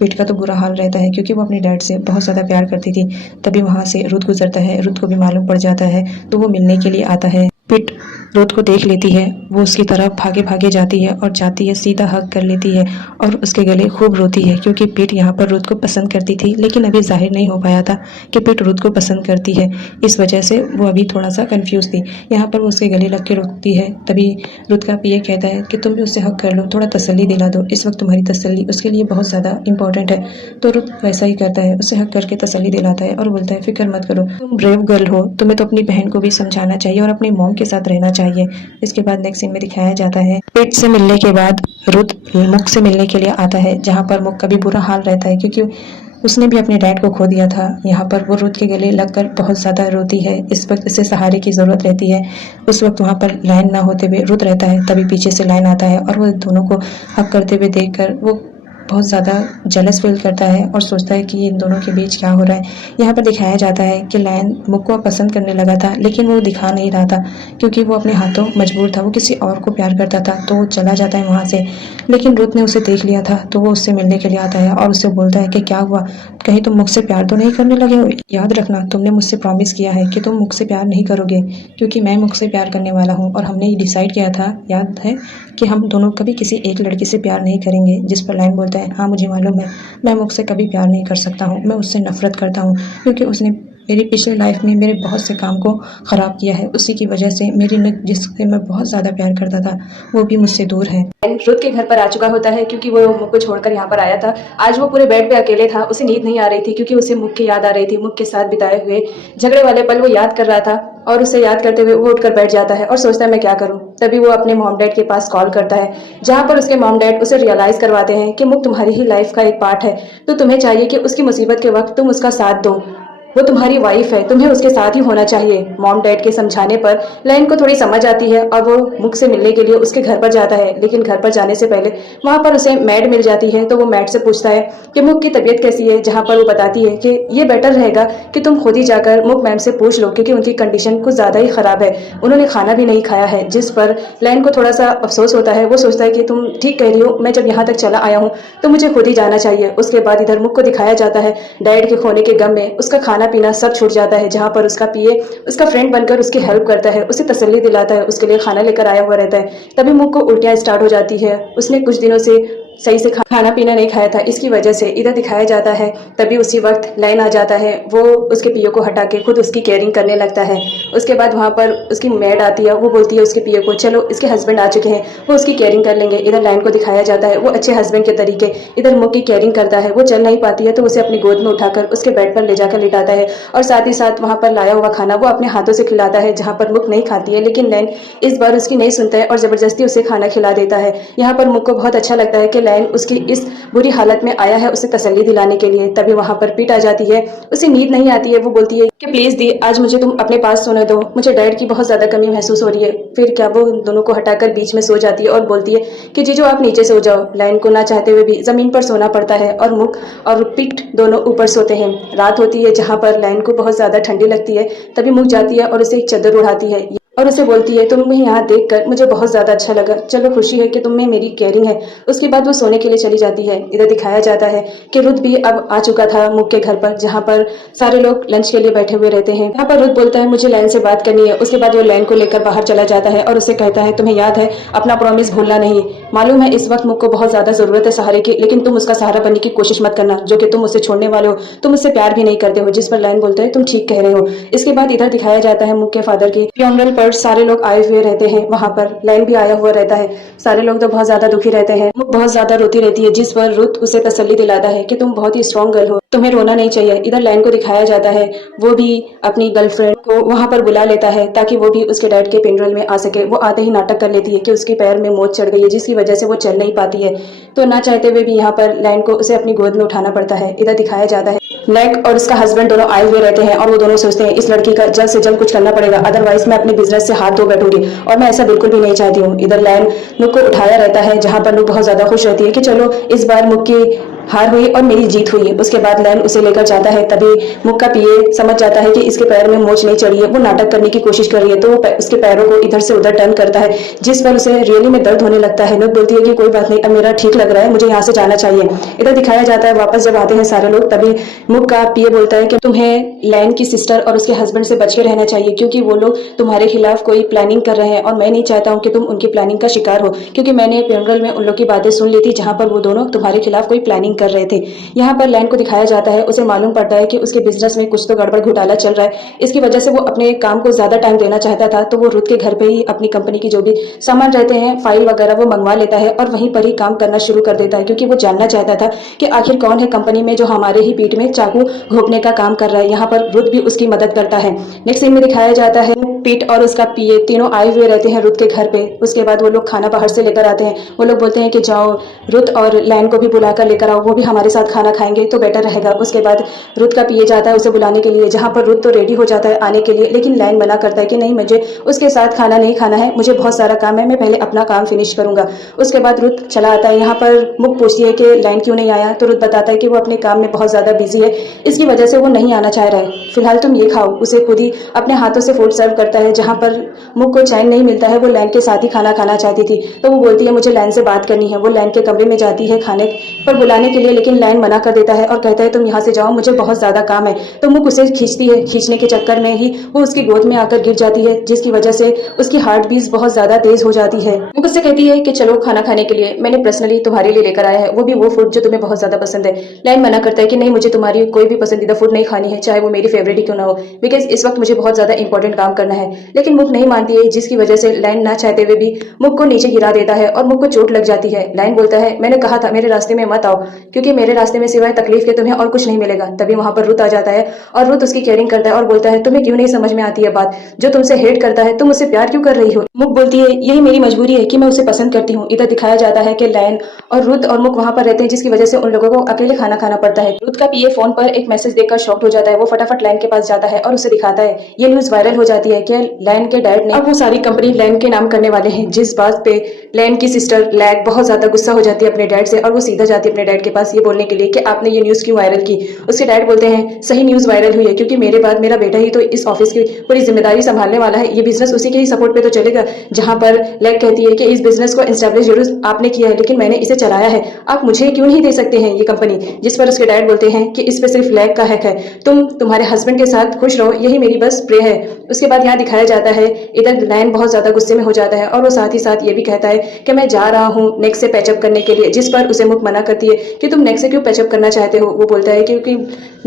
पीट का तो बुरा हाल रहता है, क्योंकि वो अपने डैड से बहुत ज़्यादा प्यार करती थी। तभी वहाँ से रुद गुजरता है, रुद को भी मालूम पड़ जाता है तो वो मिलने के लिए आता है। पीट रुद को देख लेती है, वो उसकी तरफ भागे भागे जाती है और जाती है सीधा हग कर लेती है और उसके गले खूब रोती है, क्योंकि पीट यहाँ पर रुद को पसंद करती थी, लेकिन अभी जाहिर नहीं हो पाया था कि पीट रुद को पसंद करती है। इस वजह से वो अभी थोड़ा सा कंफ्यूज थी। यहाँ पर वो उसके गले लग के रोकती है। तभी रुद का पीए कहता है कि तुम भी उससे हग कर लो, थोड़ा तसल्ली दिला दो, इस वक्त तुम्हारी तसल्ली उसके लिए बहुत ज़्यादा इंपॉर्टेंट है। तो रुद वैसा ही करता है, उसे हग करके तसल्ली दिलाता है और बोलता है फिक्र मत करो, तुम ब्रेव गर्ल हो, तुम्हें तो अपनी बहन को भी समझाना चाहिए और अपनी मॉम के साथ रहना चाहिए। इसके बाद नेक्स्ट सीन में दिखाया जाता है पीट से मिलने के बाद रुद मुक से मिलने के लिए आता है, जहाँ पर मुक का भी बुरा हाल रहता है, क्योंकि उसने भी अपने डैड को खो दिया था। यहाँ पर वो रुद के गले लगकर बहुत ज़्यादा रोती है। इस वक्त इसे सहारे की ज़रूरत रहती है। उस वक्त वहाँ पर लायन ना होते हुए रुद रहता है। तभी पीछे से लायन आता है और वो दोनों को हक करते हुए देखकर वो बहुत ज़्यादा जेलस फील करता है और सोचता है कि इन दोनों के बीच क्या हो रहा है। यहाँ पर दिखाया जाता है कि लायन मुक को पसंद करने लगा था, लेकिन वो दिखा नहीं रहा था, क्योंकि वो अपने हाथों मजबूर था, वो किसी और को प्यार करता था। तो वो चला जाता है वहाँ से, लेकिन रुद ने उसे देख लिया था तो वो उससे मिलने के लिए आता है और उससे बोलता है कि क्या हुआ, कहीं तुम मुझसे प्यार तो नहीं करने लगे हो। याद रखना, तुमने मुझसे प्रॉमिस किया है कि तुम मुझसे प्यार नहीं करोगे, क्योंकि मैं मुझसे प्यार करने वाला हूँ और हमने ये डिसाइड किया था, याद है, कि हम दोनों कभी किसी एक लड़की से प्यार नहीं करेंगे। जिस पर लायन बोलता है हाँ मुझे मालूम है, मैं मुझसे कभी प्यार नहीं कर सकता हूँ, मैं उससे नफरत करता हूँ, क्योंकि उसने मेरी पिछली लाइफ में मेरे बहुत से काम को ख़राब किया है। उसी की वजह से मेरी जिससे मैं बहुत ज़्यादा प्यार करता था वो भी मुझसे दूर है। रुद के घर पर आ चुका होता है, क्योंकि वो मुक को छोड़कर यहाँ पर आया था। आज वो पूरे बेड पे अकेले था, उसे नींद नहीं आ रही थी, क्योंकि उसे मुक की याद आ रही थी। मुक के साथ बिताए हुए झगड़े वाले पल वो याद कर रहा था और उसे याद करते हुए वो उठकर बैठ जाता है और सोचता है मैं क्या करूं। तभी वो अपने मॉम डैड के पास कॉल करता है, जहां पर उसके मॉम डैड उसे रियलाइज करवाते हैं कि मुक तुम्हारी ही लाइफ का एक पार्ट है, तो तुम्हें चाहिए कि उसकी मुसीबत के वक्त तुम उसका साथ दो। वो तुम्हारी वाइफ है, तुम्हें उसके साथ ही होना चाहिए। मॉम डैड के समझाने पर लाइन को थोड़ी समझ आती है और वो मुख से मिलने के लिए उसके घर पर जाता है। लेकिन घर पर जाने से पहले वहां पर उसे मैड मिल जाती है, तो वो मैड से पूछता है कि मुख की तबीयत कैसी है, जहां पर वो बताती है कि ये बेटर रहेगा कि तुम खुद ही जाकर मुख मैम से पूछ लो, क्योंकि उनकी कंडीशन कुछ ज्यादा ही खराब है, उन्होंने खाना भी नहीं खाया है। जिस पर लाइन को थोड़ा सा अफसोस होता है। वो सोचता है कि तुम ठीक कह रही हो, मैं जब यहाँ तक चला आया हूँ तो मुझे खुद ही जाना चाहिए। उसके बाद इधर मुख को दिखाया जाता है डैड के खोने के गम में उसका खाना पीना सब छूट जाता है, जहाँ पर उसका पीए उसका फ्रेंड बनकर उसकी हेल्प करता है, उसे तसल्ली दिलाता है, उसके लिए खाना लेकर आया हुआ रहता है। तभी मुख को उल्टियाँ स्टार्ट हो जाती है। उसने कुछ दिनों से सही से खाना पीना नहीं खाया था, इसकी वजह से इधर दिखाया जाता है। तभी उसी वक्त लाइन आ जाता है, वो उसके पीओ को हटा के खुद उसकी केयरिंग करने लगता है। उसके बाद वहाँ पर उसकी मेड आती है, वो बोलती है उसके पीओ को चलो इसके हस्बैंड आ चुके हैं, वो उसकी केयरिंग कर लेंगे। इधर लाइन को दिखाया जाता है वो अच्छे हस्बैंड के तरीके इधर मुख की केयरिंग करता है। वो चल नहीं पाती है तो उसे अपनी गोद में उठाकर उसके बेड पर ले जाकर लिटाता है और साथ ही साथ वहाँ पर लाया हुआ खाना वो अपने हाथों से खिलाता है, जहाँ पर मुख नहीं खाती है। लेकिन लाइन इस बार उसकी नहीं सुनता है और जबरदस्ती उसे खाना खिला देता है। यहाँ पर मुख को बहुत अच्छा लगता है कि लाइन उसकी इस बुरी हालत में आया है उसे तसल्ली दिलाने के लिए। तभी वहां पर पीट आ जाती है, उसे नींद नहीं आती है। वो बोलती है कि प्लीज दी आज मुझे तुम अपने पास सोने दो, मुझे डैड की बहुत ज्यादा कमी महसूस हो रही है। फिर क्या वो दोनों को हटाकर बीच में सो जाती है और बोलती है कि जीजू आप नीचे सो जाओ। लाइन को ना चाहते हुए भी जमीन पर सोना पड़ता है और मुख और पीट दोनों ऊपर सोते हैं। रात होती है जहां पर लाइन को बहुत ज्यादा ठंडी लगती है। तभी मुख जाती है और उसे एक चादर उड़ाती है और उसे बोलती है तुम्हें यहाँ देखकर मुझे बहुत ज्यादा अच्छा लगा, चलो खुशी है कि तुम में मेरी केयरिंग है। उसके बाद वो सोने के लिए चली जाती है। इधर दिखाया जाता है कि रुद भी अब आ चुका था मुख के घर पर, जहाँ पर सारे लोग लंच के लिए बैठे हुए रहते हैं। यहाँ पर रुद बोलता है मुझे लाइन से बात करनी है। उसके बाद वो लाइन को लेकर बाहर चला जाता है और उसे कहता है तुम्हें याद है अपना प्रॉमिस भूलना नहीं। मालूम है इस वक्त मुख को बहुत ज्यादा जरूरत है सहारे की, लेकिन तुम उसका सहारा बनने की कोशिश मत करना, जो कि तुम उससे छोड़ने वाले हो, तुम उससे प्यार भी नहीं करते हो। जिस पर लाइन बोलते हैं तुम ठीक कह रहे हो। इसके बाद इधर दिखाया जाता है मुख के फादर की फ्यूनरल पर सारे लोग आए हुए रहते हैं, वहां पर लाइन भी आया हुआ रहता है। सारे लोग तो बहुत ज्यादा दुखी रहते हैं, मुख बहुत ज्यादा रोती रहती है। जिस पर रुत उसे तसल्ली दिलाता है कि तुम बहुत ही स्ट्रॉन्ग गर्ल हो, तुम्हें रोना नहीं चाहिए। इधर लाइन को दिखाया जाता है वो भी अपनी गर्लफ्रेंड को वहां पर बुला लेता है ताकि वो भी उसके डैड के फ्यूनरल में आ सके। वो आते ही नाटक कर लेती है कि उसके पैर में मोच चढ़ गई है, जिसकी वजह से वो चल नहीं पाती है। तो ना चाहते हुए भी यहाँ पर लाइन को उसे अपनी गोद में उठाना पड़ता है। इधर दिखाया जाता है लैक और उसका हस्बैंड दोनों आए हुए रहते हैं और वो दोनों सोचते हैं इस लड़की का जल्द से जल्द कुछ करना पड़ेगा, अदरवाइज मैं अपने बिजनेस से हाथ धो बैठूंगी और मैं ऐसा बिल्कुल भी नहीं चाहती हूँ। इधर लाइन नुक को उठाया रहता है, जहां पर नुक बहुत ज्यादा खुश रहती है कि चलो इस बार मुख की हार हुई और मेरी जीत हुई। उसके बाद लाइन उसे लेकर जाता है। तभी मुख का पीए समझ जाता है कि इसके पैर में मोच नहीं चढ़ी है, वो नाटक करने की कोशिश कर रही है, तो वो उसके पैरों को इधर से उधर टर्न करता है, जिस पर उसे रियली में दर्द होने लगता है। नुक बोलती है कि कोई बात नहीं, अब मेरा ठीक लग रहा है, मुझे यहाँ से जाना चाहिए। इधर दिखाया जाता है वापस जब आते हैं सारे लोग, तभी मुख का पीए बोलता है कि तुम्हें लाइन की सिस्टर और उसके हस्बैंड से बच के रहना चाहिए, क्योंकि वो लोग तुम्हारे खिलाफ कोई प्लानिंग कर रहे हैं और मैं नहीं चाहता हूँ कि तुम उनकी प्लानिंग का शिकार हो, क्योंकि मैंने फ्यूनरल में उन लोग की बातें सुन ली थी जहां पर वो दोनों तुम्हारे खिलाफ कोई प्लानिंग कर रहे थे। यहाँ पर लाइन को दिखाया जाता है, उसे मालूम पड़ता है कि उसके बिजनेस में कुछ तो गड़बड़ घोटाला चल रहा है। इसकी वजह से वो अपने काम को ज्यादा टाइम देना चाहता था, तो वो रुत के घर पे ही अपनी कंपनी की जो भी सामान रहते हैं, फाइल वगैरह, वो मंगवा लेता है और वहीं पर ही काम करना शुरू कर देता है, क्योंकि वो जानना चाहता था कि आखिर कौन है कंपनी में जो हमारे ही पीठ में चाकू घोंपने का काम कर रहा है। यहाँ पर रुत भी उसकी मदद करता है। नेक्स्ट सीन में दिखाया जाता है पीट और उसका पीए तीनों आए हुए रहते हैं रुत के घर पे। उसके बाद वो लोग खाना बाहर से लेकर आते हैं। वो लोग बोलते हैं कि जाओ रुत और लाइन को भी बुलाकर लेकर आओ, वो भी हमारे साथ खाना खाएंगे तो बेटर रहेगा। उसके बाद रुत का पीए जाता है उसे बुलाने के लिए, जहां पर रुत तो रेडी हो जाता है आने के लिए, लेकिन लाइन मना करता है कि नहीं, मुझे उसके साथ खाना नहीं खाना है, मुझे बहुत सारा काम है, मैं पहले अपना काम फिनिश करूंगा। उसके बाद रुत चला आता है। यहाँ पर मुख पूछती है कि लाइन क्यों नहीं आया, तो रुत बताता है कि वो अपने काम में बहुत ज्यादा बिजी है, इसकी वजह से वो नहीं आना चाह रहा है, फिलहाल तुम ये खाओ। उसे खुद ही अपने हाथों से फूड सर्व करता है। जहां पर मुख को चैन नहीं मिलता है, वो लाइन के साथ ही खाना खाना चाहती थी, तो वो बोलती है मुझे लाइन से बात करनी है। वो लाइन के कमरे में जाती है खाने पर बुलाने के लिए, लेकिन लाइन मना कर देता है और कहता है तुम यहाँ से जाओ, मुझे बहुत ज्यादा काम है। तो मुख उसे खींचती है, खींचने के चक्कर में ही वो उसकी गोद में आकर गिर जाती है, जिसकी वजह से उसकी हार्ट बीट बहुत ज्यादा तेज हो जाती है। मुख उससे कहती है कि चलो खाना खाने के लिए, मैंने पर्सनली तुम्हारे लिए लेकर आया है, वो भी वो फूड जो तुम्हें बहुत ज्यादा पसंद है। लाइन मना करता है कि नहीं, मुझे तुम्हारी कोई भी पसंदीदा फूड नहीं खानी है, चाहे वो मेरी फेवरेट ही क्यों ना हो, बिकॉज इस वक्त मुझे बहुत ज्यादा इंपॉर्टेंट काम करना है। लेकिन मुख नहीं मानती है, जिसकी वजह से लाइन ना चाहते हुए भी मुख को नीचे गिरा देता है और मुख को चोट लग जाती है। लाइन बोलता है मैंने कहा था मेरे रास्ते में मत आओ, क्योंकि मेरे रास्ते में सिवाय तकलीफ के तुम्हें और कुछ नहीं मिलेगा। तभी वहां पर रुत आ जाता है और रुत उसकी केयरिंग करता है और बोलता है तुम्हें क्यों नहीं समझ में आती है बात, जो तुमसे हेट करता है तुम उससे प्यार क्यों कर रही हो। मुक बोलती है यही मेरी मजबूरी है कि मैं उसे पसंद करती हूँ। इधर दिखाया जाता है कि लैन और रुत और मुक वहां पर रहते हैं, जिसकी वजह से उन लोगों को अकेले खाना खाना पड़ता है। रुत का पीए फोन पर एक मैसेज देखकर शॉक्ड हो जाता है। वो फटाफट लैन के पास जाता है और उसे दिखाता है। ये न्यूज वायरल हो जाती है कि लैन के डैड ने अब वो सारी कंपनी लैन के नाम करने वाले हैं, जिस बात पे लैन की सिस्टर लैग बहुत ज्यादा गुस्सा हो जाती है अपने डैड से और वो सीधा जाती है अपने डैड के पास ये बोलने के लिए कि आपने ये न्यूज क्यों वायरल की। उसके डैड बोलते हैं सही न्यूज वायरल हुई है क्योंकि मेरे बाद मेरा बेटा ही तो इस ऑफिस की पूरी जिम्मेदारी संभालने वाला है। ये बिजनेस उसी के ही सपोर्ट पे तो चलेगा। जहां पर लैग कहती है कि इस बिजनेस को एस्टैब्लिश जरूर आपने किया है लेकिन मैंने इसे चलाया है, आप मुझे क्यों नहीं दे सकते हैं ये कंपनी। जिस पर उसके डैड बोलते हैं कि इस पे सिर्फ लैग का हक है, तुम तुम्हारे हस्बैंड के साथ खुश रहो, यही मेरी बस प्रे है। उसके बाद यहाँ दिखाया जाता है इधर लैन बहुत ज्यादा गुस्से में हो जाता है और वो साथ ही साथ ये भी कहता है कि मैं जा रहा हूँ नेक्स्ट से पैचअप करने के लिए, जिस पर उसे मुक मना करती है कि तुम नेक्स्ट से क्यों पैचअप करना चाहते हो। वो बोलता है क्योंकि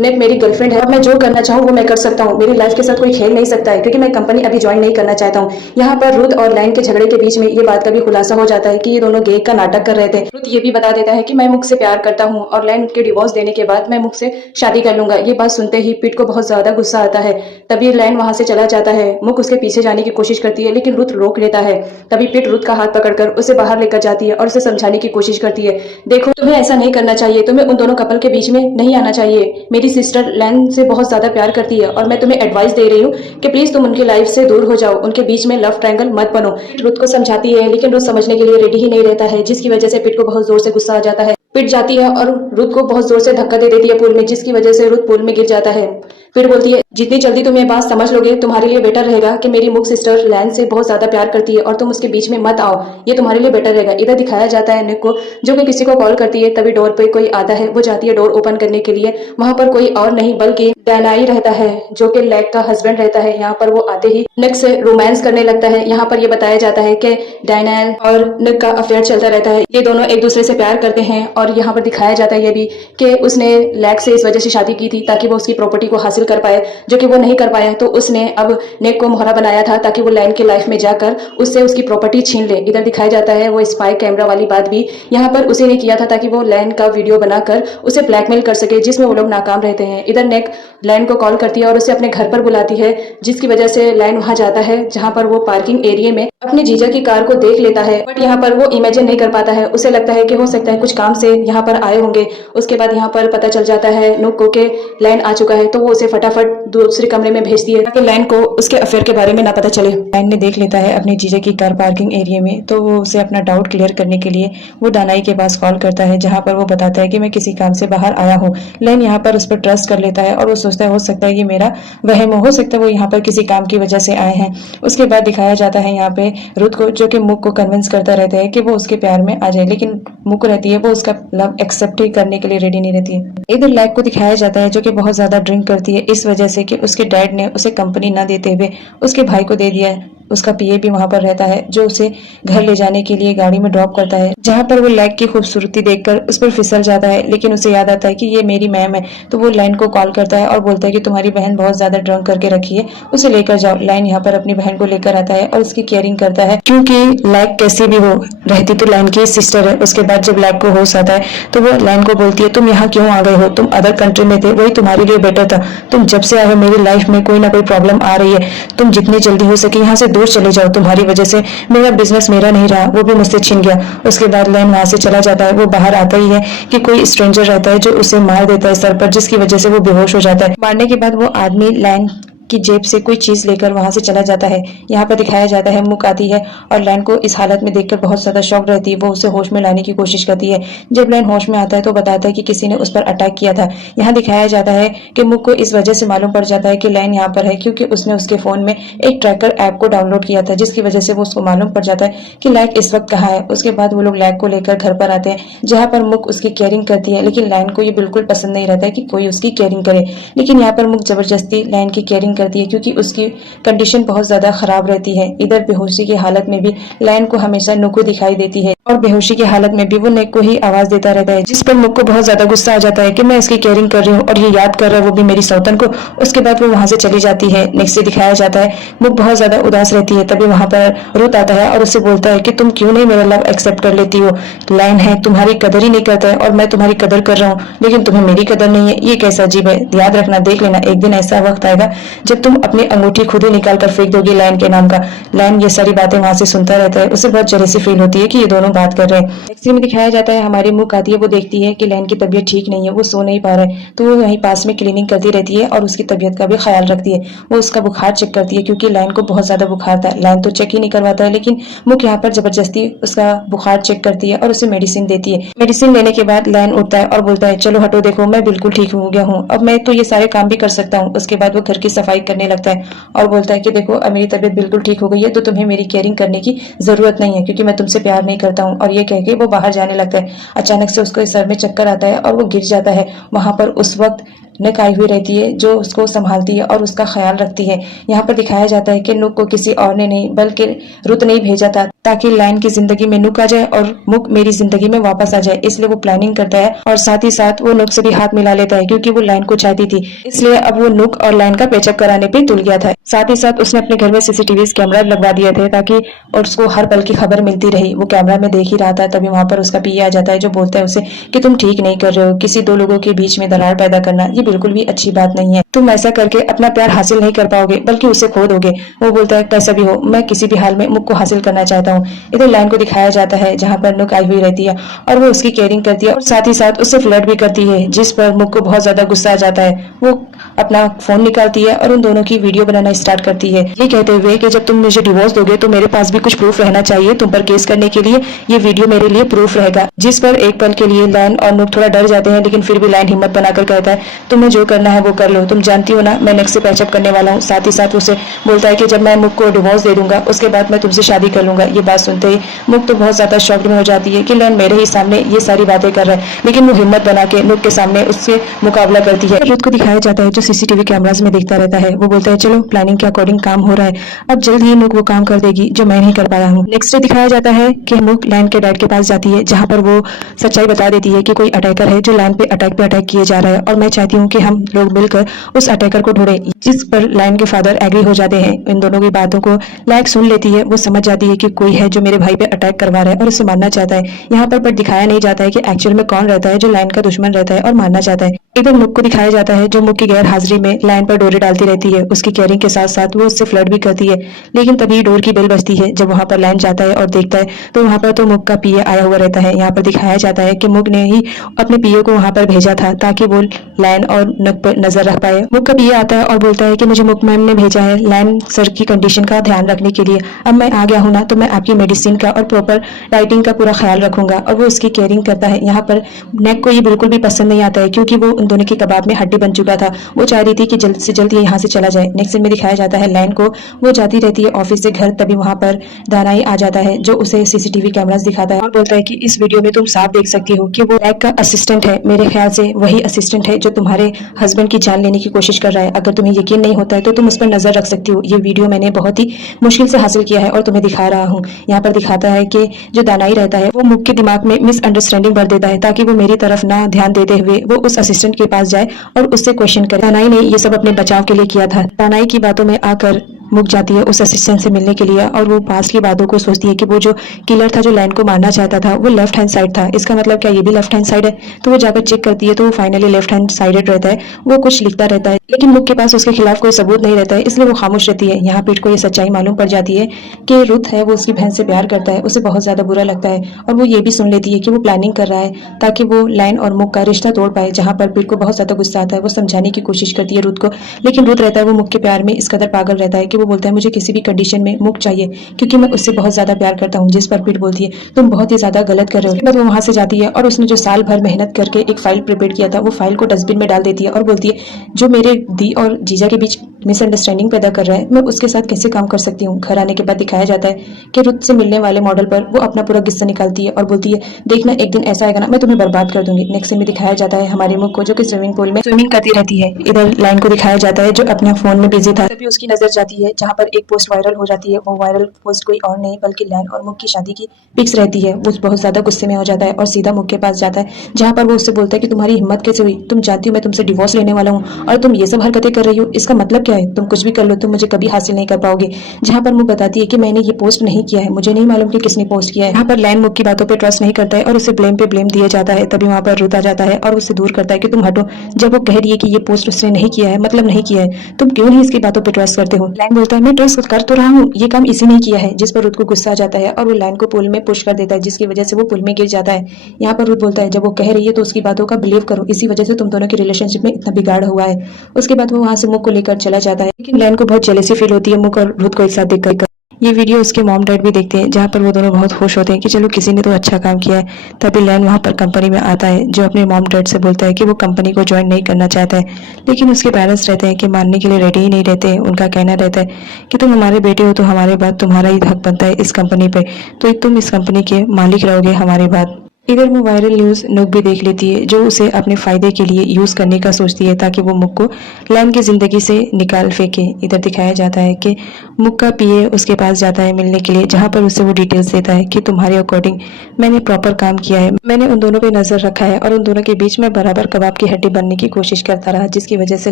नेक मेरी गर्लफ्रेंड है और मैं जो करना चाहूँ वो मैं कर सकता हूँ, मेरी लाइफ के साथ कोई खेल नहीं सकता है क्योंकि मैं कंपनी अभी ज्वाइन नहीं करना चाहता हूँ। यहाँ पर रुत और लैन के झगड़े के बीच में ये बात का भी खुलासा हो जाता है कि ये दोनों गे का नाटक कर रहे थे। रुत ये भी बता देता है कि मैं मुक से प्यार करता हूँ और लैन के डिवोर्स देने के बाद मैं मुक से शादी कर लूंगा। ये बात सुनते ही पीट को बहुत ज्यादा गुस्सा आता है। तभी लैन वहां से चला जाता है। मुक उसके पीछे जाने की कोशिश करती है लेकिन रुत रोक लेता है। तभी पीट रुत का हाथ पकड़कर उसे बाहर लेकर जाती है और उसे समझाने की कोशिश करती है, देखो तुम्हें ऐसा नहीं करना चाहिए, तुम्हें उन दोनों कपल के बीच में नहीं आना चाहिए। मेरी सिस्टर लैन से बहुत ज्यादा प्यार करती है और मैं तुम्हें एडवाइस दे रही हूँ कि प्लीज तुम उनकी लाइफ से दूर हो जाओ, उनके बीच में लव ट्रायंगल मत बनो। रुत को समझाती है लेकिन रुत समझने के लिए रेडी ही नहीं रहता है, जिसकी वजह से पिट को बहुत जोर से गुस्सा आ जाता है। पिट जाती है और रुत को बहुत जोर से धक्का दे देती है पूल में, जिसकी वजह से रुत पूल में गिर जाता है। फिर बोलती है जितनी जल्दी तुम ये बात समझ लोगे तुम्हारे लिए बेटर रहेगा कि मेरी मुक सिस्टर लैन से बहुत ज्यादा प्यार करती है और तुम उसके बीच में मत आओ, ये तुम्हारे लिए बेटर रहेगा। इधर दिखाया जाता है निक को जो कि किसी को कॉल करती है। तभी डोर पे कोई आता है, वो जाती है डोर ओपन करने के लिए। वहां पर कोई और नहीं बल्कि डैनाई रहता है जो कि लैग का हस्बैंड रहता है। यहाँ पर वो आते ही निक से रोमांस करने लगता है। यहाँ पर ये बताया जाता है कि डायनाल और निक का अफेयर चलता रहता है, ये दोनों एक दूसरे से प्यार करते हैं। और यहाँ पर दिखाया जाता है ये भी कि उसने लैग से इस वजह से शादी की थी ताकि वो उसकी प्रॉपर्टी को हासिल कर पाए, जो कि वो नहीं कर पाया। तो उसने अब नेक को मोहरा बनाया था ताकि वो लैन की लाइफ में जाकर उससे उसकी प्रॉपर्टी छीन ले। इधर दिखाया जाता है वो स्पाई कैमरा वाली बात भी यहाँ पर उसी ने किया था ताकि वो लैन का वीडियो बनाकर उसे ब्लैकमेल कर सके, जिसमें वो लोग नाकाम रहते हैं। इधर नेक लैन को कॉल करती है और उसे अपने घर पर बुलाती है, जिसकी वजह से लैन वहां जाता है जहां पर वो पार्किंग एरिया में अपनी जीजा की कार को देख लेता है। बट यहाँ पर वो इमेजिन नहीं कर पाता है, उसे लगता है कि हो सकता है कुछ काम से यहाँ पर आए होंगे। उसके बाद यहाँ पर पता चल जाता है नुक को के लैन आ चुका है, तो वो उसे फटाफट दूसरे कमरे में भेजती है ताकि लैन को उसके अफेयर के बारे में ना पता चले। लैन ने देख लेता है अपनी जीजा की कार पार्किंग एरिया में, तो वो उसे अपना डाउट क्लियर करने के लिए वो दानाई के पास कॉल करता है, जहाँ पर वो बताता है कि मैं किसी काम से बाहर आया हूँ। लैन यहाँ पर उस पर ट्रस्ट कर लेता है और वो सोचता है हो सकता है ये मेरा वहम हो सकता है वो यहाँ पर किसी काम की वजह से आए हैं। उसके बाद दिखाया जाता है यहाँ पे रुत को, जो कि मुक को कन्विंस करता रहता है कि वो उसके प्यार में आ जाए, लेकिन मुक रहती है वो उसका लव एक्सेप्ट ही करने के लिए रेडी नहीं रहती है। इधर लैग को दिखाया जाता है जो कि बहुत ज्यादा ड्रिंक करती है, इस वजह से कि उसके डैड ने उसे कंपनी ना देते हुए उसके भाई को दे दिया है। उसका पीए भी वहां पर रहता है जो उसे घर ले जाने के लिए गाड़ी में ड्रॉप करता है, जहां पर वो लैग की खूबसूरती देखकर उस पर फिसल जाता है। लेकिन उसे याद आता है कि ये मेरी मैम है, तो वो लाइन को कॉल करता है और बोलता है कि तुम्हारी बहन बहुत ज्यादा ड्रंक करके रखी है, उसे लेकर जाओ। लाइन यहाँ पर अपनी बहन को लेकर आता है और उसकी केयरिंग करता है, क्योंकि लैग कैसी भी हो रहती तो लाइन की सिस्टर है। उसके बाद जब लैग को होश आता है तो वो लाइन को बोलती है तुम यहाँ क्यों आ गए हो, तुम अदर कंट्री में थे, वही तुम्हारे लिए बेटर था। तुम जब से आए हो मेरी लाइफ में कोई ना कोई प्रॉब्लम आ रही है, तुम जितनी जल्दी हो सके यहाँ से दूर चले जाओ, तुम्हारी वजह से मेरा बिजनेस मेरा नहीं रहा, वो भी मुझसे छिन गया। उसके बाद लैन वहां से चला जाता है। वो बाहर आता ही है कि कोई स्ट्रेंजर रहता है जो उसे मार देता है सर पर, जिसकी वजह से वो बेहोश हो जाता है। मारने के बाद वो आदमी लैन की जेब से कोई चीज लेकर वहां से चला जाता है। यहाँ पर दिखाया जाता है मुक आती है और लैन को इस हालत में देखकर बहुत ज्यादा शॉक रहती है। वो उसे होश में लाने की कोशिश करती है। जब लैन होश में आता है तो बताता है कि किसी ने उस पर अटैक किया था। यहाँ दिखाया जाता है कि मुक को इस वजह से मालूम पड़ जाता है कि लैन यहाँ पर है, क्योंकि उसने उसके फोन में एक ट्रैकर ऐप को डाउनलोड किया था, जिसकी वजह से वो उसको मालूम पड़ जाता है कि लैग इस वक्त कहाँ है। उसके बाद वो लोग लैग को लेकर घर पर आते हैं, जहाँ पर मुक उसकी केयरिंग करती है, लेकिन लैन को ये बिल्कुल पसंद नहीं रहता है कि कोई उसकी केयरिंग करे। लेकिन यहाँ पर मुक जबरदस्ती लैन की केयरिंग करती है क्योंकि उसकी कंडीशन बहुत ज्यादा खराब रहती है। इधर बेहोशी की हालत में भी लायन को हमेशा नुक्कू दिखाई देती है और बेहोशी की हालत में भी वो नेक को ही आवाज देता रहता है, जिस पर मुक को बहुत ज्यादा गुस्सा आ जाता है कि मैं इसकी केयरिंग कर रही हूँ और ये याद कर रहा है वो भी मेरी सौतन को। उसके बाद वो वहां से चली जाती है। नेक्स्ट से दिखाया जाता है मुक बहुत ज्यादा उदास रहती है। तभी वहां पर रुत आता है और उससे बोलता है कि तुम क्यों नहीं मेरा लव एक्सेप्ट कर लेती हो। लायन है तुम्हारी कदर ही नहीं करता है और मैं तुम्हारी कदर कर रहा हूँ लेकिन तुम्हें मेरी कदर नहीं है। ये कैसा अजीब है। याद रखना, देख लेना, एक दिन ऐसा वक्त आएगा जब तुम अपनी अंगूठी खुद ही निकाल कर फेंक दोगी लायन के नाम का। लायन ये सारी बातें वहां से सुनता रहता है। उसे बहुत जेलसी फील होती है कि ये दोनों बात कर रहे हैं। नेक्स्ट सीन में दिखाया जाता है हमारी मुक आती है। वो देखती है कि लायन की तबीयत ठीक नहीं है, वो सो नहीं पा रहा है, तो वो वहीं पास में क्लीनिंग करती रहती है और उसकी तबीयत का भी ख्याल रखती है। वो उसका बुखार चेक करती है क्योंकि लायन को बहुत ज्यादा बुखार था। लायन तो चेक ही नहीं करवाता है लेकिन मुक यहाँ पर जबरदस्ती उसका बुखार चेक करती है और उसे मेडिसिन देती है। मेडिसिन लेने के बाद लायन उठता है और बोलता है चलो हटो, देखो मैं बिल्कुल ठीक हो गया हूँ, अब मैं तो ये सारे काम भी कर सकता हूँ। उसके बाद वो घर की सफाई करने लगता है और बोलता है कि देखो अब मेरी तबीयत बिल्कुल ठीक हो गई है तो तुम्हें मेरी केयरिंग करने की जरूरत नहीं है क्योंकि मैं तुमसे प्यार नहीं करता हूँ। और ये कह के वो बाहर जाने लगता है। अचानक से उसको सर में चक्कर आता है और वो गिर जाता है। वहां पर उस वक्त नुक आई हुई रहती है जो उसको संभालती है और उसका ख्याल रखती है। यहाँ पर दिखाया जाता है कि नुक को किसी और ने नहीं बल्कि रुत ने ही भेजा था ताकि लायन की जिंदगी में नुक आ जाए और मुक मेरी जिंदगी में वापस आ जाए। इसलिए वो प्लानिंग करता है और साथ ही साथ वो नुक से भी हाथ मिला लेता है क्योंकि वो लायन को चाहती थी। इसलिए अब वो नुक और लायन का पेचअप कराने पे तुल गया था। साथ ही साथ उसने अपने घर में सीसीटीवी कैमरा लगवा दिए थे ताकि और उसको हर पल की खबर मिलती रही। वो कैमरा में देख ही रहा था। तभी वहां पर उसका पीए आ जाता है जो बोलता है उसे कि तुम ठीक नहीं कर रहे हो, किसी दो लोगों के बीच में दरार पैदा करना ये बिल्कुल भी अच्छी बात नहीं है। तुम ऐसा करके अपना प्यार हासिल नहीं कर पाओगे बल्कि उसे खो दोगे। वो बोलता है कैसा भी हो मैं किसी भी हाल में मुक को हासिल करना चाहता हूँ। इधर लायन को दिखाया जाता है जहाँ पर नुक आई हुई रहती है और वो उसकी केयरिंग करती है और साथ ही साथ उससे फ्लर्ट भी करती है, जिस पर मुक को बहुत ज्यादा गुस्सा आ जाता है। वो अपना फोन निकालती है और उन दोनों की वीडियो बनाना स्टार्ट करती है, ये कहते हुए कि जब तुम मुझे डिवोर्स दोगे तो मेरे पास भी कुछ प्रूफ रहना चाहिए तुम पर केस करने के लिए। ये वीडियो मेरे लिए प्रूफ रहेगा। जिस पर एक पल के लिए लायन और नुक थोड़ा डर जाते हैं लेकिन फिर भी लायन हिम्मत बनाकर कहता है तुम्हें जो करना है वो कर लो, तुम जानती हो ना मैं नेक्स्ट से पैचअप करने वाला हूँ। साथ ही साथ उसे बोलता है कि जब मैं मुक को डिवोर्स दे दूंगा उसके बाद मैं तुमसे शादी कर लूंगा। ये बात सुनते ही मुक तो बहुत ज्यादा शॉक्ड में हो जाती है कि लायन मेरे ही सामने ये सारी बातें कर रहा है, लेकिन वो हिम्मत बना के नुक के सामने उससे मुकाबला करती है। रुत को दिखाया जाता है जो सीसीटीवी कैमरास में देखता रहता है। वो बोलता है चलो प्लानिंग के अकॉर्डिंग काम हो रहा है, अब जल्द ही नुक वो काम कर देगी जो मैं नहीं कर पाया हूँ। नेक्स्ट डे दिखाया जाता है कि नुक लायन के डैड के पास जाती है जहाँ पर वो सच्चाई बता देती है कि कोई अटैकर है जो लायन पे अटैक किए जा रहा है और मैं चाहती हूँ कि हम लोग मिलकर उस अटैकर को ढूंढे। जिस पर लायन के फादर एग्री हो जाते हैं। इन दोनों की बातों को लायक सुन लेती है। वो समझ जाती है कि कोई है जो मेरे भाई पे अटैक करवा रहा है और उसे मारना चाहता है। यहाँ पर दिखाया नहीं जाता है कि एक्चुअल में कौन रहता है जो लायन का दुश्मन रहता है और मारना चाहता है। इधर मुक को दिखाया जाता है जो मुक की गैर हाजिरी में लायन पर डोरे डालती रहती है। उसकी केयरिंग के साथ साथ वो उससे फ्लर्ट भी करती है, लेकिन तभी डोर की बेल बजती है। जब वहां पर लायन जाता है और देखता है तो वहां पर तो मुक का पीए आया हुआ रहता है। यहाँ पर दिखाया जाता है कि मुक ने ही अपने पीए को वहां पर भेजा था ताकि वो लायन और नुक पर नजर रख पाए। मुक का पीए आता है और बोलता है कि मुझे मुक मैम ने भेजा है लायन सर की कंडीशन का ध्यान रखने के लिए। अब मैं आ गया हूं ना तो मैं आपकी मेडिसिन का और प्रॉपर डाइटिंग का पूरा ख्याल रखूंगा। और वो उसकी केयरिंग करता है। यहाँ पर नेक को ये बिल्कुल भी पसंद नहीं आता है क्योंकि वो उन दोनों के कबाब में हड्डी बन चुका था। वो चाह रही थी कि जल्द से जल्द ये यहाँ से चला जाए। नेक्स्ट सीन में दिखाया जाता है लायन को वो जाती रहती है ऑफिस से घर। तभी वहां पर दानाई आ जाता है जो उसे सीसीटीवी कैमरास दिखाता है और बोलता है कि इस वीडियो में तुम साफ देख सकती हो कि वो नेक का असिस्टेंट है। मेरे ख्याल से वही असिस्टेंट है जो तुम्हारे हस्बैंड की जान लेने की कोशिश कर रहा है। अगर तुम्हें यकीन नहीं होता है तो तुम उस पर नजर रख सकती हो। ये वीडियो मैंने बहुत ही मुश्किल से हासिल किया है और तुम्हें दिखा रहा हूँ। यहाँ पर दिखाता है कि जो दानाई रहता है वो मुक के दिमाग में मिसअंडरस्टैंडिंग भर देता है ताकि वो मेरी तरफ ना ध्यान देते हुए वो उस असिस्टेंट के पास जाए और उससे क्वेश्चन करे। दानाई ने ये सब अपने बचाव के लिए किया था। दानाई की बातों में आकर मुक जाती है उस असिस्टेंट से मिलने के लिए और वो पास की बातों को सोचती है कि वो जो किलर था जो लायन को मारना चाहता था वो लेफ्ट हैंड साइड था। इसका मतलब क्या ये भी लेफ्ट हैंड साइड है? तो वो जाकर चेक करती है तो वो फाइनली लेफ्ट हैंड साइडेड रहता है। वो कुछ लिखता रहता है लेकिन मुक के पास उसके खिलाफ कोई सबूत नहीं रहता है, इसलिए वो खामोश रहती है। यहाँ पीठ को ये सच्चाई मालूम पड़ जाती है कि रुत है वो उसकी बहन से प्यार करता है। उसे बहुत ज्यादा बुरा लगता है और वो ये भी सुन लेती है कि वो प्लानिंग कर रहा है ताकि वो लायन और मुक का रिश्ता तोड़ पाए। जहाँ पर पीठ को बहुत ज्यादा गुस्सा आता है। वो समझाने की कोशिश करती है रुत को, लेकिन रुत रहता है वो मुक के प्यार में इस कदर पागल रहता है कि वो बोलता है मुझे किसी भी कंडीशन में मुक चाहिए क्योंकि मैं उससे बहुत ज्यादा प्यार करता हूँ। जिस पर पीठ बोलती है तुम बहुत ही ज्यादा गलत कर रहे हो। उसके बाद वो वहां से जाती है और उसने जो साल भर मेहनत करके एक फाइल प्रिपेयर किया था वो फाइल को डस्टबिन में डाल देती है और बोलती है जो मेरे दी और जीजा के बीच मिसअंडरस्टैंडिंग पैदा कर रहा है, मैं उसके साथ कैसे काम कर सकती हूँ। घर आने के बाद दिखाया जाता है कि रुत से मिलने वाले मॉडल पर वो अपना पूरा गुस्सा निकालती है और बोलती है, देखना एक दिन ऐसा आएगा ना, मैं तुम्हें बर्बाद कर दूंगी। नेक्स्ट सीन में दिखाया जाता है हमारे मुख को, जो कि स्विमिंग पूल में स्विमिंग करती रहती है। इधर लाइन को दिखाया जाता है जो अपने फोन में बिजी था, तभी उसकी नजर जाती है जहाँ पर एक पोस्ट वायरल हो जाती है। वो वायरल पोस्ट कोई और नहीं बल्कि लैन और मुख की शादी की पिक्स रहती है। वो बहुत ज्यादा गुस्से में हो जाता है और सीधा मुख के पास जाता है, जहाँ पर वो उससे बोलता है कि तुम्हारी हिम्मत कैसे हुई, तुम जानती हो मैं तुमसे डिवोर्स लेने वाला हूँ और तुम ये सब हरकतें कर रही हो, इसका मतलब क्या है, तुम कुछ भी कर लो तुम मुझे कभी हासिल नहीं कर पाओगे। जहाँ पर मुख बताती है कि मैंने ये पोस्ट नहीं किया है, मुझे नहीं मालूम कि किसने पोस्ट किया है। यहाँ पर लैन मुख की बातों पर ट्रस्ट नहीं करता है और उसे ब्लेम पे ब्लेम दिया जाता है। तभी वहाँ पर रुत आ जाता है और उससे दूर करता है कि तुम हटो। जब वो कह रही है कि ये पोस्ट उसने नहीं किया है, मतलब नहीं किया है, तुम क्यों नहीं इसकी बातों पे ट्रस्ट करते हो। लैन बोलता है मैं ट्रस्ट कर तो रहा हूँ, ये काम इसी ने किया है। जिस पर रुत को गुस्सा आ जाता है और वो लैन को पुल में पुश कर देता है, जिसकी वजह से वो पुल में गिर जाता है। यहाँ पर रुत बोलता है जब वो कह रही है तो उसकी बातों का बिलीव करो, इसी वजह से तुम दोनों के रिलेशनशिप में इतना बिगाड़ हुआ है। उसके बाद वो वहाँ से मुख को लेकर चला जाता है, लेकिन लैन को बहुत जेलसी फील होती है मुख और रुत को एक साथ देखकर। ये वीडियो उसके मॉम डैड भी देखते हैं, जहाँ पर वो दोनों बहुत खुश होते हैं कि चलो किसी ने तो अच्छा काम किया है। तभी लैन वहाँ पर कंपनी में आता है, जो अपने मॉम डैड से बोलता है कि वो कंपनी को ज्वाइन नहीं करना चाहता है, लेकिन उसके पेरेंट्स रहते हैं कि मानने के लिए रेडी ही नहीं रहते हैं। उनका कहना रहता है कि तुम हमारे बेटे हो तो हमारे बाद तुम्हारा ही हक बनता है इस कंपनी पे, तो तुम इस कंपनी के मालिक रहोगे हमारे बाद। इधर वो वायरल न्यूज नुक भी देख लेती है, जो उसे अपने फायदे के लिए यूज करने का सोचती है ताकि वो मुक को लैन की जिंदगी से निकाल फेंके। इधर दिखाया जाता है कि मुक का पीए उसके पास जाता है मिलने के लिए, जहाँ पर उसे वो डिटेल्स देता है कि तुम्हारे अकॉर्डिंग मैंने प्रॉपर काम किया है, मैंने उन दोनों पे नजर रखा है और उन दोनों के बीच में बराबर कबाब की हड्डी बनने की कोशिश करता रहा, जिसकी वजह से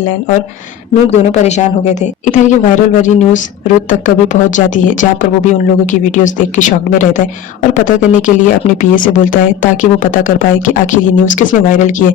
लैन और नुक दोनों परेशान हो गए थे। इधर ये वायरल वाली न्यूज रुत तक कभी पहुंच जाती है, जहाँ पर वो भी उन लोगों की वीडियोस देख के शॉक में रहता है और पता करने के लिए अपने पीए से बोलता है ताकि वो पता कर पाए कि आखिर ये न्यूज किसने वायरल की है।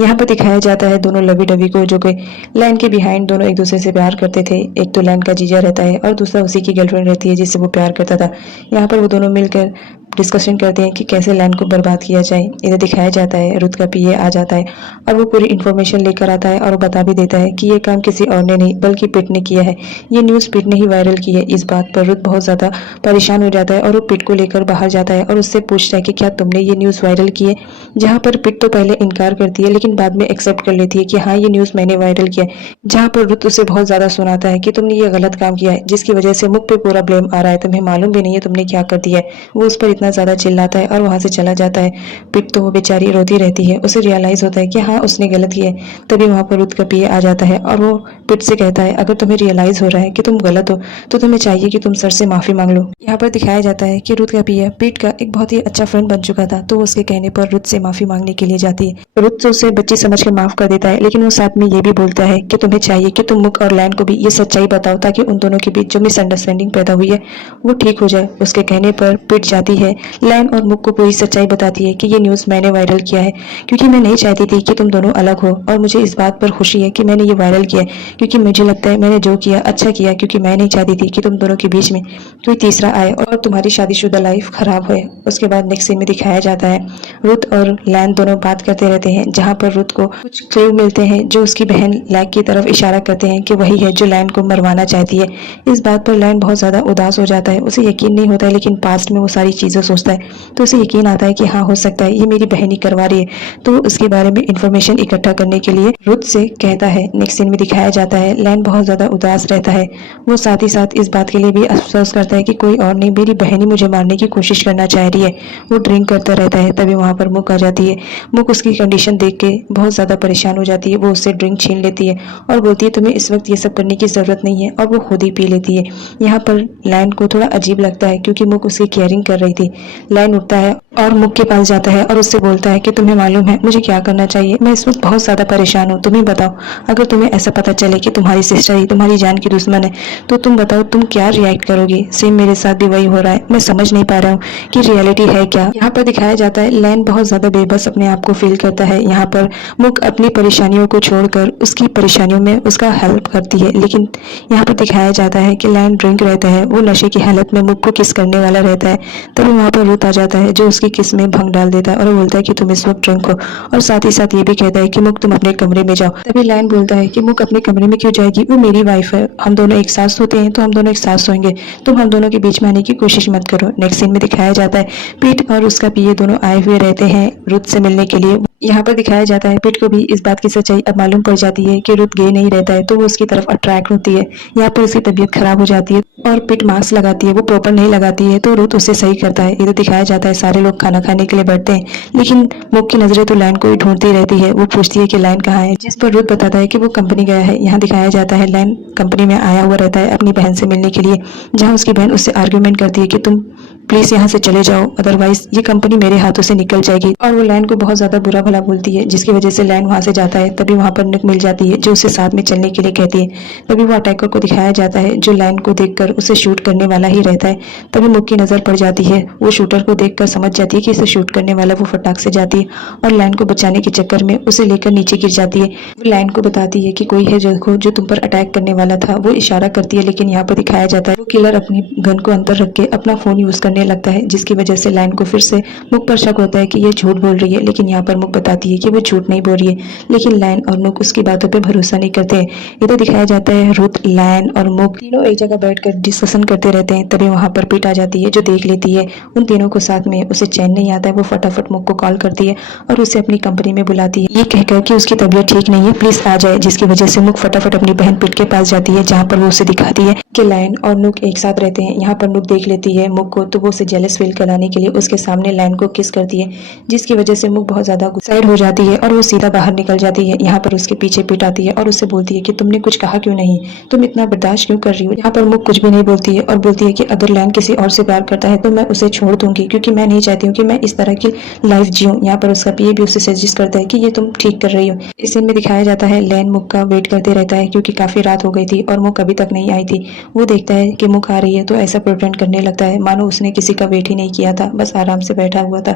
यहाँ पर दिखाया जाता है दोनों लवी डवी को, जो कि लैन के बिहाइंड दोनों एक दूसरे से प्यार करते थे। एक तो लैन का जीजा रहता है और दूसरा उसी की गर्लफ्रेंड रहती है जिससे वो प्यार करता था। यहाँ पर वो दोनों मिलकर डिस्कशन करते हैं कि कैसे लैन को बर्बाद किया जाए। इधर दिखाया जाता है रुत का पीए आ जाता है और वो पूरी इन्फॉर्मेशन लेकर आता है और वो बता भी देता है कि ये काम किसी और ने नहीं बल्कि पिट ने किया है, ये न्यूज़ पिट ने ही वायरल की है। इस बात पर रुत बहुत ज़्यादा परेशान हो जाता है और वो पिट को लेकर बाहर जाता है और उससे पूछता है कि क्या तुमने ये न्यूज़ वायरल की है। जहाँ पर पिट तो पहले इनकार करती है लेकिन बाद में एक्सेप्ट कर लेती है कि हाँ ये न्यूज़ मैंने वायरल किया है। जहाँ पर रुत उसे बहुत ज़्यादा सुनाता है कि तुमने ये गलत काम किया है, जिसकी वजह से मुख पे पूरा ब्लेम आ रहा है, तुम्हें मालूम भी नहीं है तुमने क्या कर दिया है। वो उस पर इतना ज़्यादा चिल्लाता है और वहां से चला जाता है। पिट तो वो बेचारी रोती रहती है, उसे रियलाइज होता है कि हाँ उसने गलत किया है। तभी वहां पर रुत का पीए आ जाता है और वो पिट से कहता है अगर तुम्हें रियलाइज हो रहा है कि तुम गलत हो तो तुम्हें चाहिए कि तुम सर से माफी मांग लो। यहाँ पर दिखाया जाता है कि रुत का पीए पिट का एक बहुत ही अच्छा फ्रेंड बन चुका था, तो उसके कहने पर रुत से माफी मांगने के लिए जाती है। रुत तो उसे बच्ची समझ कर माफ कर देता है, लेकिन वो साथ में ये भी बोलता है कि तुम्हें चाहिए कि तुम मुक और लैन को भी ये सच्चाई बताओ ताकि उन दोनों के बीच जो मिसअंडरस्टैंडिंग पैदा हुई है वो ठीक हो जाए। उसके कहने पर पिट जाती है, लैन और मुक को पूरी सच्चाई बताती है कि ये न्यूज़ मैंने वायरल किया है क्योंकि मैं नहीं चाहती थी कि तुम दोनों अलग हो, और मुझे इस बात पर खुशी है कि मैंने ये वायरल किया है क्योंकि मुझे लगता है मैंने जो किया अच्छा किया, क्योंकि मैं नहीं चाहती थी कि तुम दोनों के बीच में कोई तीसरा आए और तुम्हारी शादीशुदा लाइफ खराब हो। उसके बाद नेक्स्ट सीन में दिखाया जाता है रुत और लैन दोनों बात करते रहते हैं, जहाँ पर रुत को कुछ क्लू मिलते हैं जो उसकी बहन लैक की तरफ इशारा करते हैं कि वही है जो लैन को मरवाना चाहती है। इस बात पर लैन बहुत ज्यादा उदास हो जाता है, उसे यकीन नहीं होता है, लेकिन पास्ट में वो सारी चीजें सोचता है तो उसे यकीन आता है कि हाँ हो सकता है ये मेरी बहन ही करवा रही है। तो उसके बारे में इंफॉर्मेशन इकट्ठा करने के लिए रुत से कहता है। नेक्स्ट सीन में दिखाया जाता है लैन बहुत ज्यादा उदास रहता है, वो साथ ही साथ इस बात के लिए भी अफसोस करता है कि कोई और नहीं मेरी बहन ही मुझे मारने की कोशिश करना चाह रही है। वो ड्रिंक करता रहता है। तभी वहां पर मुक आ जाती है। मुक उसकी कंडीशन देख के बहुत ज्यादा परेशान हो जाती है, वो उससे ड्रिंक छीन लेती है और बोलती है तुम्हें इस वक्त ये सब करने की जरूरत नहीं है, और वो खुद ही पी लेती है। यहाँ पर लैन को थोड़ा अजीब लगता है क्योंकि मुक उसकी केयरिंग कर रही थी। लैन उठता है और मुक के पास जाता है और उससे बोलता है कि तुम्हें मालूम है मुझे क्या करना चाहिए, मैं इस वक्त बहुत ज्यादा परेशान हूँ, तुम्हें बताओ अगर तुम्हें ऐसा पता चले कि तुम्हारी सिस्टर ही तुम्हारी जान की दुश्मन है तो तुम बताओ तुम क्या रिएक्ट करोगी। सेम मेरे साथ भी वही हो रहा है, मैं समझ नहीं पा रहा हूँ कि रियलिटी है क्या। यहाँ पर दिखाया जाता है लैन बहुत ज्यादा बेबस अपने आप को फील करता है। यहाँ पर मुक अपनी परेशानियों को छोड़कर उसकी परेशानियों में उसका हेल्प करती है, लेकिन यहाँ पर दिखाया जाता है कि लैन ड्रिंक रहता है, वो नशे की हालत में मुक को किस करने वाला रहता है। तभी वहाँ पर रुत आ जाता है जो उसकी किस में भंग डाल देता है और वो बोलता है कि तुम इस वक्त ड्रिंक हो, और साथ ही साथ ये भी कहता है कि मुक तुम अपने कमरे में जाओ। तभी लैन बोलता है कि मुक अपने कमरे में क्यों जाएगी, वो मेरी वाइफ है, हम दोनों एक साथ सोते हैं तो हम दोनों एक साथ सोएंगे, तुम हम दोनों के बीच में आने की कोशिश मत करो। नेक्स्ट सीन में दिखाया जाता है पीट और उसका पीए दोनों दोनों आए हुए रहते हैं रुथ से मिलने के लिए। यहाँ पर दिखाया जाता है पिट को भी इस बात की सच्चाई अब मालूम पड़ जाती है कि रुथ गे नहीं रहता है, तो वो उसकी तरफ अट्रैक्ट होती है। यहाँ पर उसकी तबीयत खराब हो जाती है और पिट मास्क लगाती है, वो प्रॉपर नहीं लगाती है, तो रुथ उसे सही करता है। इधर दिखाया जाता है सारे लोग खाना खाने के लिए बैठते हैं, लेकिन मुक की नजरें तो लैन को ही ढूंढती रहती है। वो पूछती है कि लैन कहाँ है, जिस पर रुथ बताता है कि वो कंपनी गया है। यहाँ दिखाया जाता है लैन कंपनी में आया हुआ रहता है अपनी बहन से मिलने के लिए, जहाँ उसकी बहन उससे आर्ग्यूमेंट करती है कि तुम प्लीज यहाँ से चले जाओ, अदरवाइज ये कंपनी मेरे हाथों से निकल जाएगी। और वो लैन को बहुत ज्यादा बुरा भला बोलती है, जिसकी वजह से लैन वहां से जाता है। तभी वहां पर नुक मिल जाती है जो उसे साथ में चलने के लिए कहती है। तभी वो अटैकर को दिखाया जाता है जो लैन को देखकर उसे शूट करने वाला ही रहता है। तभी मुक की नजर पड़ जाती है, वो शूटर को देखकर समझ जाती है कि इसे शूट करने वाला वो फटाक से जाती है और लैन को बचाने के चक्कर में उसे लेकर नीचे गिर जाती है। वो लैन को बताती है कि कोई है जो तुम पर अटैक करने वाला था। वो इशारा करती है, लेकिन यहाँ पर दिखाया जाता है वो किलर अपनी गन को अंदर रख के अपना फोन यूज करने लगता है, जिसकी वजह से लैन को फिर से मुक पर शक होता है कि ये झूठ बोल रही है। लेकिन यहाँ पर मुक बताती है कि वो झूठ नहीं बोल रही है, लेकिन लैन और मुक उसकी बातों पे भरोसा नहीं करते हैं। इधर दिखाया जाता है रुथ, लैन और मुक तीनों एक जगह बैठकर डिस्कशन करते रहते हैं। तभी वहां पर पिट आ जाती है जो देख लेती है उन तीनों को साथ में। उसे चैन नहीं आता है, वो फटाफट मुक को कॉल करती है और उसे अपनी कंपनी में बुलाती है, ये कहकर कि उसकी तबीयत ठीक नहीं है, प्लीज आ जाए। जिसकी वजह से मुक फटाफट अपनी बहन पिट के पास जाती है, जहाँ पर वो उसे दिखाती है कि लैन और नुक एक साथ रहते हैं। यहाँ पर नुक देख लेती है मुक को, तो वो उसे जेलस फील कराने के लिए उसके सामने लैन को किस करती है, जिसकी वजह से मुक बहुत ज्यादा गुस्साइड हो जाती है और वो सीधा बाहर निकल जाती है। यहाँ पर उसके पीछे पिट आती है और उससे बोलती है कि तुमने कुछ कहा क्यों नहीं, तुम इतना बर्दाश्त क्यों कर रही हो। यहाँ पर मुक कुछ भी नहीं बोलती है और बोलती है कि अगर लैन किसी और से प्यार करता है तो मैं उसे छोड़ दूंगी, क्योंकि मैं नहीं चाहती हूँ कि मैं इस तरह की लाइफ जीऊं। यहाँ पर उसका पीए भी उसे सजेस्ट करता है कि ये तुम ठीक कर रही हो। इस सीन में दिखाया जाता है लैन मुक का वेट करते रहता है, क्योंकि काफी रात हो गई थी और मुक अभी तक नहीं आई थी। वो देखता है कि मुक आ रही है तो ऐसा प्रिटेंड करने लगता है मानो उसने किसी का वेट ही नहीं किया था, बस आराम से बैठा हुआ था।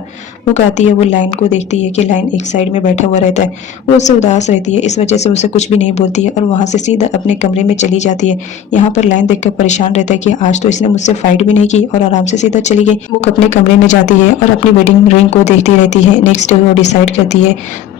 मुक आती है, वो लाइन को देखती है कि लाइन एक साइड में बैठा हुआ रहता है। वो उससे उदास रहती है, इस वजह से उसे कुछ भी नहीं बोलती है और वहां से सीधा अपने कमरे में चली जाती है। यहाँ पर लाइन देखकर परेशान रहता है कि आज तो इसने मुझसे फाइट भी नहीं की और आराम से सीधा चली गई। मुक अपने कमरे में जाती है और अपनी वेडिंग रिंग को देखती रहती है। नेक्स्ट डे वो डिसाइड करती है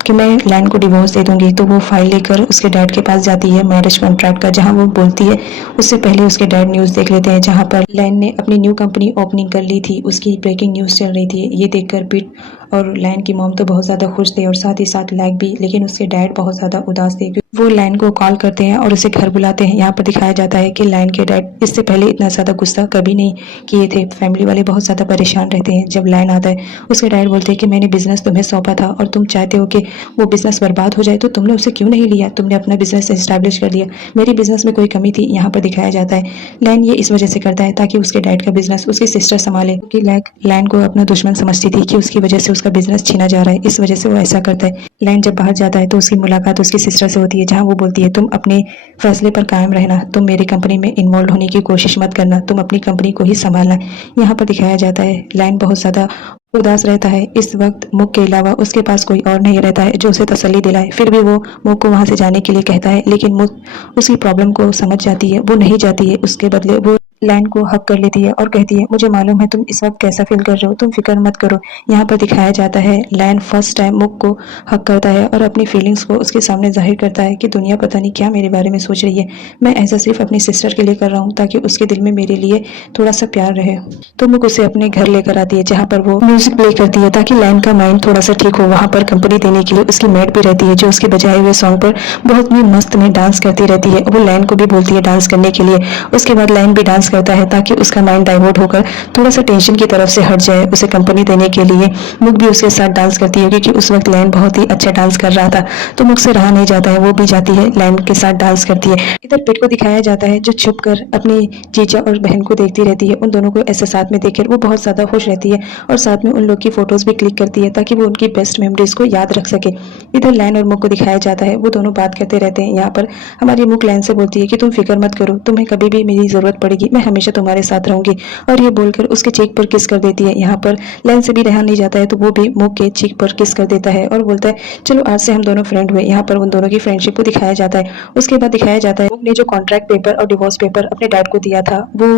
कि मैं लैन को डिवोर्स दे दूंगी, तो वो फाइल लेकर उसके डैड के पास जाती है मैरिज कॉन्ट्रैक्ट का, जहां वो बोलती है। उससे पहले उसके डैड न्यूज देख लेते हैं, जहां पर लैन ने अपनी न्यू कंपनी ओपनिंग कर ली थी, उसकी ब्रेकिंग न्यूज चल रही थी। ये देखकर पिट और लैन की मॉम तो बहुत ज्यादा खुश थे और साथ ही साथ लैक भी, लेकिन उसके डैड बहुत ज्यादा उदास थे। वो लैन को कॉल करते हैं और उसे घर बुलाते हैं। यहाँ पर दिखाया जाता है कि लैन के डैड इससे पहले इतना ज्यादा गुस्सा कभी नहीं किए थे। फैमिली वाले बहुत ज्यादा परेशान रहते हैं। जब लैन आता है उसके डैड बोलते हैं कि मैंने बिजनेस तुम्हें सौंपा था और तुम चाहते हो कि वो बिजनेस बर्बाद हो जाए, तो तुमने उसे क्यों नहीं लिया, तुमने अपना बिजनेस एस्टैब्लिश कर दिया। मेरी बिजनेस में कोई कमी थी। यहाँ पर दिखाया जाता है लैन ये इस वजह से करता है ताकि उसके डैड का बिजनेस उसकी सिस्टर संभाले, क्योंकि लैन को अपना दुश्मन समझती थी कि उसकी वजह से उसका बिजनेस छीना जा रहा है, इस वजह से वो ऐसा करता है। लैन जब बाहर जाता है तो उसकी मुलाकात उसकी सिस्टर से होती है, जहाँ वो बोलती है तुम अपने फैसले पर कायम रहना, तुम मेरी कंपनी में इन्वॉल्व होने की कोशिश मत करना, तुम अपनी कंपनी को ही संभालना। यहाँ पर दिखाया जाता है लैन बहुत ज्यादा उदास रहता है। इस वक्त मुक के अलावा उसके पास कोई और नहीं रहता है जो उसे तसल्ली दिलाए। फिर भी वो मुक को वहां से जाने के लिए कहता है, लेकिन मुक उसकी प्रॉब्लम को समझ जाती है, वो नहीं जाती है। उसके बदले वो लैन को हक कर लेती है और कहती है मुझे मालूम है तुम इस वक्त कैसा फील कर रहे हो, तुम फिक्र मत करो। यहाँ पर दिखाया जाता है लैन फर्स्ट टाइम मुक को हक करता है और अपनी फीलिंग्स को उसके सामने जाहिर करता है कि दुनिया पता नहीं क्या मेरे बारे में सोच रही है, मैं ऐसा सिर्फ अपनी सिस्टर के लिए कर रहा हूँ ताकि उसके दिल में मेरे लिए थोड़ा सा प्यार रहे। तो मुक उसे अपने घर लेकर आती है, जहाँ पर वो म्यूजिक प्ले करती है ताकि लैन का माइंड थोड़ा सा ठीक हो। वहाँ पर कंपनी देने के लिए उसकी मेड भी रहती है जो उसके बजाए हुए सॉन्ग पर बहुत ही मस्त में डांस करती रहती है। वो लैन को भी बोलती है डांस करने के लिए। उसके बाद लैन भी डांस करता है ताकि उसका माइंड डाइवर्ट होकर थोड़ा सा टेंशन की तरफ से हट जाए उसे कंपनी देने के लिए। मुक भी उसके साथ डांस करती है क्योंकि उस वक्त लैन बहुत ही अच्छा डांस कर रहा था, तो मुक से रहा नहीं जाता है, वो भी जाती है लैन के साथ डांस करती है। इधर पिट को दिखाया जाता है जो छुप कर अपनी जीजा और बहन को देखती रहती है। उन दोनों को ऐसे साथ में देखकर वो बहुत ज्यादा खुश रहती है और साथ में उन लोग की फोटोज भी क्लिक करती है ताकि वो उनकी बेस्ट मेमोरीज को याद रख सके। इधर लैन और मुक को दिखाया जाता है, वो दोनों बात करते रहते हैं। यहाँ पर हमारी मुक लैन से बोलती है कि तुम फिक्र मत करो, तुम्हें कभी भी मेरी जरूरत पड़ेगी, मैं हमेशा तुम्हारे साथ रहूंगी, और ये बोलकर उसके चीक पर किस कर देती है। यहाँ पर लैन से भी रहा नहीं जाता है तो वो भी मुक के चीक पर किस कर देता है और बोलता है चलो आज से हम दोनों फ्रेंड हुए। यहाँ पर उन दोनों की फ्रेंडशिप को दिखाया जाता है। उसके बाद दिखाया जाता है मुक ने जो कॉन्ट्रैक्ट पेपर और डिवोर्स पेपर अपने डैड को दिया था वो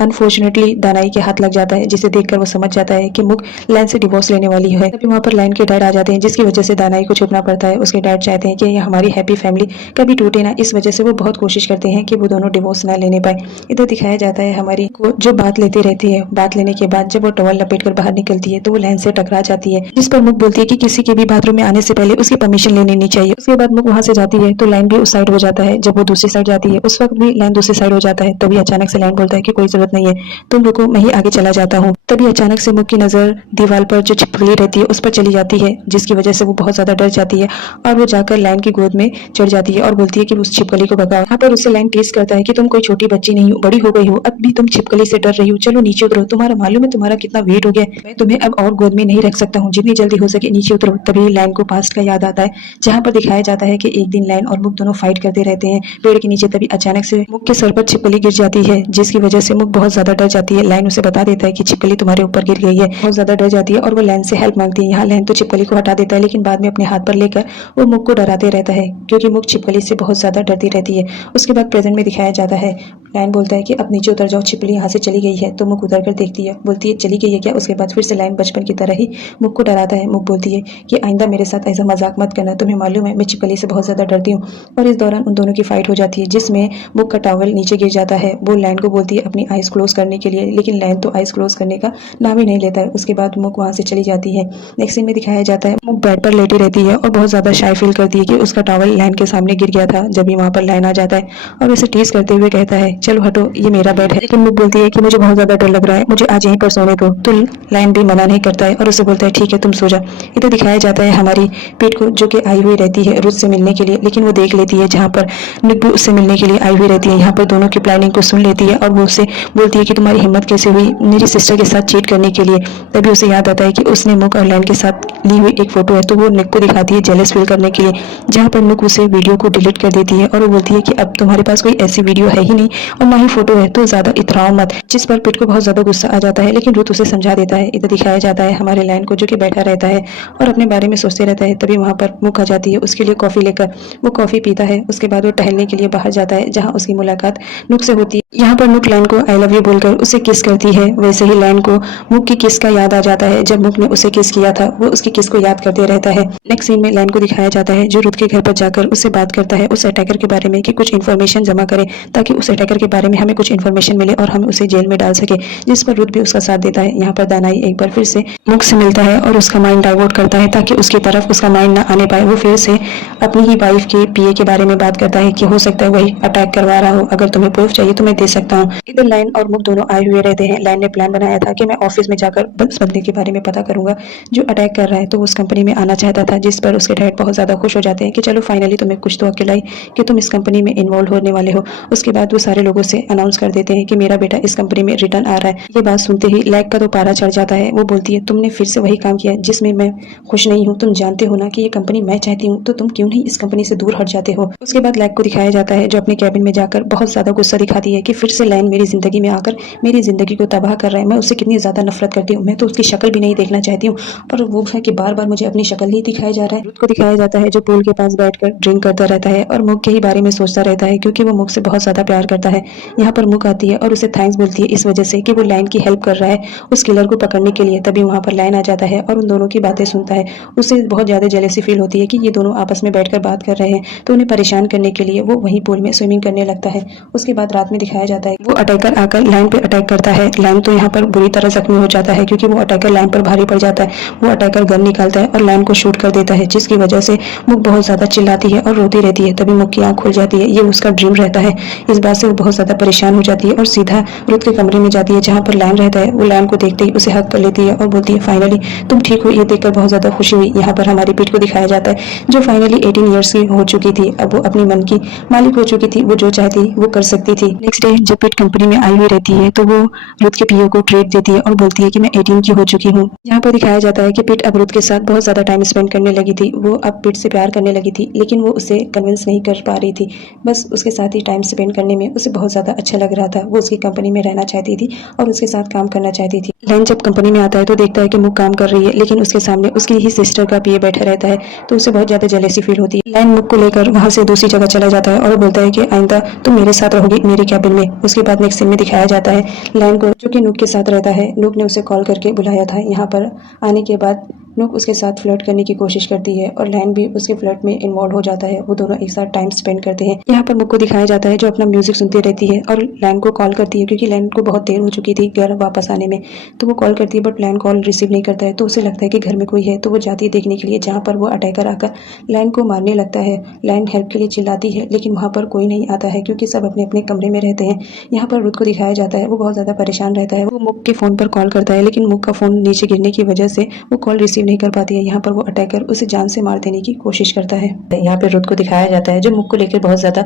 अनफॉर्चुनेटली दानाई के हाथ लग जाता है, जिसे देखकर वो समझ जाता है कि मुक लैन से डिवोर्स लेने वाली है। तभी वहाँ पर लैन के डैड आ जाते हैं, जिसकी वजह से दानाई को छुपना पड़ता है। उसके डैड चाहते हैं कि ये हमारी हैप्पी फैमिली कभी टूटे ना, इस वजह से वो बहुत कोशिश करते हैं कि वो दोनों डिवोर्स ना लेने पाए। इधर दिखाया जाता है हमारी को जो बात लेती रहती है। बात लेने के बाद जब वो टॉवल लपेट कर बाहर निकलती है तो वो लाइन से टकरा जाती है, जिस पर मुक बोलती है कि किसी के भी बाथरूम में आने से पहले उसकी परमिशन ले लेनी चाहिए। उसके बाद मुक वहां से जाती है तो लाइन भी उस साइड हो जाता है। जब वो दूसरी साइड जाती है उस वक्त भी लाइन दूसरी साइड हो जाता है। तभी अचानक से लाइन बोलता है कि कोई जरूरत नहीं है, तुम रुको, मैं ही आगे चला जाता हूँ। तभी अचानक से मुक की नजर दीवार पर जो छिपकली रहती है उस पर चली जाती है, जिसकी वजह से वो बहुत ज्यादा डर जाती है और वो जाकर लाइन की गोद में चढ़ जाती है और बोलती है कि उस छिपकली को भगाओ। यहाँ पर उससे लाइन टीज करता है कि तुम कोई छोटी बच्ची नहीं हो, बड़ी हो गई हो, अब भी तुम छिपकली से डर रही हो, चलो नीचे उतरो, तुम्हारा मालूम है तुम्हारा कितना वेट हो गया, मैं तुम्हें अब और गोद में नहीं रख सकता हूँ, जितनी जल्दी हो सके नीचे उतरो। तभी लाइन को पास्ट का याद आता है, जहाँ पर दिखाया जाता है कि एक दिन लाइन और मुक दोनों फाइट करते रहते हैं पेड़ के नीचे। तभी अचानक से मुक के सर पर छिपकली गिर जाती है, जिसकी वजह से मुक बहुत ज्यादा डर जाती है। लाइन उसे बता देता है कि छिपकली तुम्हारे ऊपर गिर गई है, बहुत ज्यादा डर जाती है और वो लाइन से हेल्प मांगती है। यहाँ लाइन तो छिपकली को हटा देता है, लेकिन बाद में अपने हाथ पर लेकर वो मुक को डराते रहता है, क्योंकि मुक छिपकली से बहुत ज्यादा डरती रहती है। उसके बाद प्रेजेंट में दिखाया जाता है, लाइन बोलता है कि अब नीचे उतर जाओ, छिपकली यहाँ से चली गई है। तो मुक उतर कर देखती है, बोलती है चली गई है क्या। उसके बाद फिर से लाइन बचपन की तरह ही मुक को डराता है। मुक बोलती है कि आइंदा मेरे साथ ऐसा मजाक मत करना, तुम्हें मालूम है मैं छिपकली से बहुत ज्यादा डरती हूँ। और इस दौरान उन दोनों की फाइट हो जाती है, जिसमें मुक का टॉवल नीचे गिर जाता है। वो लाइन को बोलती है अपनी आइज क्लोज करने के लिए, लेकिन लाइन तो आइज क्लोज करने का नाम ही नहीं लेता है। उसके बाद मुक वहां से चली जाती है। नेक्स्ट सीन में दिखाया जाता है मुक बेड पर लेटी रहती है और बहुत ज्यादा शाय फील करती है कि उसका टॉवल लाइन के सामने गिर गया था। जब भी वहां पर लाइन आ जाता है और उसे टीज करते हुए कहता है चलो हटो, ये मेरा बेड है। लेकिन मुक बोलती है कि मुझे बहुत ज्यादा डर लग रहा है, मुझे आज यहीं पर सोने दो। तो लाइन भी मना नहीं करता है और उसे बोलता है ठीक है तुम सो जा। इधर दिखाया जाता है हमारी पीठ को, जो कि आई हुई रहती है रुथ से मिलने के लिए, लेकिन वो देख लेती है जहाँ पर निब्बू उससे मिलने के लिए आई हुई रहती है। यहाँ पर दोनों की प्लानिंग को सुन लेती है और वो उससे बोलती है कि तुम्हारी हिम्मत कैसे हुई मेरी सिस्टर के साथ चीट करने के लिए। तभी उसे याद आता है कि उसने मुक और लाइन के साथ ली हुई एक फोटो है, तो वो निक को दिखाती है जेलस फील करने के लिए, जहाँ पर मुक उसे वीडियो को डिलीट कर देती है और वो बोलती है कि अब तुम्हारे पास कोई ऐसी वीडियो है ही नहीं और ना ही फोटो है, तो ज्यादा इतराओ मत। जिस पर पिट को बहुत ज्यादा गुस्सा आ जाता है, लेकिन रुथ उसे समझा देता है। इधर दिखाया जाता है हमारे लाइन को, जो कि बैठा रहता है और अपने बारे में सोचते रहता है। तभी वहां पर मुक आ जाती है उसके लिए कॉफी लेकर। वो कॉफी पीता है, उसके बाद वो टहलने के लिए बाहर जाता है, जहाँ उसकी मुलाकात नुक से होती है। यहाँ पर मुक लाइन को आई लव यू बोलकर उसे किस करती है। वैसे ही लाइन को मुक की किस का याद आ जाता है, जब मुक ने उसे किस किया था। वो उसकी किस को याद करते रहता है। नेक्स्ट सीन में लाइन को दिखाया जाता है, जो रुथ के घर पर जाकर उससे बात करता है उस अटैकर के बारे में, कि कुछ इन्फॉर्मेशन जमा करे ताकि उस अटैकर के बारे में हमें कुछ इन्फॉर्मेशन मिले और हम उसे जेल में डाल सके। जिस पर रुथ भी उसका साथ देता है। यहाँ पर दानाई एक बार फिर से मुक से मिलता है और उसका माइंड डाइवर्ट करता है, ताकि उसकी तरफ उसका माइंड ना आने पाए। वो फिर से अपनी ही वाइफ के पीए के बारे में बात करता है कि हो सकता है वही अटैक करवा रहा हो, अगर तुम्हें प्रूफ चाहिए तो मैं दे सकता हूँ। इधर लाइन और मुक दोनों आए हुए रहते हैं। लाइन ने प्लान बनाया था कि मैं ऑफिस में जाकर उस बंदे के बारे में पता करूंगा जो अटैक कर रहा है, तो उस कंपनी में आना चाहता था। जिस पर उसके डैड बहुत ज्यादा खुश हो जाते हैं कि चलो फाइनली तुम्हें कुछ तो अकेला ही कि तुम इस कंपनी में इन्वॉल्व होने वाले हो। उसके बाद वो सारे लोगों से अनाउंस कर देते हैं कि मेरा बेटा इस कंपनी में रिटर्न आ रहा है। ये बात सुनते ही लैक का तो पारा चढ़ जाता है। वो बोलती है तुमने फिर से वही काम किया जिसमें मैं खुश नहीं हूँ, तुम जानते हो ना कि ये कंपनी मैं चाहती हूँ, तो तुम क्यों नहीं इस कंपनी से दूर हट जाते हो। उसके बाद लैक को दिखाया जाता है, जो अपने कैबिन में जाकर बहुत ज्यादा गुस्सा दिखाती है कि फिर से लाइन मेरी जिंदगी में आकर मेरी जिंदगी को तबाह कर रहा है। मैं उससे कितनी ज्यादा नफरत करती हूँ, मैं तो उसकी शक्ल भी नहीं देखना चाहती हूँ, और वो है कि बार बार मुझे अपनी शक्ल ही दिखाया जा रहा है। रुथ को दिखाया जाता है जो पूल के पास बैठकर ड्रिंक करता रहता है और मुक के ही बारे में सोचता रहता है, क्योंकि वो मुक से बहुत ज्यादा प्यार करता है। यहाँ पर मुक आती है और उसे थैंक्स बोलती है इस वजह से कि वो लाइन की हेल्प कर रहा है उस किलर को पकड़ने के लिए। तभी वहां पर लाइन आ जाता है और उन दोनों की बातें सुनता है। उसे बहुत ज्यादा जेलसी फील होती है कि ये दोनों आपस में बैठकर बात कर रहे हैं, तो उन्हें परेशान करने के लिए वो वहीं पूल में स्विमिंग करने लगता है। उसके बाद रात में दिखाया जाता है वो अटैकर आकर लाइन पे अटैक करता है। लाइन तो यहाँ पर बुरी तरह जख्मी हो जाता है, क्योंकि वो अटैकर लाइन पर भारी पड़ जाता है। वो अटैकर गन निकालता है और लाइन को शूट कर देता है, जिसकी वजह से मुक बहुत ज्यादा चिल्लाती है और रोती रहती है। तभी मुक की आंख खुल जाती है, ये उसका ड्रीम रहता है। इस बात से वो बहुत ज्यादा परेशान हो जाती है और सीधा रुथ के कमरे में जाती है, जहाँ पर लाइन रहता है। वो लाइन को देखते ही उसे हक कर लेती है और बोलती है फाइनली तुम ठीक हो, ये देखकर बहुत ज्यादा खुशी हुई। यहाँ पर हमारी पीठ को दिखाया जाता है, जो फाइनली 18 ईयर्स की हो चुकी थी। अब वो अपनी मन की मालिक हो चुकी थी, वो जो चाहती वो कर सकती थी। नेक्स्ट डे जब पीठ कंपनी में आई हुई रहती है, तो वो रुथ के पीओ को ट्रीट देती है और बोलती है कि मैं 18 की हो चुकी हूँ। यहाँ पर दिखाया जाता है कि पीठ अब रुथ के साथ बहुत ज्यादा टाइम स्पेंड करने लगी थी। वो अब पीठ से प्यार करने लगी थी, लेकिन वो उसे कन्विंस नहीं कर पा रही थी। बस उसके साथ ही टाइम स्पेंड करने में उसे बहुत ज्यादा अच्छा लग रहा था। वो उसकी कंपनी में रहना चाहती थी और उसके साथ काम करना चाहती थी। लाइन जब कंपनी में आता है तो देखता है कि मुक काम कर रही है, लेकिन उसके सामने उसकी ही सिस्टर का पीए बैठा रहता है, तो उसे बहुत ज्यादा जेलसी फील होती है। लाइन मुक को लेकर वहां से दूसरी जगह चला जाता है और बोलता है कि आइंदा तुम मेरे साथ रहोगी मेरे कैबिन में। उसके बाद नेक्स्ट सीन में दिखाया जाता है लाइन को, जो कि नुक के साथ रहता है। नुक ने उसे कॉल करके बुलाया था। यहाँ पर आने के बाद नुक उसके साथ फ्लर्ट करने की कोशिश करती है और लैन भी उसके फ्लर्ट में इन्वॉल्व हो जाता है। वो दोनों एक साथ टाइम स्पेंड करते हैं। यहाँ पर मुक को दिखाया जाता है जो अपना म्यूजिक सुनती रहती है और लैन को कॉल करती है क्योंकि लैन को बहुत देर हो चुकी थी घर वापस आने में। तो वो कॉल करती है बट लैन कॉल रिसीव नहीं करता है। तो उसे लगता है कि घर में कोई है, तो वो जाती है देखने के लिए, जहाँ पर वो अटैकर आकर लैन को मारने लगता है। लैन हेल्प के लिए चिल्लाती है लेकिन वहाँ पर कोई नहीं आता है क्योंकि सब अपने अपने कमरे में रहते हैं। यहाँ पर रुथ को दिखाया जाता है वो बहुत ज़्यादा परेशान रहता है। वो मुक के फ़ोन पर कॉल करता है लेकिन मुक का फ़ोन नीचे गिरने की वजह से वो कॉल रिसीव नहीं कर पाती है। यहाँ पर वो अटैकर उसे जान से मार देने की कोशिश करता है। यहाँ पर रुथ को दिखाया जाता है जो मुक को लेकर बहुत ज़्यादा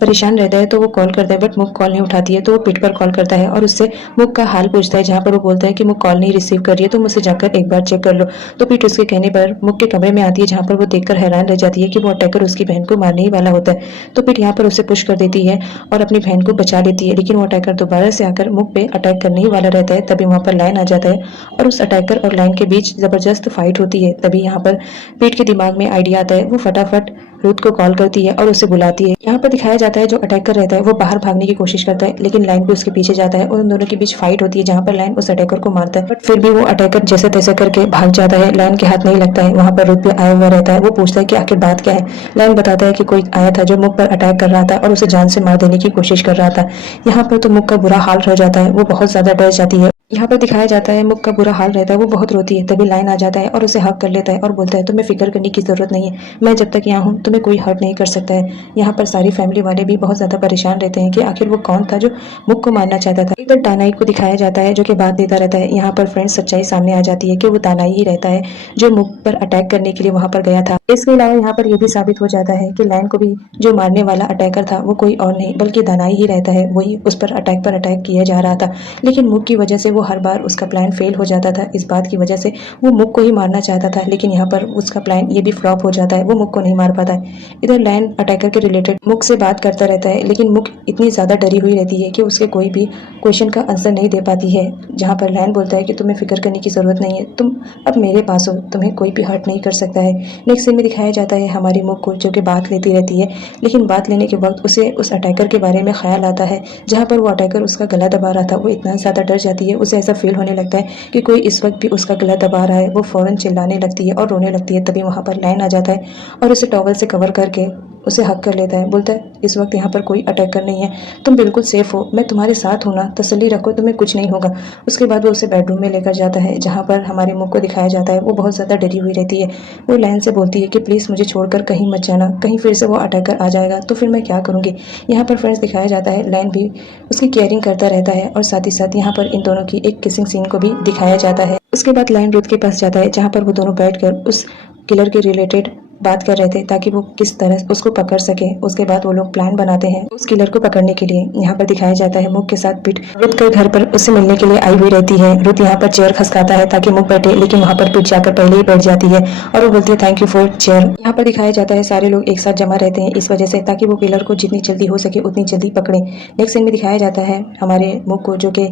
परेशान रहता है। तो वो कॉल करता है बट मुक कॉल नहीं उठाती है। तो वो पिट पर कॉल करता है और उससे मुक का हाल पूछता है, जहाँ पर वो बोलता है कि मुक कॉल नहीं रिसीव कर रही है, तो मुझसे जाकर एक बार चेक कर लो। तो पिट उसके कहने पर मुक के कमरे में आती है, जहाँ पर वो देखकर हैरान रह जाती है कि वो अटैकर उसकी बहन को मारने ही वाला होता है। तो पिट यहाँ पर उसे पुश कर देती है और अपनी बहन को बचा लेती है, लेकिन वो अटैकर दोबारा से आकर मुक पे अटैक करने ही वाला रहता है। तभी वहाँ पर लाइन आ जाता है और उस अटैकर और लाइन के बीच जबरदस्त फाइट होती है। तभी यहाँ पर पिट के दिमाग में आइडिया आता है। वो फटाफट रुथ को कॉल करती है और उसे बुलाती है। यहाँ पर दिखाया जाता है जो अटैकर रहता है वो बाहर भागने की कोशिश करता है लेकिन लाइन भी उसके पीछे जाता है और उन दोनों के बीच फाइट होती है, जहाँ पर लाइन उस अटैकर को मारता है बट फिर भी वो अटैकर जैसे तैसे करके भाग जाता है। लाइन के हाथ नहीं लगता है। वहाँ पर रुथ भी आया हुआ रहता है। वो पूछता है कि आखिर बात क्या है। लाइन बताता है कि कोई आया था जो मुक पर अटैक कर रहा था और उसे जान से मार देने की कोशिश कर रहा था। यहाँ पर तो मुक का बुरा हाल रह जाता है। वो बहुत ज्यादा डर जाती है। यहाँ पर दिखाया जाता है मुक का बुरा हाल रहता है। वो बहुत रोती है। तभी लाइन आ जाता है और उसे हक कर लेता है और बोलता है तुम्हें फिक्र करने की जरूरत नहीं है, मैं जब तक यहाँ हूँ तुम्हें कोई हर्ट नहीं कर सकता है। यहाँ पर सारी फैमिली वाले भी बहुत ज्यादा परेशान रहते हैं कि आखिर वो कौन था जो मुक को मारना चाहता था। इधर दानाई को दिखाया जाता है जो कि बात देता रहता है। यहाँ पर फ्रेंड्स सच्चाई सामने आ जाती है कि वो दानाई ही रहता है जो मुक पर अटैक करने के लिए वहां पर गया था। इसके अलावा यहाँ पर यह भी साबित हो जाता है कि लाइन को भी जो मारने वाला अटैकर था वो कोई और नहीं बल्कि दानाई ही रहता है। वही उस पर अटैक किया जा रहा था, लेकिन मुक की वजह से वो हर बार उसका प्लान फेल हो जाता था। इस बात की वजह से वो मुक को ही मारना चाहता था, लेकिन यहाँ पर उसका प्लान ये भी फ्लॉप हो जाता है। वो मुक को नहीं मार पाता है। इधर लाइन अटैकर के रिलेटेड मुक से बात करता रहता है लेकिन मुक इतनी ज़्यादा डरी हुई रहती है कि उसके कोई भी क्वेश्चन का आंसर नहीं दे पाती है। जहाँ पर लाइन बोलता है कि तुम्हें फिक्र करने की ज़रूरत नहीं है, तुम अब मेरे पास हो, तुम्हें कोई भी हर्ट नहीं कर सकता है। नेक्स्ट सीन में दिखाया जाता है हमारी मुक को जो कि बात लेती रहती है, लेकिन बात लेने के वक्त उसे उस अटैकर के बारे में ख्याल आता है जहाँ पर वो अटैकर उसका गला दबा रहा था। वो इतना ज़्यादा डर जाती है, उसे ऐसा फील होने लगता है कि कोई इस वक्त भी उसका गला दबा रहा है। वो फ़ौरन चिल्लाने लगती है और रोने लगती है। तभी वहाँ पर लाइन आ जाता है और उसे टॉवल से कवर करके उसे हक कर लेता है। बोलता है इस वक्त यहाँ पर कोई अटैकर नहीं है, तुम बिल्कुल सेफ हो, मैं तुम्हारे साथ हूँ ना, तसल्ली रखो, तुम्हें कुछ नहीं होगा। उसके बाद वो उसे बेडरूम में लेकर जाता है जहाँ पर हमारे मुक को दिखाया जाता है वो बहुत ज़्यादा डरी हुई रहती है। वो लाइन से बोलती है कि प्लीज़ मुझे छोड़कर कहीं मत जाना, कहीं फिर से वो अटैकर आ जाएगा तो फिर मैं क्या करूँगी। यहाँ पर फ्रेंड्स दिखाया जाता है लाइन भी उसकी केयरिंग करता रहता है और साथ ही साथ यहाँ पर इन दोनों की एक किसिंग सीन को भी दिखाया जाता है। उसके बाद लाइन रुथ के पास जाता है जहाँ पर वो दोनों बैठकर उस किलर के रिलेटेड बात कर रहे थे ताकि वो किस तरह उसको पकड़ सके। उसके बाद वो लोग प्लान बनाते हैं उस किलर को पकड़ने के लिए। यहाँ पर दिखाया जाता है मुक के साथ पिट रुथ के घर पर उससे मिलने के लिए आई हुई रहती है। रुथ यहाँ पर चेयर खसकाता है ताकि मुक बैठे, लेकिन वहाँ पर पिट जाकर पहले ही बैठ जाती है और वो बोलती है थैंक यू फॉर चेयर। यहाँ पर दिखाया जाता है सारे लोग एक साथ जमा रहते हैं इस वजह से ताकि वो किलर को जितनी जल्दी हो सके उतनी जल्दी पकड़े। नेक्स्ट सीन में दिखाया जाता है हमारे मुक को जो कि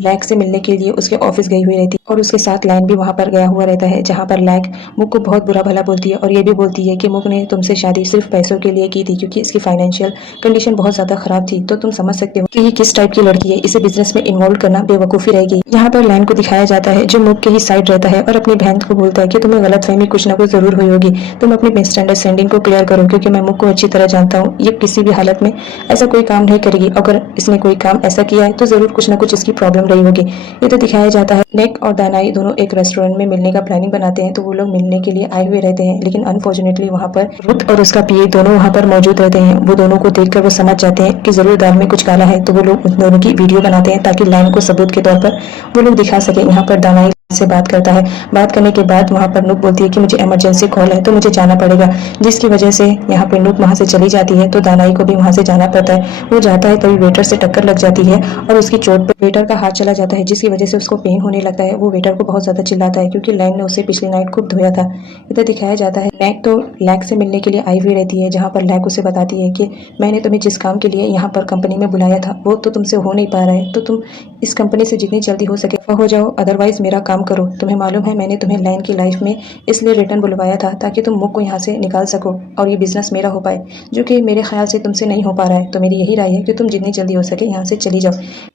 लैक से मिलने के लिए उसके ऑफिस गई हुई रहती है और उसके साथ लाइन भी वहाँ पर गया हुआ रहता है, जहाँ पर लैक मुक को बहुत बुरा भला बोलती है और ये भी बोलती है कि मुक ने तुमसे शादी सिर्फ पैसों के लिए की थी क्योंकि इसकी फाइनेंशियल कंडीशन बहुत ज़्यादा खराब थी। तो तुम समझ सकते हो कि ये किस टाइप की लड़की है, इसे बिजनेस में इन्वॉल्व करना बेवकूफ़ी रहेगी। यहाँ पर लाइन को दिखाया जाता है जो मुक के ही साइड रहता है और अपनी बहन को बोलता है कि तुम्हें गलतफहमी कुछ ना कुछ जरूर हुई होगी, तुम अपनी मिसअंडरस्टैंडिंग को क्लियर करो क्योंकि मैं मुक को अच्छी तरह जानता हूँ। ये किसी भी हालत में ऐसा कोई काम नहीं करेगी, अगर इसने कोई काम ऐसा किया है तो जरूर कुछ ना कुछ इसकी प्रॉब्लम रही होगी। तो दिखाया जाता है नेक और दानाई दोनों एक रेस्टोरेंट में मिलने का प्लानिंग बनाते हैं। तो वो लोग मिलने के लिए आए हुए रहते हैं, लेकिन अनफॉर्चुनेटली वहाँ पर रुथ और उसका पीए दोनों वहाँ पर मौजूद रहते हैं। वो दोनों को देखकर वो समझ जाते हैं कि जरूर दाल में कुछ काला है। तो वो लोग उन दोनों की वीडियो बनाते हैं ताकि लाइन को सबूत के तौर पर वो लोग दिखा सके। यहाँ पर दानाई से बात करता है। बात करने के बाद वहाँ पर नुक बोलती है कि मुझे इमरजेंसी कॉल है तो मुझे जाना पड़ेगा, जिसकी वजह से यहाँ पर नुक वहाँ से चली जाती है। तो दानाई को भी वहाँ से जाना पड़ता है। वो जाता है तभी वेटर से टक्कर लग जाती है और उसकी चोट पर वेटर का हाथ चला जाता है, जिसकी वजह से उसको पेन होने लगता है। वो वेटर को बहुत ज्यादा चिल्लाता है क्योंकि लाइन ने उसे पिछली नाइट खूब धोया था। इधर दिखाया जाता है नैक तो लैक से मिलने के लिए आई हुई रहती है, जहाँ पर लैक उसे बताती है कि मैंने तुम्हें जिस काम के लिए यहाँ पर कंपनी में बुलाया था वो तो तुमसे हो नहीं पा रहा है, तो तुम इस कंपनी से जितनी जल्दी हो सके हो जाओ, अदरवाइज मेरा काम काम करो, तुम्हें मालूम है मैंने तुम्हें लैन की लाइफ में इसलिए रिटर्न बुलवाया था ताकि तुम मुक को यहाँ से निकाल सको और ये बिजनेस मेरा हो पाए, जो कि मेरे ख्याल से तुमसे नहीं हो पा रहा है। तो मेरी यही राय है कि तुम जितनी जल्दी हो सके यहाँ से चली जाओ।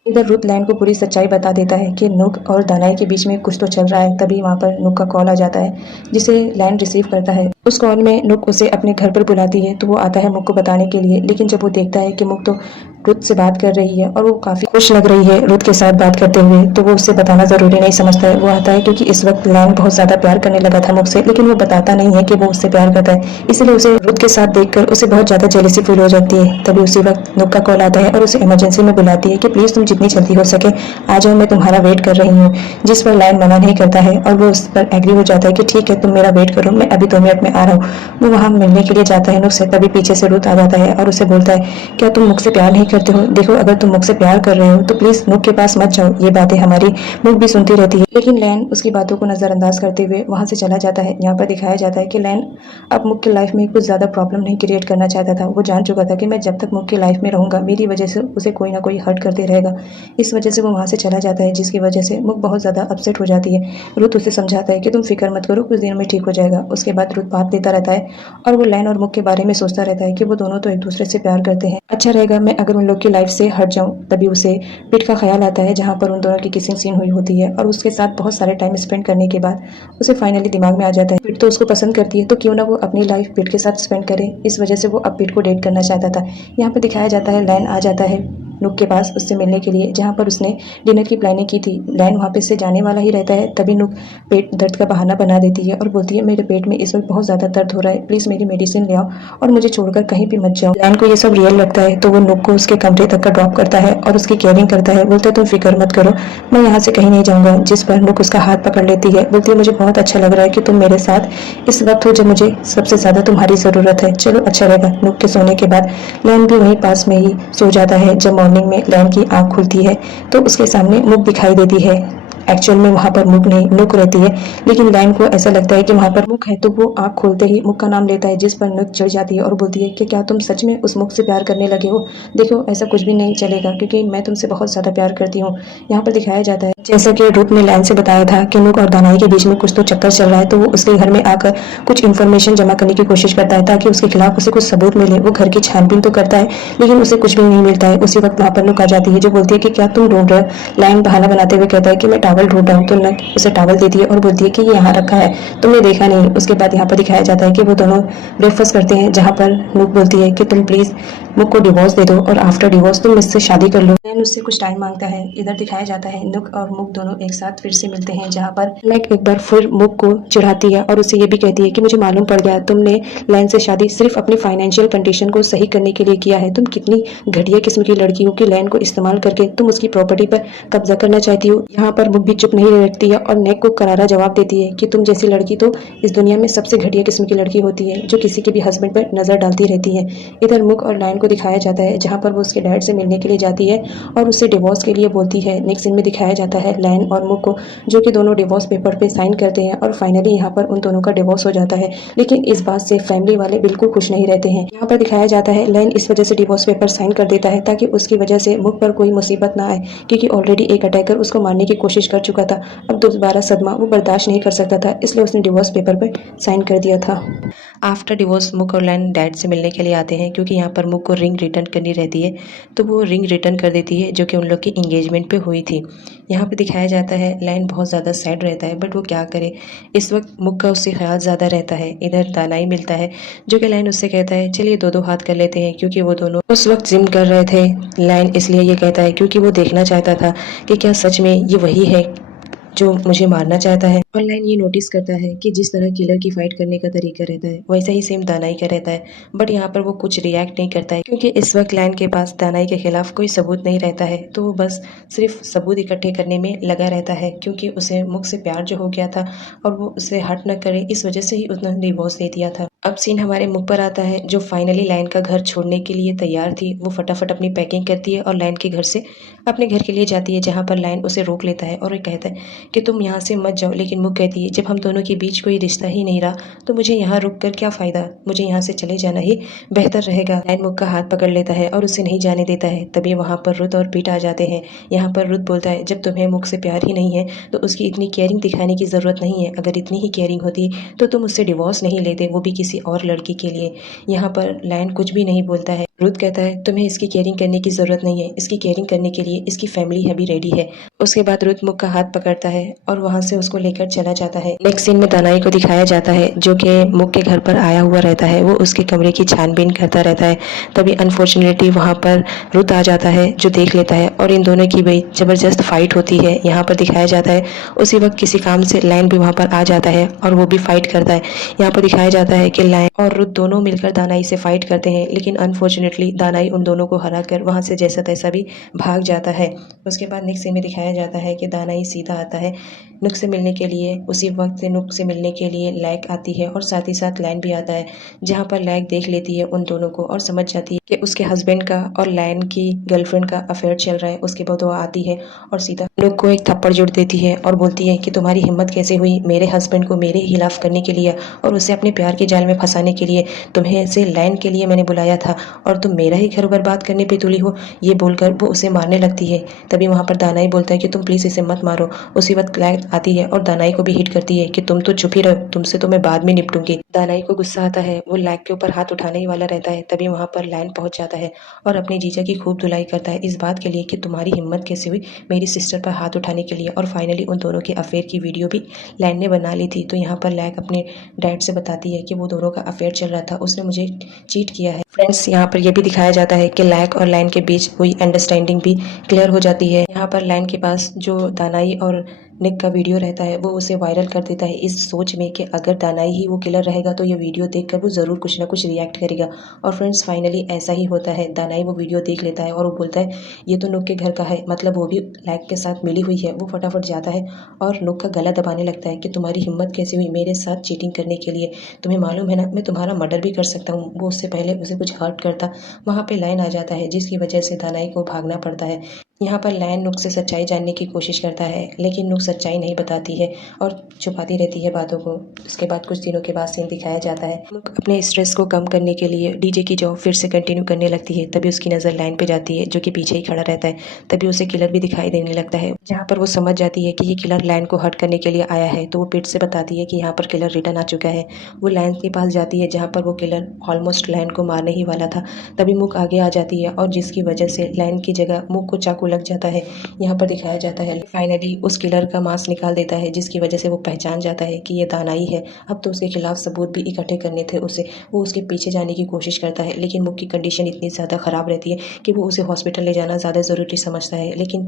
इधर रुथ लैन को पूरी सच्चाई बता देता है कि नुक और दानाई के बीच में कुछ तो चल रहा है। तभी वहाँ पर नुक का कॉल आ जाता है जिसे लैन रिसीव करता है। उस कॉल में नुक उसे अपने घर पर बुलाती है तो वो आता है मुक को बताने के लिए, लेकिन जब वो देखता है कि मुक तो रुथ से बात कर रही है और वो काफी खुश लग रही है रुथ के साथ बात करते हुए, तो वो उससे बताना जरूरी नहीं समझता है। वो आता है क्योंकि इस वक्त लैन बहुत ज्यादा प्यार करने लगा था मुक से, लेकिन वो बताता नहीं है कि वो उससे प्यार करता है। इसलिए उसे रुथ के साथ देखकर उसे बहुत ज्यादा जेलसी फील हो जाती है। तभी उसी वक्त नुक का कॉल आता है और उसे इमरजेंसी में बुलाती है कि प्लीज तुम जितनी जल्दी हो सके आ जाओ, मैं तुम्हारा वेट कर रही हूँ। जिस पर लैन मना नहीं करता है और वो उस पर एग्री हो जाता है कि ठीक है तुम मेरा वेट करो, मैं अभी 2 मिनट में आ रहा हूँ। वो वहाँ मिलने के लिए जाता है नुक से। तभी पीछे से रुथ आ जाता है और उसे बोलता है क्या तुम मुझसे प्यार नहीं करते हो? देखो अगर तुम मुझसे प्यार कर रहे हो तो प्लीज नुक के पास मत जाओ, ये बातें हमारी नुक भी सुनती रहती है। लेकिन लैन उसकी बातों को नजरअंदाज करते हुए वहां से चला जाता है। यहाँ पर दिखाया जाता है कि लैन अब मुक की लाइफ में कुछ ज्यादा प्रॉब्लम नहीं क्रिएट करना चाहता था। वो जान चुका था कि मैं जब तक मुक की लाइफ में रहूंगा मेरी वजह से उसे कोई ना कोई हर्ट करते रहेगा। इस वजह से वो वहां से चला जाता है, जिसकी वजह से मुक बहुत ज्यादा अपसेट हो जाती है। रुथ उसे समझाता है कि तुम फिक्र मत करो, कुछ दिनों में ठीक हो जाएगा। उसके बाद रुथ बात देता रहता है और वो लैन और मुक के बारे में सोचता रहता है कि वो दोनों तो एक दूसरे से प्यार करते हैं, अच्छा रहेगा मैं अगर उन लोग की लाइफ से हट जाऊं। तभी उसे पिट का ख्याल आता है जहां पर उन दोनों की किसिंग सीन हुई होती है और उसके साथ बहुत सारे टाइम स्पेंड करने के बाद उसे फाइनली दिमाग में आ जाता है पिट तो उसको पसंद करती है, तो क्यों ना वो अपनी लाइफ पिट के साथ स्पेंड करे। इस वजह से वो अब पिट को डेट करना चाहता था। यहाँ पर दिखाया जाता है लैन आ जाता है नुक के पास उससे मिलने के लिए, जहाँ पर उसने डिनर की प्लानिंग की थी। लैन वहाँ पे से जाने वाला ही रहता है, तभी नुक पेट दर्द का बहाना बना देती है और बोलती है मेरे पेट में इस वक्त बहुत ज़्यादा दर्द हो रहा है, प्लीज़ मेरी मेडिसिन ले आओ और मुझे छोड़कर कहीं भी मत जाओ। लैन को ये सब रियल लगता है तो वो नुक को उसके कमरे तक का ड्रॉप करता है और उसकी केयरिंग करता है। बोलता है तुम फिक्र मत करो, मैं यहाँ से कहीं नहीं जाऊँगा। जिस पर नुक उसका हाथ पकड़ लेती है, बोलती है मुझे बहुत अच्छा लग रहा है कि तुम मेरे साथ इस वक्त हो जब मुझे सबसे ज़्यादा तुम्हारी ज़रूरत है, चलो अच्छा रहेगा। नुक के सोने के बाद लैन भी वहीं पास में ही सो जाता है। जब मॉर्निंग में लैन की आँख खुलती है तो उसके सामने मुक दिखाई देती है। एक्चुअल में वहाँ पर मुक नहीं नुक रहती है, लेकिन लैन को ऐसा लगता है कि वहाँ पर मुक है, तो वो आँख खोलते ही मुक का नाम लेता है, जिस पर नुक चढ़ जाती है और बोलती है कि क्या तुम सच में उस मुक से प्यार करने लगे हो? देखो ऐसा कुछ भी नहीं चलेगा क्योंकि मैं तुमसे बहुत ज़्यादा प्यार करती हूँ। यहाँ पर दिखाया जाता है जैसा कि रुथ ने लैन से बताया था कि नुक और दानाई के बीच में कुछ तो चक्कर चल रहा है, तो वो उसके घर में आकर कुछ इन्फॉर्मेशन जमा करने की कोशिश करता है ताकि उसके खिलाफ उसे कुछ सबूत मिले। वो घर की छानबीन तो करता है लेकिन उसे कुछ भी नहीं मिलता है। उसी वक्त वहाँ पर नुक आ जाती है जो बोलती है कि क्या तुम ढूंढ रहे हो? लैन बहाना बनाते हुए कहता है कि मैं टॉवल ढूंढ रहा हूँ, तो नुक उसे टॉवल देती है और बोलती है कि ये यहाँ रखा है, तुमने देखा नहीं। उसके बाद यहाँ पर दिखाया जाता है कि वो दोनों ब्रेकफास्ट करते हैं जहाँ पर नुक बोलती है कि तुम प्लीज मुक को डिवोर्स दे दो और आफ्टर डिवोर्स तुम मुझसे शादी कर लो। लैन उससे कुछ टाइम मांगता है। इधर दिखाया जाता है नुक और मुक दोनों एक साथ फिर से मिलते हैं, जहाँ पर लैन एक बार फिर मुक को चिढ़ाती है और उसे ये भी कहती है कि मुझे मालूम पड़ गया तुमने लैन से शादी सिर्फ अपनी फाइनेंशियल कंडीशन को सही करने के लिए किया है। तुम कितनी घटिया किस्म की लड़की हो कि लैन को इस्तेमाल करके तुम उसकी प्रॉपर्टी पर कब्जा करना चाहती हो। यहाँ पर मुक भी चुप नहीं रहती है और नेक को करारा जवाब देती है कि तुम जैसी लड़की तो इस दुनिया में सबसे घटिया किस्म की लड़की होती है जो किसी के भी हस्बैंड पर नजर डालती रहती है। इधर मुक और लैन को दिखाया जाता है जहाँ पर वो उसके डैड से मिलने के लिए जाती है और उससे डिवोर्स के लिए बोलती है। नेक्स्ट सीन में दिखाया जाता है लैन और मुक को जो कि दोनों डिवोर्स पेपर पे साइन करते हैं और फाइनली यहाँ पर उन दोनों का डिवोर्स हो जाता है। लेकिन इस बात से फैमिली वाले बिल्कुल खुश नहीं रहते हैं। यहाँ पर दिखाया जाता है लैन इस वजह से डिवोर्स पेपर साइन कर देता है ताकि उसकी वजह से मुक पर कोई मुसीबत ना आए, क्योंकि ऑलरेडी एक अटैकर उसको मारने की कोशिश कर चुका था। अब दोबारा सदमा वो बर्दाश्त नहीं कर सकता था, इसलिए उसने डिवोर्स पेपर पर साइन कर दिया था। आफ्टर डिवोर्स मुक और लैन डैड से मिलने के लिए आते हैं क्योंकि यहाँ पर मुक को रिंग रिटर्न करनी रहती है, तो वो रिंग रिटर्न कर देती है जो कि उन लोग की इंगेजमेंट पे हुई थी। यहाँ पे दिखाया जाता है लैन बहुत ज़्यादा सैड रहता है, बट वो क्या करे, इस वक्त मुक का उससे ख्याल ज़्यादा रहता है। इधर दानाई मिलता है जो कि लैन उससे कहता है चलिए दो दो हाथ कर लेते हैं, क्योंकि वो दोनों उस वक्त जिम कर रहे थे। लैन इसलिए ये कहता है क्योंकि वो देखना चाहता था कि क्या सच में ये वही है जो मुझे मारना चाहता है। ऑनलाइन ये नोटिस करता है कि जिस तरह किलर की फाइट करने का तरीका रहता है वैसा ही सेम दानाई का रहता है, बट यहाँ पर वो कुछ रिएक्ट नहीं करता है क्योंकि इस वक्त लैन के पास दानाई के खिलाफ कोई सबूत नहीं रहता है। तो वो बस सिर्फ सबूत इकट्ठे करने में लगा रहता है क्योंकि उसे मुक से प्यार जो हो गया था और वो उसे हट न करे, इस वजह से ही उसने डिवोर्स दे दिया था। अब सीन हमारे मुख पर आता है, जो फाइनली लायन का घर छोड़ने के लिए तैयार थी, वो फटाफट अपनी पैकिंग करती है और लायन के घर से अपने घर के लिए जाती है, जहाँ पर लायन उसे रोक लेता है और वो कहता है कि तुम यहाँ से मत जाओ। लेकिन मुक कहती है जब हम दोनों के बीच कोई रिश्ता ही नहीं रहा तो मुझे यहाँ रुक कर क्या फ़ायदा, मुझे यहाँ से चले जाना ही बेहतर रहेगा। लायन मुक का हाथ पकड़ लेता है और उसे नहीं जाने देता है। तभी वहाँ पर रुत और पीट आ जाते हैं। यहाँ पर रुत बोलता है जब तुम्हें मुक से प्यार ही नहीं है तो उसकी इतनी केयरिंग दिखाने की ज़रूरत नहीं है। अगर इतनी ही केयरिंग होती तो तुम उससे डिवोर्स नहीं लेते, वो भी किसी और लड़की के लिए। यहाँ पर लायन कुछ भी नहीं बोलता है। रुत कहता है तुम्हें इसकी केयरिंग करने की ज़रूरत नहीं है, इसकी केयरिंग करने के लिए इसकी फैमिली अभी रेडी है। उसके बाद रुत मुक का हाथ पकड़ता है और वहाँ से उसको लेकर चला जाता है। नेक्स्ट सीन में दानाई को दिखाया जाता है, जो कि मुक के घर पर आया हुआ रहता है। वो उसके कमरे की छानबीन करता रहता है। तभी अनफॉर्चुनेटली वहाँ पर रुत आ जाता है, जो देख लेता है और इन दोनों की भी ज़बरदस्त फाइट होती है। यहाँ पर दिखाया जाता है उसी वक्त किसी काम से लायन भी वहाँ पर आ जाता है और वो भी फाइट करता है। यहाँ पर दिखाया जाता है कि लायन और रुत दोनों मिलकर दानाई से फाइट करते हैं, लेकिन अनफॉर्चुनेटली दानाई उन दोनों को हराकर वहाँ से जैसा तैसा भी भाग जाता है। उसके बाद नेक्स्ट सीन में दिखाया जाता है कि दानाई सीधा आता है नुक से मिलने के लिए। उसी वक्त नुक से मिलने के लिए लैक आती है और साथ ही साथ लायन भी आता है, जहाँ पर लैक देख लेती है उन दोनों को और समझ जाती है कि उसके हस्बैंड का और लायन की गर्लफ्रेंड का अफेयर चल रहा है। उसके बाद वो आती है और सीधा नुक को एक थप्पड़ जुड़ देती है और बोलती है कि तुम्हारी हिम्मत कैसे हुई मेरे हस्बैंड को मेरे खिलाफ करने के लिए और उसे अपने प्यार के जाल में फंसाने के लिए। तुम्हें ऐसे लायन के लिए मैंने बुलाया था और तुम मेरा ही घर बर्बाद करने पे तुली हो। ये बोलकर वो उसे मारने लगती है। तभी वहाँ पर दानाई बोलता है कि तुम प्लीज़ इसे मत मारो। उसी वक्त लैक आती है और दानाई को भी हिट करती है कि तुम तो चुप ही रहो, तुमसे तो मैं बाद में निपटूंगी। दानाई को गुस्सा आता है, वो लैक के ऊपर हाथ उठाने ही वाला रहता है। तभी वहाँ पर लायन पहुँच जाता है और अपनी जीजा की खूब धुलाई करता है इस बात के लिए कि तुम्हारी हिम्मत कैसे हुई मेरी सिस्टर पर हाथ उठाने के लिए। और फाइनली उन दोनों के अफेयर की वीडियो भी लायन ने बना ली थी। तो यहाँ पर लैक अपने डैड से बताती है कि वो दोनों का अफेयर चल रहा था, उसने मुझे चीट किया है। फ्रेंड्स, यहाँ पर यह भी दिखाया जाता है कि लैक और लायन के बीच हुई अंडरस्टैंडिंग भी क्लियर हो जाती है। यहाँ पर लायन के पास जो दानाई और निक का वीडियो रहता है वो उसे वायरल कर देता है इस सोच में कि अगर दानाई ही वो किलर रहेगा तो ये वीडियो देखकर वो ज़रूर कुछ ना कुछ रिएक्ट करेगा। और फ्रेंड्स फाइनली ऐसा ही होता है। दानाई वो वीडियो देख लेता है और वो बोलता है ये तो नुक के घर का है, मतलब वो भी लैक के साथ मिली हुई है। वो फटाफट जाता है और नुक का गला दबाने लगता है कि तुम्हारी हिम्मत कैसे हुई मेरे साथ चीटिंग करने के लिए, तुम्हें मालूम है ना मैं तुम्हारा मर्डर भी कर सकता हूँ। वो उससे पहले उसे कुछ हर्ट करता वहाँ पे लायन आ जाता है, जिसकी वजह से दानाई को भागना पड़ता है। यहाँ पर लायन नुक से सच्चाई जानने की कोशिश करता है, लेकिन नुक सच्चाई नहीं बताती है और छुपाती रहती है बातों को। उसके बाद कुछ दिनों के बाद सीन दिखाया जाता है नुक अपने स्ट्रेस को कम करने के लिए डीजे की जॉब फिर से कंटिन्यू करने लगती है। तभी उसकी नज़र लायन पे जाती है, जो कि पीछे ही खड़ा रहता है। तभी उसे किलर भी दिखाई देने लगता है, जहाँ पर वो समझ जाती है कि ये किलर लायन को हर्ट करने के लिए आया है। तो वो पिट से बताती है कि यहाँ पर किलर रिटर्न आ चुका है। वो लायन के पास जाती है, जहाँ पर वो किलर ऑलमोस्ट लायन को मारने ही वाला था। तभी मुक आगे आ जाती है और जिसकी वजह से लायन की जगह मुक को चाकू लग जाता है। यहाँ पर दिखाया जाता है फाइनली उस किलर का मांस निकाल देता है, जिसकी वजह से वो पहचान जाता है कि ये दानाई है। अब तो उसके खिलाफ सबूत भी इकट्ठे करने थे उसे। वो उसके पीछे जाने की कोशिश करता है, लेकिन मुक की कंडीशन इतनी ज़्यादा ख़राब रहती है कि वो उसे हॉस्पिटल ले जाना ज़्यादा ज़रूरी समझता है। लेकिन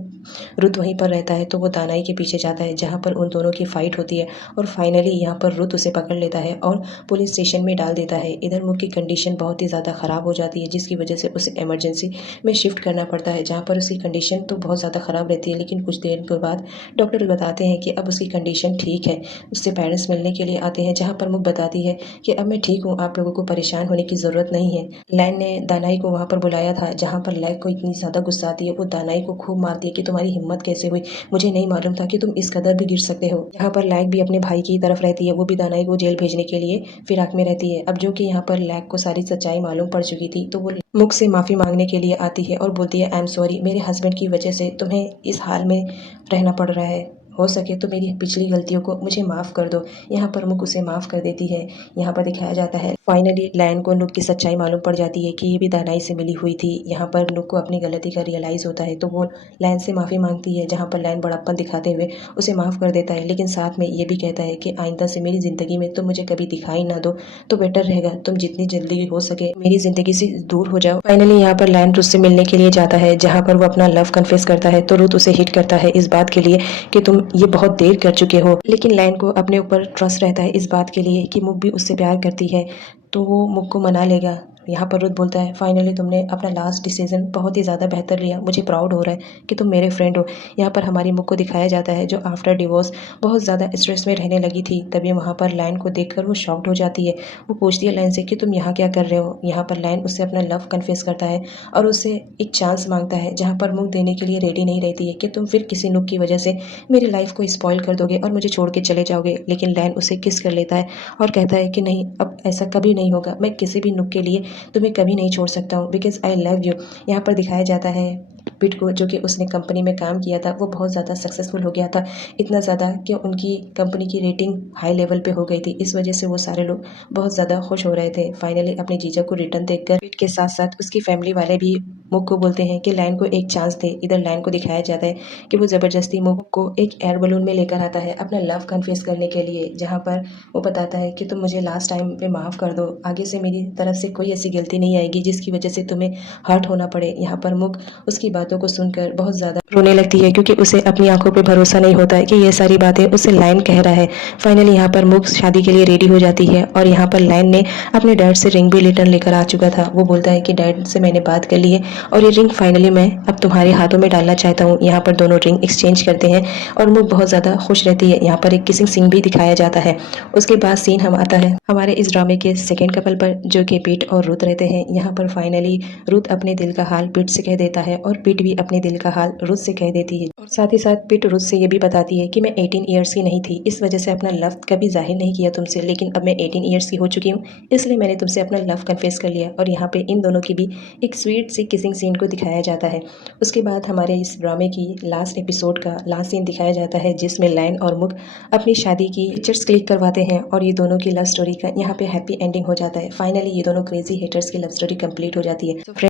रुत वहीं पर रहता है, तो वो दानाई के पीछे जाता है, जहाँ पर उन दोनों की फाइट होती है। और फाइनली यहाँ पर रुत उसे पकड़ लेता है और पुलिस स्टेशन में डाल देता है। इधर मुक की कंडीशन बहुत ही ज़्यादा ख़राब हो जाती है, जिसकी वजह से उसे इमरजेंसी में शिफ्ट करना पड़ता है, जहाँ पर उसकी कंडीशन तो बहुत ज़्यादा ख़राब रहती है। लेकिन कुछ देर के बाद डॉक्टर बताते हैं कि अब उसकी कंडीशन ठीक है। उससे पेरेंट्स मिलने के लिए आते हैं, जहाँ पर मुक बताती है कि अब मैं ठीक हूँ, आप लोगों को परेशान होने की ज़रूरत नहीं है। लायन ने दानाई को वहाँ पर बुलाया था, जहाँ पर लैक को इतनी ज़्यादा गुस्सा आती है। वो दानाई को खूब मारती है कि तुम्हारी हिम्मत कैसे हुई, मुझे नहीं मालूम था कि तुम इस कदर भी गिर सकते हो। यहाँ पर लैक भी अपने भाई की तरफ रहती है, वो भी दानाई को जेल भेजने के लिए फिराक में रहती है। अब जो कि यहाँ पर लैक को सारी सच्चाई मालूम पड़ चुकी थी, तो वो मुक से माफ़ी मांगने के लिए आती है और बोलती है आई एम सॉरी, मेरे हस्बैंड की वजह से तुम्हें इस हाल में रहना पड़ रहा है। हो सके तो मेरी पिछली गलतियों को मुझे माफ़ कर दो। यहाँ पर मुक उसे माफ़ कर देती है। यहाँ पर दिखाया जाता है फाइनली लायन को नुक की सच्चाई मालूम पड़ जाती है कि ये भी दानाई से मिली हुई थी। यहाँ पर नुक को अपनी गलती का रियलाइज़ होता है, तो वो लायन से माफ़ी मांगती है, जहाँ पर लायन बड़प्पन दिखाते हुए उसे माफ़ कर देता है। लेकिन साथ में ये भी कहता है कि आइंदा से मेरी ज़िंदगी में तुम मुझे कभी दिखाई ना दो तो बेटर रहेगा, तुम जितनी जल्दी हो सके मेरी ज़िंदगी से दूर हो जाओ। फाइनली यहाँ पर लायन रुत से मिलने के लिए जाता है, जहाँ पर वो अपना लव कन्फेस करता है। तो रुत उसे हिट करता है इस बात के लिए कि तुम ये बहुत देर कर चुके हो। लेकिन लायन को अपने ऊपर ट्रस्ट रहता है इस बात के लिए कि मुक भी उससे प्यार करती है, तो वो मुक को मना लेगा। यहाँ पर रुथ बोलता है, फाइनली तुमने अपना लास्ट डिसीजन बहुत ही ज़्यादा बेहतर लिया, मुझे प्राउड हो रहा है कि तुम मेरे फ्रेंड हो। यहाँ पर हमारी मुख को दिखाया जाता है जो आफ्टर डिवोर्स बहुत ज़्यादा स्ट्रेस में रहने लगी थी। तभी वहाँ पर लाइन को देखकर वो शॉक्ड हो जाती है। वो पूछती है लाइन से कि तुम यहाँ क्या कर रहे हो। यहाँ पर लाइन उससे अपना लव कन्फेस करता है और उससे एक चांस मांगता है, जहाँ पर मुख देने के लिए रेडी नहीं रहती है कि तुम फिर किसी नुक की वजह से मेरी लाइफ को स्पॉइल कर दोगे और मुझे छोड़ के चले जाओगे। लेकिन लाइन उसे किस कर लेता है और कहता है कि नहीं, अब ऐसा कभी नहीं होगा, मैं किसी भी नुक के लिए तुम्हें कभी नहीं छोड़ सकता हूँ, बिकॉज आई लव यू। यहाँ पर दिखाया जाता है पिट को, जो कि उसने कंपनी में काम किया था, वो बहुत ज़्यादा सक्सेसफुल हो गया था, इतना ज़्यादा कि उनकी कंपनी की रेटिंग हाई लेवल पे हो गई थी। इस वजह से वो सारे लोग बहुत ज़्यादा खुश हो रहे थे। फाइनली अपने जीजा को रिटर्न देखकर पिट के साथ साथ उसकी फैमिली वाले भी मुक को बोलते हैं कि लाइन को एक चांस दे। इधर लाइन को दिखाया जाता है कि वो ज़बरदस्ती मुक को एक एयर बलून में लेकर आता है अपना लव कन्फेस करने के लिए, जहाँ पर वो बताता है कि तुम मुझे लास्ट टाइम पे माफ़ कर दो, आगे से मेरी तरफ से कोई ऐसी गलती नहीं आएगी जिसकी वजह से तुम्हें हर्ट होना पड़े। यहाँ पर मुक उसकी बातों को सुनकर बहुत ज़्यादा रोने लगती है, क्योंकि उसे अपनी आंखों पे भरोसा नहीं होता है कि ये सारी बातें उसे लाइन कह रहा है। फाइनली यहाँ पर मुक शादी के लिए रेडी हो जाती है और यहाँ पर लाइन ने अपने डैड से रिंग भी रिटर्न लेकर आ चुका था। वो बोलता है कि डैड से मैंने बात कर ली है और ये रिंग फाइनली मैं अब तुम्हारे हाथों में डालना चाहता हूँ। यहाँ पर दोनों रिंग एक्सचेंज करते हैं और मुक बहुत ज़्यादा खुश रहती है। यहाँ पर एक किसिंग सीन भी दिखाया जाता है। उसके बाद सीन हम आता है हमारे इस ड्रामे के सेकेंड कपल पर, जो कि पीट और रुथ रहते हैं। यहाँ पर फाइनली रुथ अपने दिल का हाल पीट से कह देता है और पीट भी अपने दिल का हाल रुथ से कह देती है। और साथ ही साथ पीट रुथ से ये भी बताती है कि मैं 18 ईयर्स की नहीं थी, इस वजह से अपना लव कभी जाहिर नहीं किया तुमसे, लेकिन अब मैं 18 ईयर्स की हो चुकी हूँ, इसलिए मैंने तुमसे अपना लव कन्फेस कर लिया। और यहाँ पे इन दोनों की भी एक स्वीट सी किसिंग सीन को दिखाया जाता है। उसके बाद हमारे इस ड्रामे की लास्ट एपिसोड का लास्ट सीन दिखाया जाता है, जिसमें लाइन और मुक अपनी शादी की पिक्चर्स क्लिक करवाते हैं और ये दोनों की लव स्टोरी का यहाँ पे हैप्पी एंडिंग हो जाता है। फाइनली ये दोनों क्रेजी हेटर्स की लव स्टोरी कंप्लीट हो जाती है।